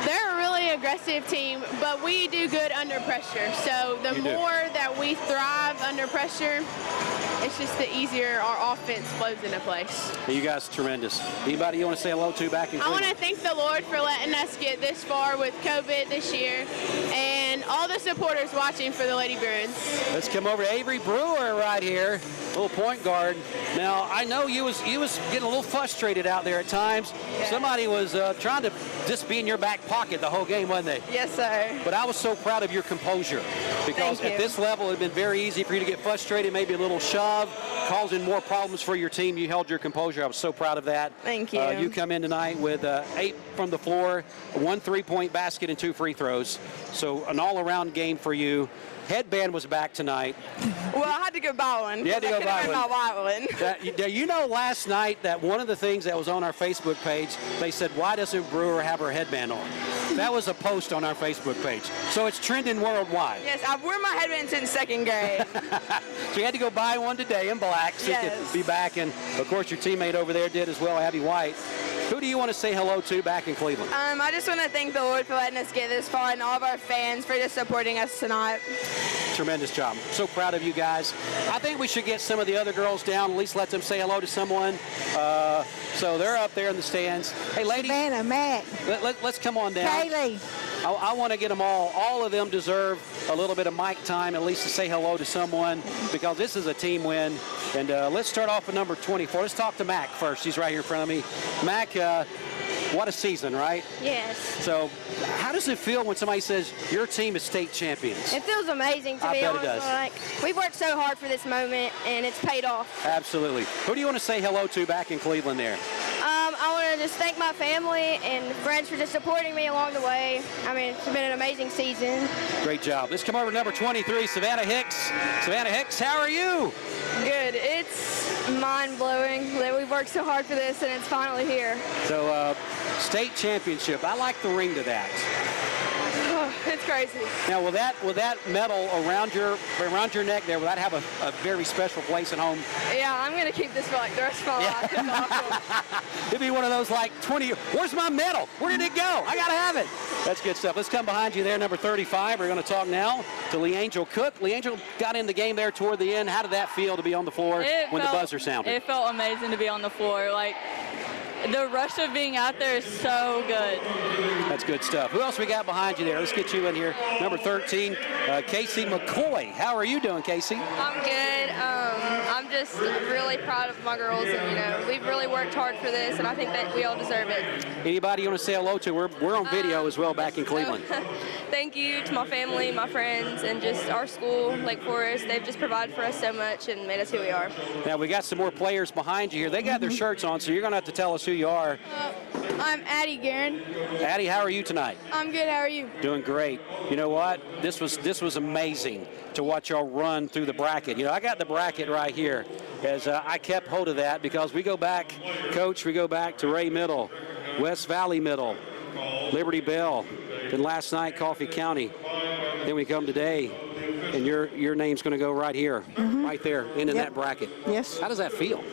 They're really aggressive team, but we do good under pressure. So the more that we thrive under pressure, it's just the easier our offense flows into place. You guys are tremendous. Anybody you want to say hello to back in Cleveland? I want to thank the Lord for letting us get this far with COVID this year, and all the supporters watching for the Lady Bruins. Let's come over to Avery Brewer right here, little point guard. Now, I know you was getting a little frustrated out there at times. Yeah. Somebody was trying to just be in your back pocket the whole game, wasn't they? Yes, sir. But I was so proud of your composure, because at this level, it had been very easy for you to get frustrated, maybe a little shove, causing more problems for your team. You held your composure. I was so proud of that. Thank you. You come in tonight with 8 from the floor, 1 3-point basket, and 2 free throws. So an all-around game for you. Headband was back tonight. Well, I had to go buy one. You had to go buy one. My white one. You know, last night that one of the things that was on our Facebook page, they said, why doesn't Brewer have her headband on? That was a post on our Facebook page. So it's trending worldwide. Yes, I've worn my headband since 2nd grade. So you had to go buy one today in black so you could be back. And, of course, your teammate over there did as well, Abby White. Who do you want to say hello to back in Cleveland? I just want to thank the Lord for letting us get this far, and all of our fans for just supporting us tonight. Tremendous job. So proud of you guys. I think we should get some of the other girls down, at least let them say hello to someone. So they're up there in the stands. Hey, ladies. Savannah, Matt. Let's come on down. Kaylee. I want to get them all. All of them deserve a little bit of mic time, at least to say hello to someone, because this is a team win. And let's start off with number 24. Let's talk to Mac first. She's right here in front of me. Mac, what a season, right? Yes. So how does it feel when somebody says your team is state champions? It feels amazing, to I be bet it honest. does. Like, we've worked so hard for this moment, and it's paid off. Absolutely. Who do you want to say hello to back in Cleveland there? I want to just thank my family and friends for just supporting me along the way. I mean, it's been an amazing season. Great job. Let's come over to number 23, Savannah Hicks. Savannah Hicks, how are you? Good. It's mind-blowing that we've worked so hard for this, and it's finally here. So, state championship. I like the ring to that. Oh, it's crazy. Now, will that medal around your neck there, will that have a very special place at home? Yeah, I'm going to keep this for like the rest of my life. It's awesome. It'd be one of those like 20, where's my medal? Where did it go? I got to have it. That's good stuff. Let's come behind you there, number 35. We're going to talk now to LeAngel Cook. LeAngel got in the game there toward the end. How did that feel to be on the floor when the buzzer sounded? It felt amazing to be on the floor. Like, the rush of being out there is so good. That's good stuff. Who else we got behind you there? Let's get you in here. Number 13, Casey McCoy. How are you doing, Casey? I'm good. I'm just really proud of my girls, and we've really worked hard for this, and I think that we all deserve it. Anybody you want to say hello to? We're on video as well back in Cleveland. Thank you to my family, my friends, and just our school, Lake Forest. They've just provided for us so much and made us who we are. Now we got some more players behind you here. They got their shirts on, so you're going to have to tell us who you are. I'm Addie Guerin. Addie, how are you tonight? I'm good. How are you? Doing great. You know what? This was amazing to watch y'all run through the bracket. I got the bracket right here, as I kept hold of that because we go back, Coach, we go back to Ray Middle, West Valley Middle, Liberty Bell, then last night Coffee County. Then we come today, and your name's going to go right here, right there, in that bracket. Yes. How does that feel?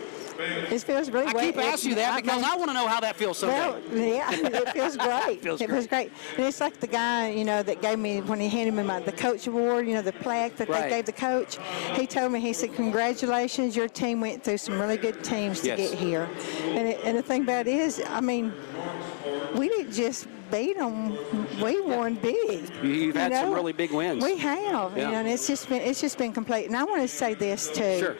It feels really I keep asking you that because I want to know how that feels someday. Well, yeah, it feels great. It feels great. And it's like the guy, that gave me, when he handed me the coach award, the plaque that they gave the coach. He told me, he said, congratulations, your team went through some really good teams to get here. And the thing about it is, I mean, we didn't just beat them, we won big. You've had some really big wins. We have, and it's just been complete. And I want to say this too. Sure.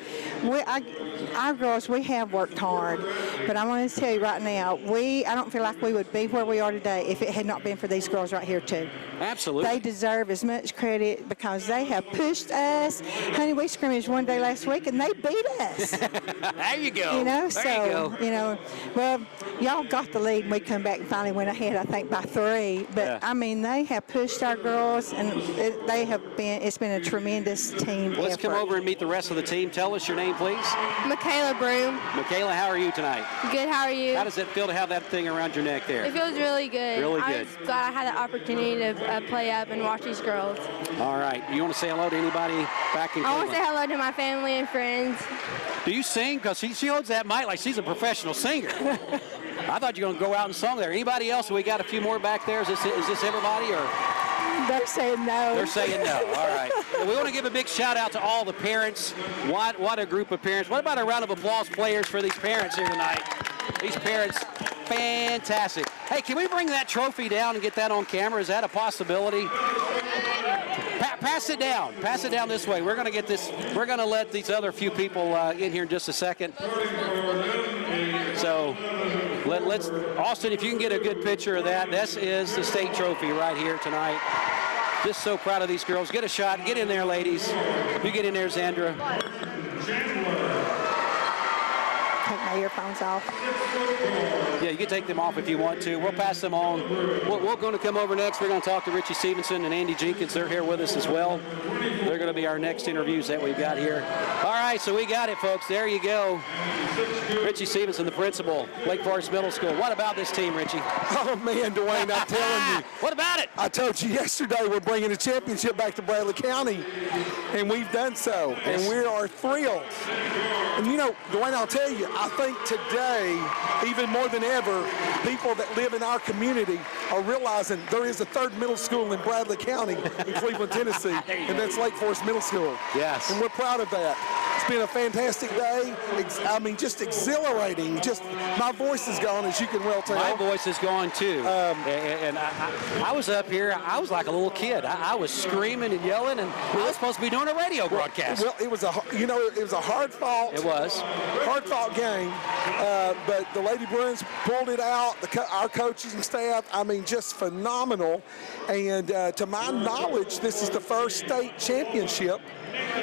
Our girls, we have worked hard, but I want to tell you right now, I don't feel like we would be where we are today if it had not been for these girls right here too. Absolutely. They deserve as much credit because they have pushed us. Honey, we scrimmaged one day last week and they beat us. There you go. There you go. Well, y'all got the lead and we come back and finally went ahead, I think, by 3. But I mean, they have pushed our girls and it's been a tremendous team Let's effort. come over and meet the rest of the team. Tell us your name, please. Michaela Broom. Michaela, how are you tonight? Good. How are you? How does it feel to have that thing around your neck there? It feels really good. Really good. I'm just glad I had the opportunity to play up and watch these girls. All right. You want to say hello to anybody back in Cleveland? I want to say hello to my family and friends. Do you sing? Because she holds that mic like she's a professional singer. I thought you were going to go out and song there. Anybody else? We got a few more back there. Is this everybody or? They're saying no. They're saying no. All right. Well, we want to give a big shout out to all the parents. What a group of parents. What about a round of applause, players, for these parents here tonight? These parents, fantastic. Hey, can we bring that trophy down and get that on camera? Is that a possibility? Pass it down. Pass it down this way. We're going to get this. We're going to let these other few people in here in just a second. So let's, Austin, if you can get a good picture of that. This is the state trophy right here tonight. Just so proud of these girls. Get a shot. Get in there, ladies. You get in there, Zandra. Take my earphones off. Yeah, you can take them off if you want to. We'll pass them on. We're going to come over next. We're going to talk to Richie Stevenson and Andy Jenkins. They're here with us as well. They're going to be our next interviews that we've got here. All right, so we got it, folks. There you go. Richie Stevenson, the principal, Lake Forest Middle School. What about this team, Richie? Oh, man, Dwayne, I'm telling you. What about it? I told you yesterday we're bringing the championship back to Bradley County, and we've done so, and we are thrilled. And, you know, Dwayne, I'll tell you, I think today, even more than ever, people that live in our community are realizing there is a third middle school in Bradley County in Cleveland, Tennessee, and that's Lake Forest Middle School. Yes. And we're proud of that. It's been a fantastic day. I mean, just exhilarating. Just my voice is gone, as you can well tell. My voice is gone too. And I was up here. I was like a little kid. I was screaming and yelling, and I was supposed to be doing a radio broadcast. Well, it was a hard-fought. It was hard-fought game, but the Lady Bruins pulled it out. Our coaches and staff, I mean, just phenomenal. And to my knowledge, this is the first state championship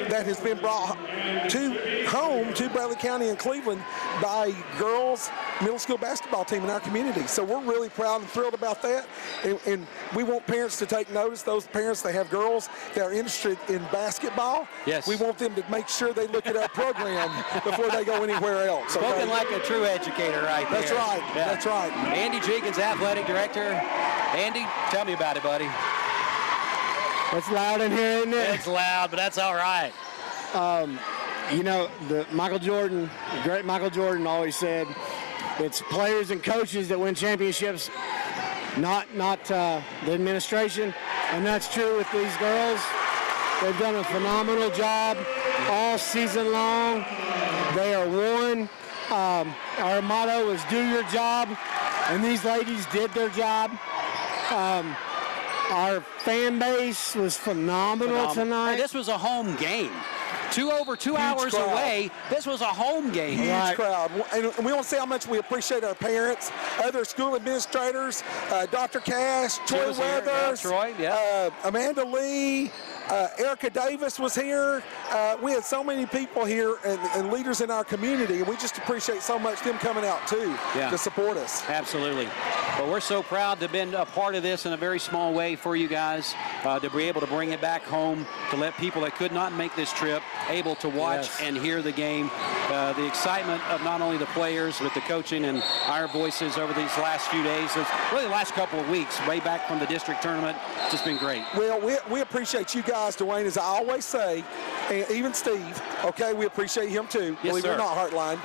that has been brought home to Bradley County and Cleveland by girls middle school basketball team in our community. So we're really proud and thrilled about that. And we want parents to take notice. Those parents that have girls that are interested in basketball, yes, we want them to make sure they look at our program before they go anywhere else. Okay? Spoken like a true educator right there. That's right. Yeah. That's right. Andy Jenkins, athletic director. Andy, tell me about it, buddy. It's loud in here, isn't it? It's loud, but that's all right. You know, the great Michael Jordan always said, it's players and coaches that win championships, not the administration. And that's true with these girls. They've done a phenomenal job all season long. They are one. Our motto is do your job, and these ladies did their job. Our fan base was phenomenal tonight. Hey, this was a home game. Over 2 hours crowd. away. This was a home game. Huge crowd. And we want to say how much we appreciate our parents, other school administrators, Dr. Cash, Troy Weathers, Amanda Lee, Erica Davis was here. We had so many people here and leaders in our community, and we just appreciate so much them coming out too to support us. Absolutely. Well, we're so proud to have been a part of this in a very small way for you guys, to be able to bring it back home, to let people that could not make this trip able to watch and hear the game. The excitement of not only the players, but the coaching and our voices over these last few days, really the last couple of weeks, way back from the district tournament. It's just been great. Well, we appreciate you guys, Dwayne, as I always say, and even Steve, okay, we appreciate him too. Yes, believe it sir. or not, Heartline.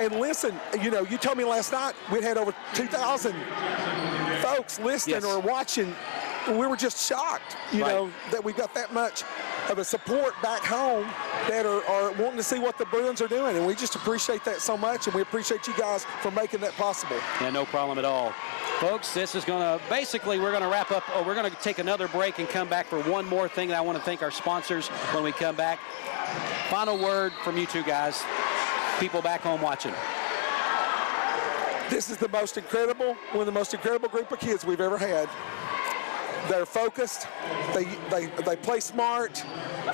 and listen, you know, you told me last night we'd had over 2,000 folks listening or watching. We were just shocked, you know, that we got that much of a support back home that are wanting to see what the Bruins are doing, and we just appreciate that so much, and we appreciate you guys for making that possible. Yeah, no problem at all. Folks, this is going to, basically, we're going to wrap up. We're going to take another break and come back for one more thing. And I want to thank our sponsors when we come back. Final word from you two guys, people back home watching. This is the most incredible, one of the most incredible group of kids we've ever had. They're focused. They play smart.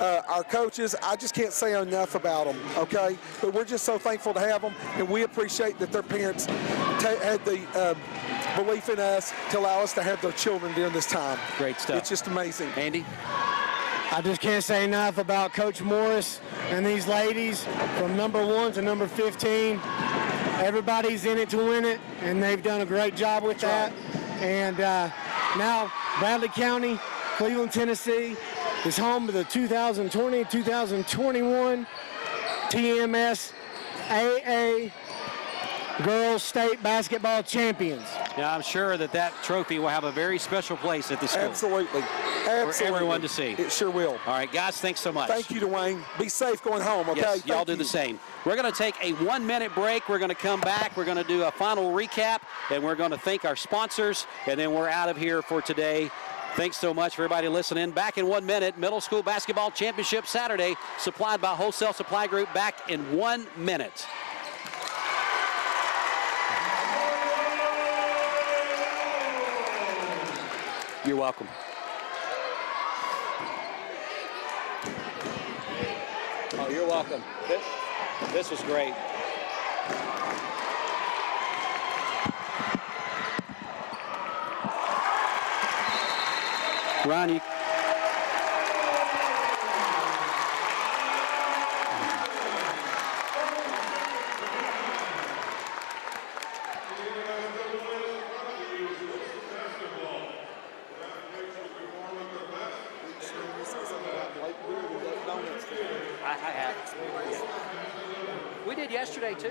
Our coaches, I just can't say enough about them, okay? But we're just so thankful to have them, and we appreciate that their parents had the belief in us to allow us to have their children during this time. Great stuff. It's just amazing. Andy? I just can't say enough about Coach Morris and these ladies from number 1 to number 15. Everybody's in it to win it, and they've done a great job with that. And now Bradley County, Cleveland, Tennessee is home to the 2020-2021 TMS AA girls state basketball champions. Yeah, I'm sure that trophy will have a very special place at the school. Absolutely. For everyone to see. It sure will. All right, guys, thanks so much. Thank you, Dwayne. Be safe going home, okay? Yes, y'all Thank do you. the same. We're going to take a 1-minute break. We're going to come back. We're going to do a final recap, and we're going to thank our sponsors, and then we're out of here for today. Thanks so much for everybody listening. Back in 1 minute, Middle School Basketball Championship Saturday, supplied by Wholesale Supply Group. Back in 1 minute. You're welcome. Oh, you're welcome. This was great. Ron, you... I have. We did yesterday too.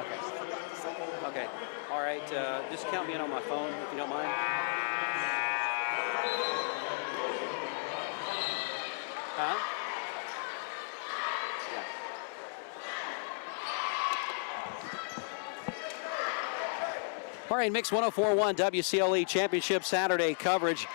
Okay. Okay. All right. Just count me in on my phone if you don't mind. Huh? Yeah. All right, Mix 104.1 WCLE Championship Saturday coverage.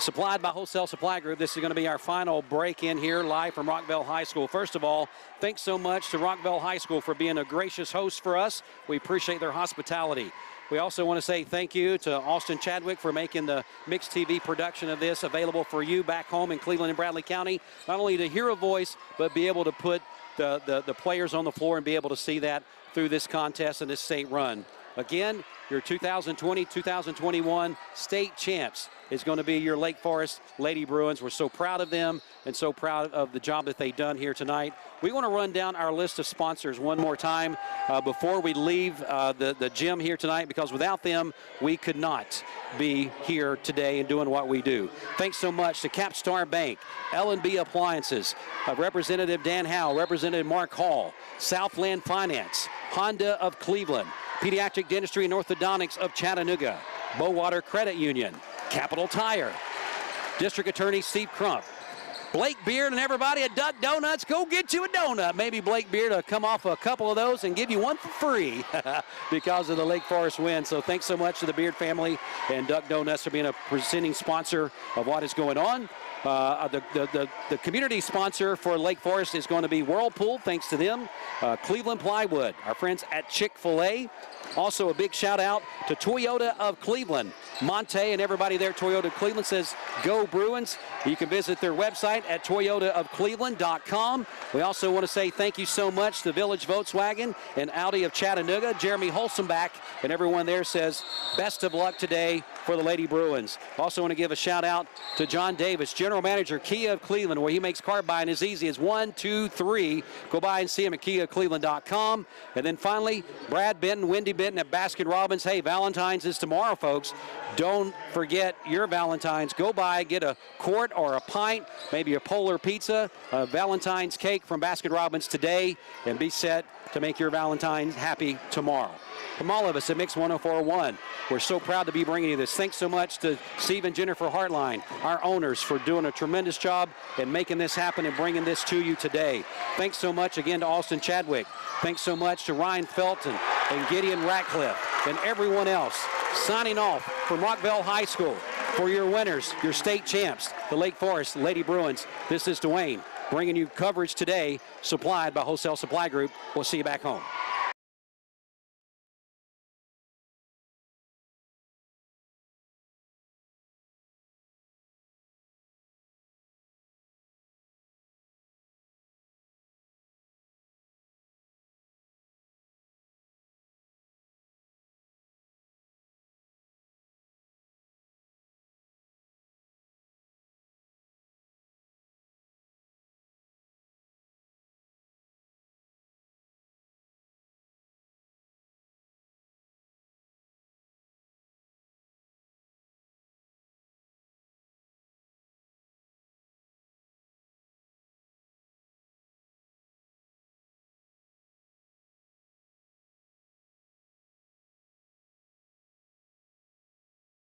Supplied by Wholesale Supply Group. This is going to be our final break in here live from Rockville High School. First of all, thanks so much to Rockville High School for being a gracious host for us. We appreciate their hospitality. We also want to say thank you to Austin Chadwick for making the Mix TV production of this available for you back home in Cleveland and Bradley County. Not only to hear a voice, but be able to put the players on the floor and be able to see that through this contest and this state run. Again, your 2020-2021 state champs is going to be your Lake Forest Lady Bruins. We're so proud of them and so proud of the job that they've done here tonight. We want to run down our list of sponsors one more time before we leave the gym here tonight, because without them, we could not be here today and doing what we do. Thanks so much to CapStar Bank, L&B Appliances, Representative Dan Howell, Representative Mark Hall, Southland Finance, Honda of Cleveland, Pediatric Dentistry and Orthodontics of Chattanooga, Bowater Credit Union, Capital Tire, District Attorney Steve Crump, Blake Beard, and everybody at Duck Donuts. Go get you a donut. Maybe Blake Beard will come off a couple of those and give you one for free because of the Lake Forest win. So thanks so much to the Beard family and Duck Donuts for being a presenting sponsor of what is going on. The community sponsor for Lake Forest is going to be Whirlpool, thanks to them. Cleveland Plywood, our friends at Chick-fil-A. Also a big shout out to Toyota of Cleveland. Monte and everybody there at Toyota of Cleveland says go Bruins. You can visit their website at toyotaofcleveland.com. We also want to say thank you so much to Village Volkswagen and Audi of Chattanooga. Jeremy Holzenbach and everyone there says best of luck today for the Lady Bruins. Also want to give a shout out to John Davis, General Manager, Kia of Cleveland, where he makes car buying as easy as 1, 2, 3. Go by and see him at kiacleveland.com. And then finally, Brad Benton, Wendy Benton at Baskin Robbins. Hey, Valentine's is tomorrow, folks. Don't forget your Valentine's. Go by, get a quart or a pint, maybe a Polar pizza, a Valentine's cake from Baskin Robbins today, and be set to make your Valentine's happy tomorrow. From all of us at Mix 104.1, we're so proud to be bringing you this. Thanks so much to Steve and Jennifer Hartline, our owners, for doing a tremendous job and making this happen and bringing this to you today. Thanks so much again to Austin Chadwick. Thanks so much to Ryan Felton and Gideon Ratcliffe and everyone else. Signing off from Rockville High School for your winners, your state champs, the Lake Forest Lady Bruins. This is Dwayne bringing you coverage today supplied by Wholesale Supply Group. We'll see you back home.